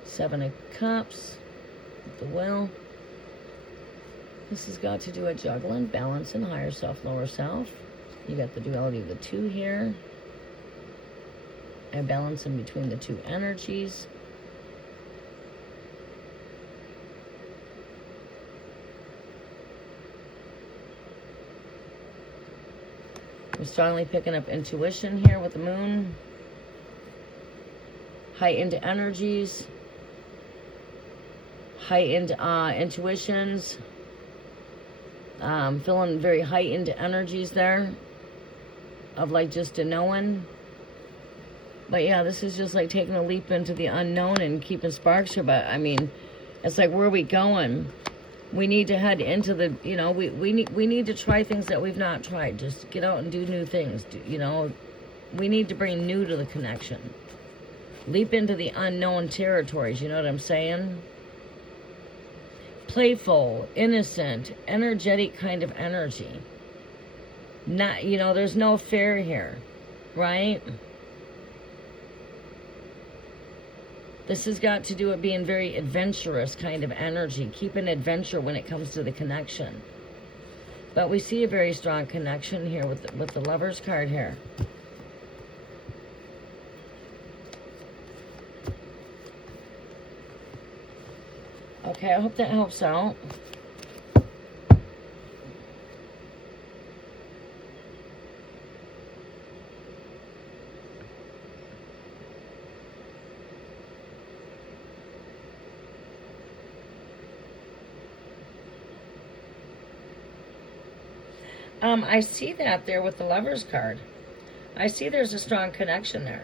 Seven of Cups, with the Will. This has got to do with juggling, balance, and higher self, lower self. You got the duality of the two here. And balance in between the two energies. I'm strongly picking up intuition here with the Moon. Heightened energies. Heightened intuitions. Feeling very heightened energies there. Of like just a knowing. But yeah, this is just like taking a leap into the unknown and keeping sparks here. But I mean, it's like, where are we going? We need to head into the, you know, we need to try things that we've not tried. Just get out and do new things. You know, we need to bring new to the connection. Leap into the unknown territories, you know what I'm saying? Playful, innocent, energetic kind of energy. Not, you know, there's no fear here, right? This has got to do with being very adventurous kind of energy. Keep an adventure when it comes to the connection. But we see a very strong connection here with the Lover's card here. Okay, I hope that helps out. I see that there with the Lover's card. I see there's a strong connection there.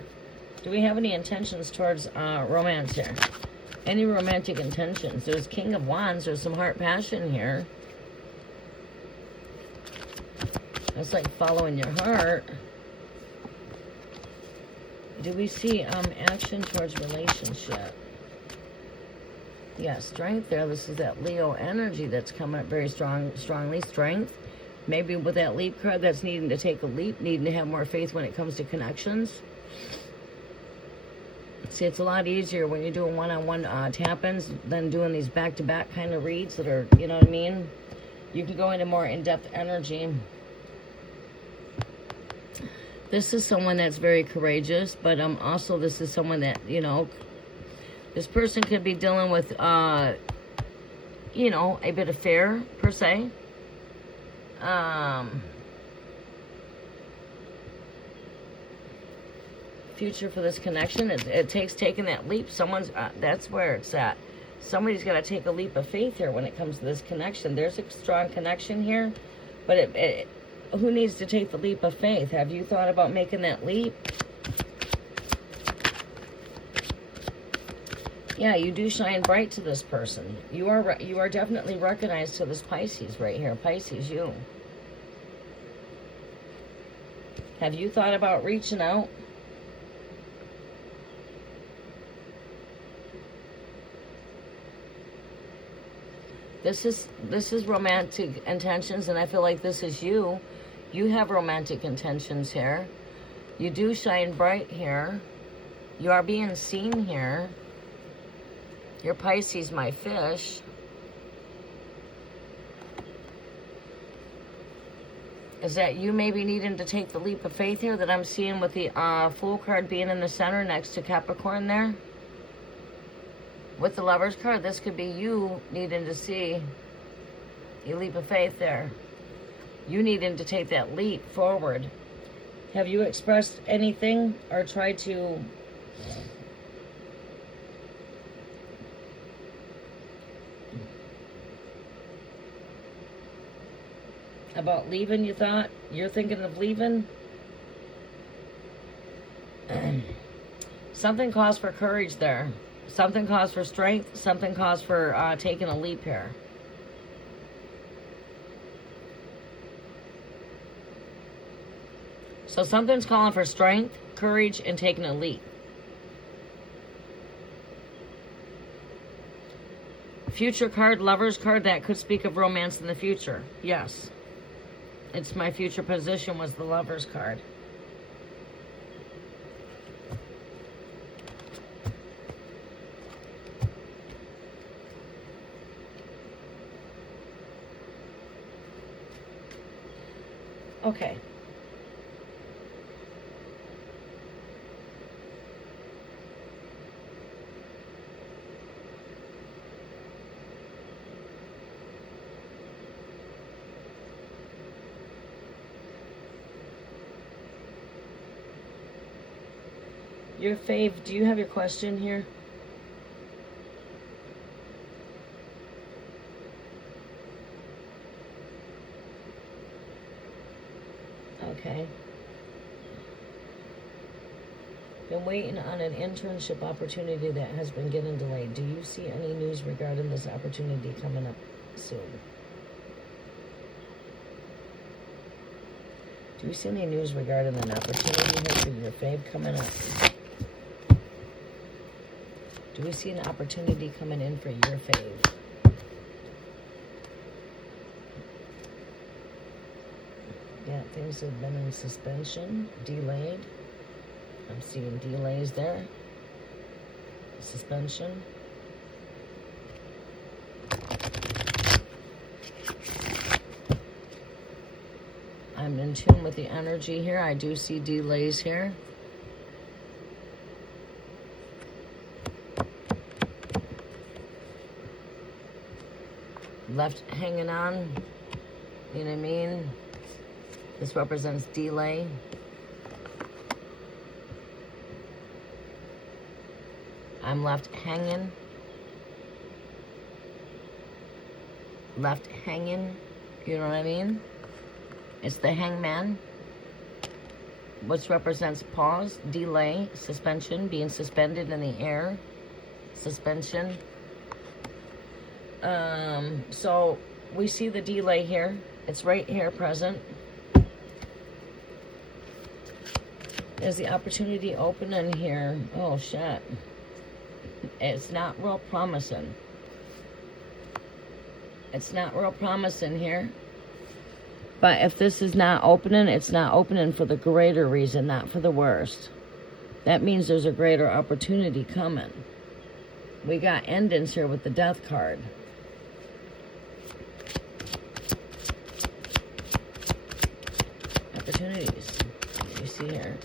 Do we have any intentions towards romance here? Any romantic intentions? There's King of Wands. There's some heart passion here. It's like following your heart. Do we see action towards relationship? Yeah, strength there. This is that Leo energy that's coming up very strongly. Strength. Maybe with that leap card, that's needing to take a leap, needing to have more faith when it comes to connections. See, it's a lot easier when you're doing one-on-one tap-ins than doing these back-to-back kind of reads that are, you know what I mean? You can go into more in-depth energy. This is someone that's very courageous, but also this is someone that, you know, this person could be dealing with, you know, a bit of fear, per se. Future for this connection, it takes taking that leap. Someone's that's where it's at. Somebody's got to take a leap of faith here when it comes to this connection. There's a strong connection here, but who needs to take the leap of faith? Have you thought about making that leap? Yeah, you do shine bright to this person. You are definitely recognized to this Pisces right here. Pisces, you. Have you thought about reaching out? This is romantic intentions, and I feel like this is you. You have romantic intentions here. You do shine bright here. You are being seen here. You're Pisces, my fish. Is that you maybe needing to take the leap of faith here that I'm seeing with the Fool card being in the center next to Capricorn there? With the Lover's card, this could be you needing to see a leap of faith there. You needing to take that leap forward. Have you expressed anything or tried to about leaving, you thought? You're thinking of leaving? Something calls for courage there. Something calls for strength. Something calls for taking a leap here. So something's calling for strength, courage, and taking a leap. Future card, Lover's card, that could speak of romance in the future. Yes. It's my future position was the Lover's card. Okay. Your fave, do you have your question here? Okay. Been waiting on an internship opportunity that has been getting delayed. Do you see any news regarding this opportunity coming up soon? Do you see any news regarding an opportunity here for your fave coming up? Do we see an opportunity coming in for your fave? Yeah, things have been in suspension, delayed. I'm seeing delays there. Suspension. I'm in tune with the energy here. I do see delays here. Left hanging on. You know what I mean? This represents delay. I'm left hanging. Left hanging. You know what I mean? It's the hangman, which represents pause, delay, suspension, being suspended in the air, suspension. So we see the delay here. It's right here present. There's the opportunity open in here. Oh, shit. It's not real promising. It's not real promising here. But if this is not opening, it's not opening for the greater reason, not for the worst. That means there's a greater opportunity coming. We got endings here with the death card. Opportunities. What do you see here?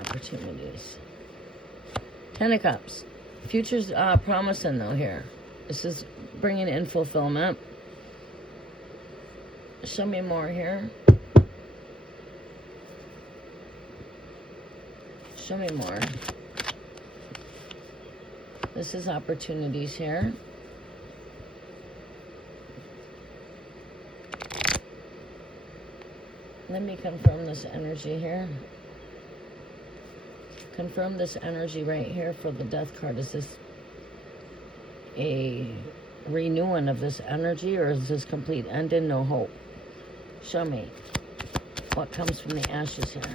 Opportunities. Ten of Cups. Future's promising though here. This is bringing in fulfillment. Show me more here. Show me more. This is opportunities here. Let me confirm this energy here. Confirm this energy right here for the death card. Is this a renewing of this energy, or is this complete ending, no hope? Show me what comes from the ashes here.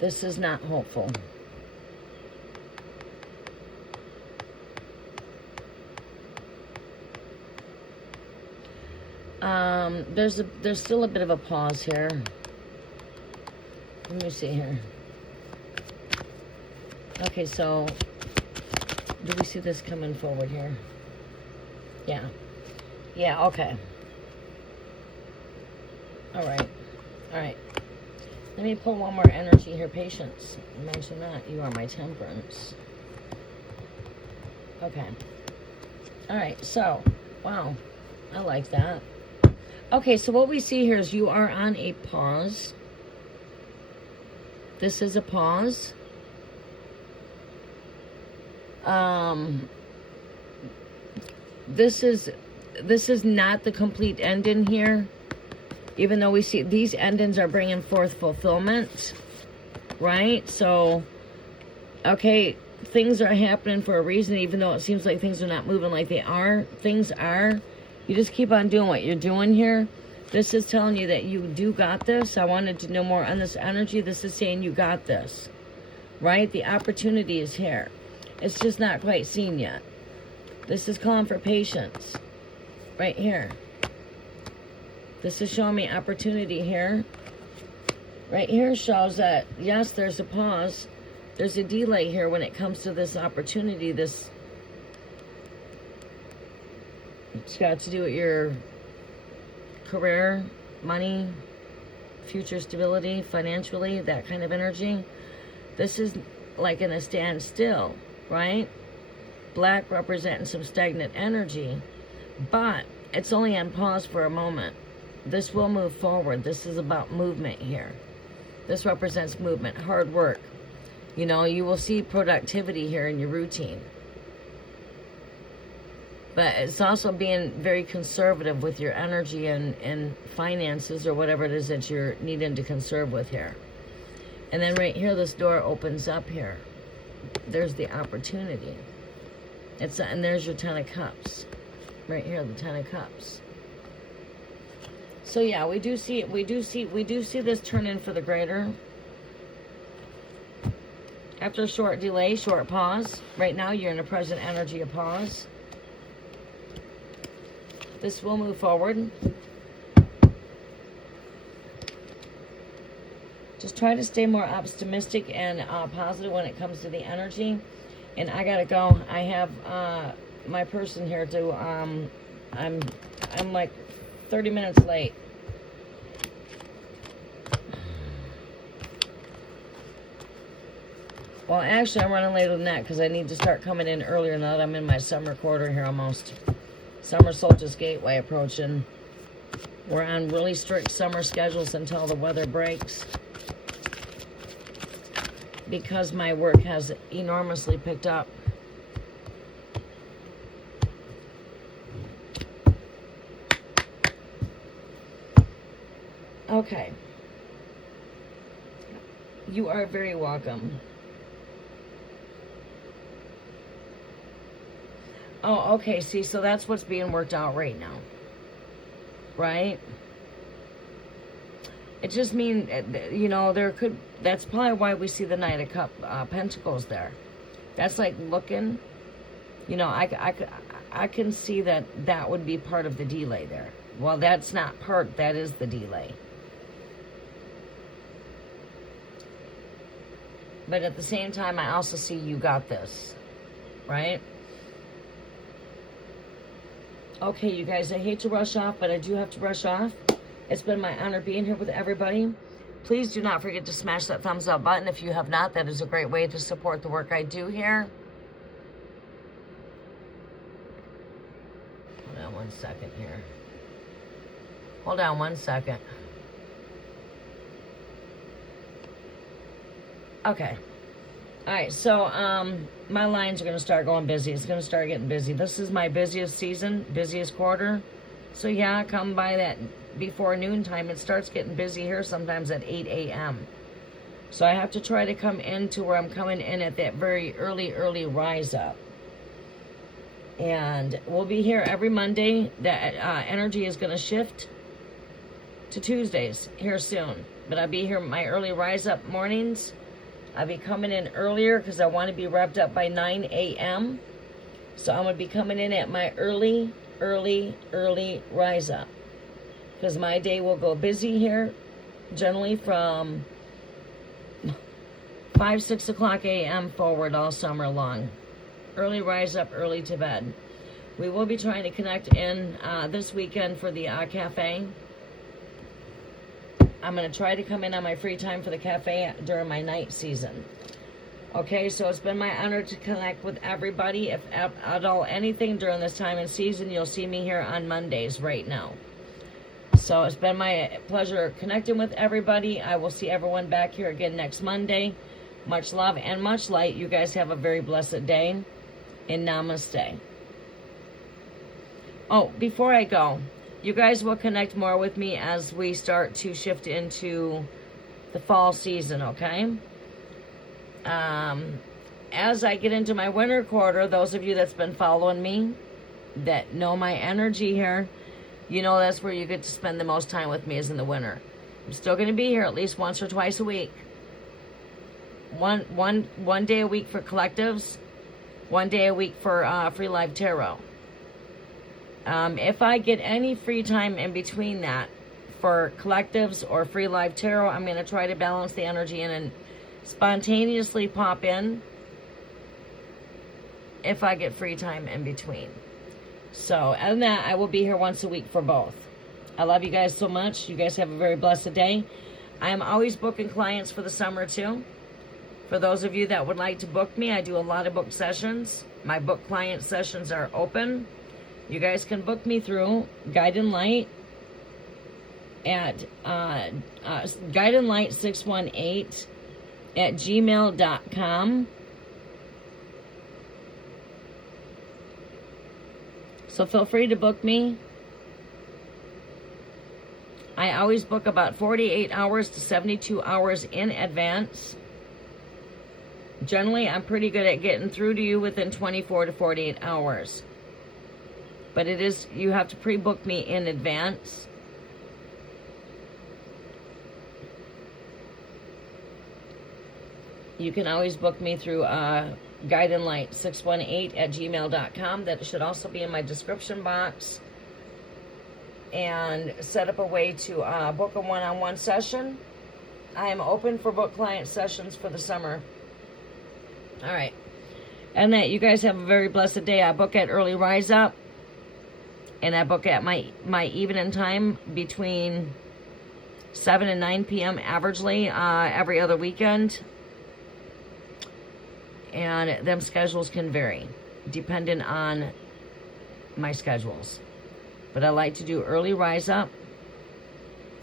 This is not hopeful. There's still a bit of a pause here. Let me see here. Okay, so do we see this coming forward here? Yeah. Yeah, okay. All right. Let me pull one more energy here. Patience. Mention that. You are my temperance. Okay. All right, so, wow. I like that. Okay, so what we see here is you are on a pause. This is a pause. This is not the complete ending here. Even though we see these endings are bringing forth fulfillment, right? So, okay, things are happening for a reason, even though it seems like things are not moving like they are. Things are. You just keep on doing what you're doing here. This is telling you that you do got this. I wanted to know more on this energy. This is saying you got this, right? The opportunity is here. It's just not quite seen yet. This is calling for patience right here. This is showing me opportunity here. Right here shows that, yes, there's a pause. There's a delay here when it comes to this opportunity. It's got to do with your career, money, future stability, financially, that kind of energy. This is like in a standstill, right? Black representing some stagnant energy, but it's on pause for a moment. This will move forward. This is about movement here. This represents movement, hard work. You know, you will see productivity here in your routine. But it's also being very conservative with your energy and finances or whatever it is that you're needing to conserve with here. And then right here, this door opens up here. There's the opportunity. And there's your Ten of Cups. Right here, the Ten of Cups. So yeah, we do see this turn in for the greater. After a short delay, short pause. Right now, you're in a present energy of pause. This will move forward. Just try to stay more optimistic and positive when it comes to the energy. And I gotta go. I have my person here to. I'm like 30 minutes late. Well, actually, I'm running later than that because I need to start coming in earlier now that I'm in my summer quarter here almost. Summer solstice gateway approaching. We're on really strict summer schedules until the weather breaks, because my work has enormously picked up. Okay. You are very welcome. Oh, okay. See, so that's what's being worked out right now. Right? It just means, you know, that's probably why we see the Knight of Pentacles there. That's like looking, you know, I can see that would be part of the delay there. Well, that's not part, that is the delay. But at the same time, I also see you got this, right? Okay, you guys, I hate to rush off, but I do have to rush off. It's been my honor being here with everybody. Please do not forget to smash that thumbs up button if you have not. That is a great way to support the work I do here. Hold on 1 second here. Hold on 1 second. Okay. All right, so my lines are going to start going busy. It's going to start getting busy. This is my busiest season, busiest quarter. So yeah, come by that before noontime. It starts getting busy here sometimes at 8 a.m. So I have to try to come into where I'm coming in at that very early rise up. And we'll be here every Monday. That energy is going to shift to Tuesdays here soon. But I'll be here my early rise up mornings. I'll be coming in earlier because I want to be wrapped up by 9 a.m. So I'm going to be coming in at my early rise up. Because my day will go busy here, generally from 5, 6 o'clock a.m. forward all summer long. Early rise up, early to bed. We will be trying to connect in this weekend for the cafe. I'm going to try to come in on my free time for the cafe during my night season. Okay, so it's been my honor to connect with everybody. If at all anything during this time and season, you'll see me here on Mondays right now. So it's been my pleasure connecting with everybody. I will see everyone back here again next Monday. Much love and much light. You guys have a very blessed day. And namaste. Oh, before I go, you guys will connect more with me as we start to shift into the fall season, okay? As I get into my winter quarter, those of you that's been following me, that know my energy here, you know that's where you get to spend the most time with me is in the winter. I'm still going to be here at least once or twice a week. One day a week for collectives, 1 day a week for free live tarot. If I get any free time in between that for collectives or free live tarot, I'm going to try to balance the energy in and spontaneously pop in if I get free time in between. So, other than that, I will be here once a week for both. I love you guys so much. You guys have a very blessed day. I am always booking clients for the summer too. For those of you that would like to book me, I do a lot of book sessions. My book client sessions are open. You guys can book me through Guide and Light at guideandlight618 at gmail.com. So feel free to book me. I always book about 48 hours to 72 hours in advance. Generally, I'm pretty good at getting through to you within 24 to 48 hours. But you have to pre-book me in advance. You can always book me through guideandlight618@gmail.com. That should also be in my description box. And set up a way to book a one-on-one session. I am open for book client sessions for the summer. All right. And that you guys have a very blessed day. I book at Early Rise Up. And I book at my evening time between 7 and 9 p.m. averagely every other weekend. And them schedules can vary depending on my schedules. But I like to do Early Rise Up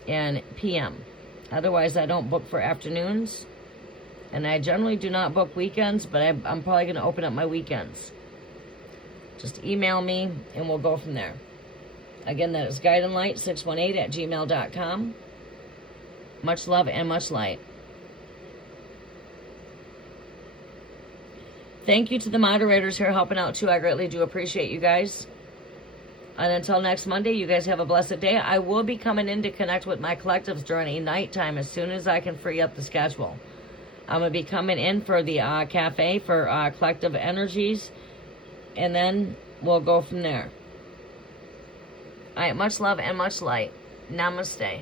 and PM. Otherwise, I don't book for afternoons. And I generally do not book weekends, but I'm probably going to open up my weekends. Just email me and we'll go from there. Again, that is guideandlight618@gmail.com. Much love and much light. Thank you to the moderators here helping out too. I greatly do appreciate you guys. And until next Monday, you guys have a blessed day. I will be coming in to connect with my collectives during a nighttime as soon as I can free up the schedule. I'm going to be coming in for the cafe for collective energies. And then we'll go from there. All right, much love and much light. Namaste.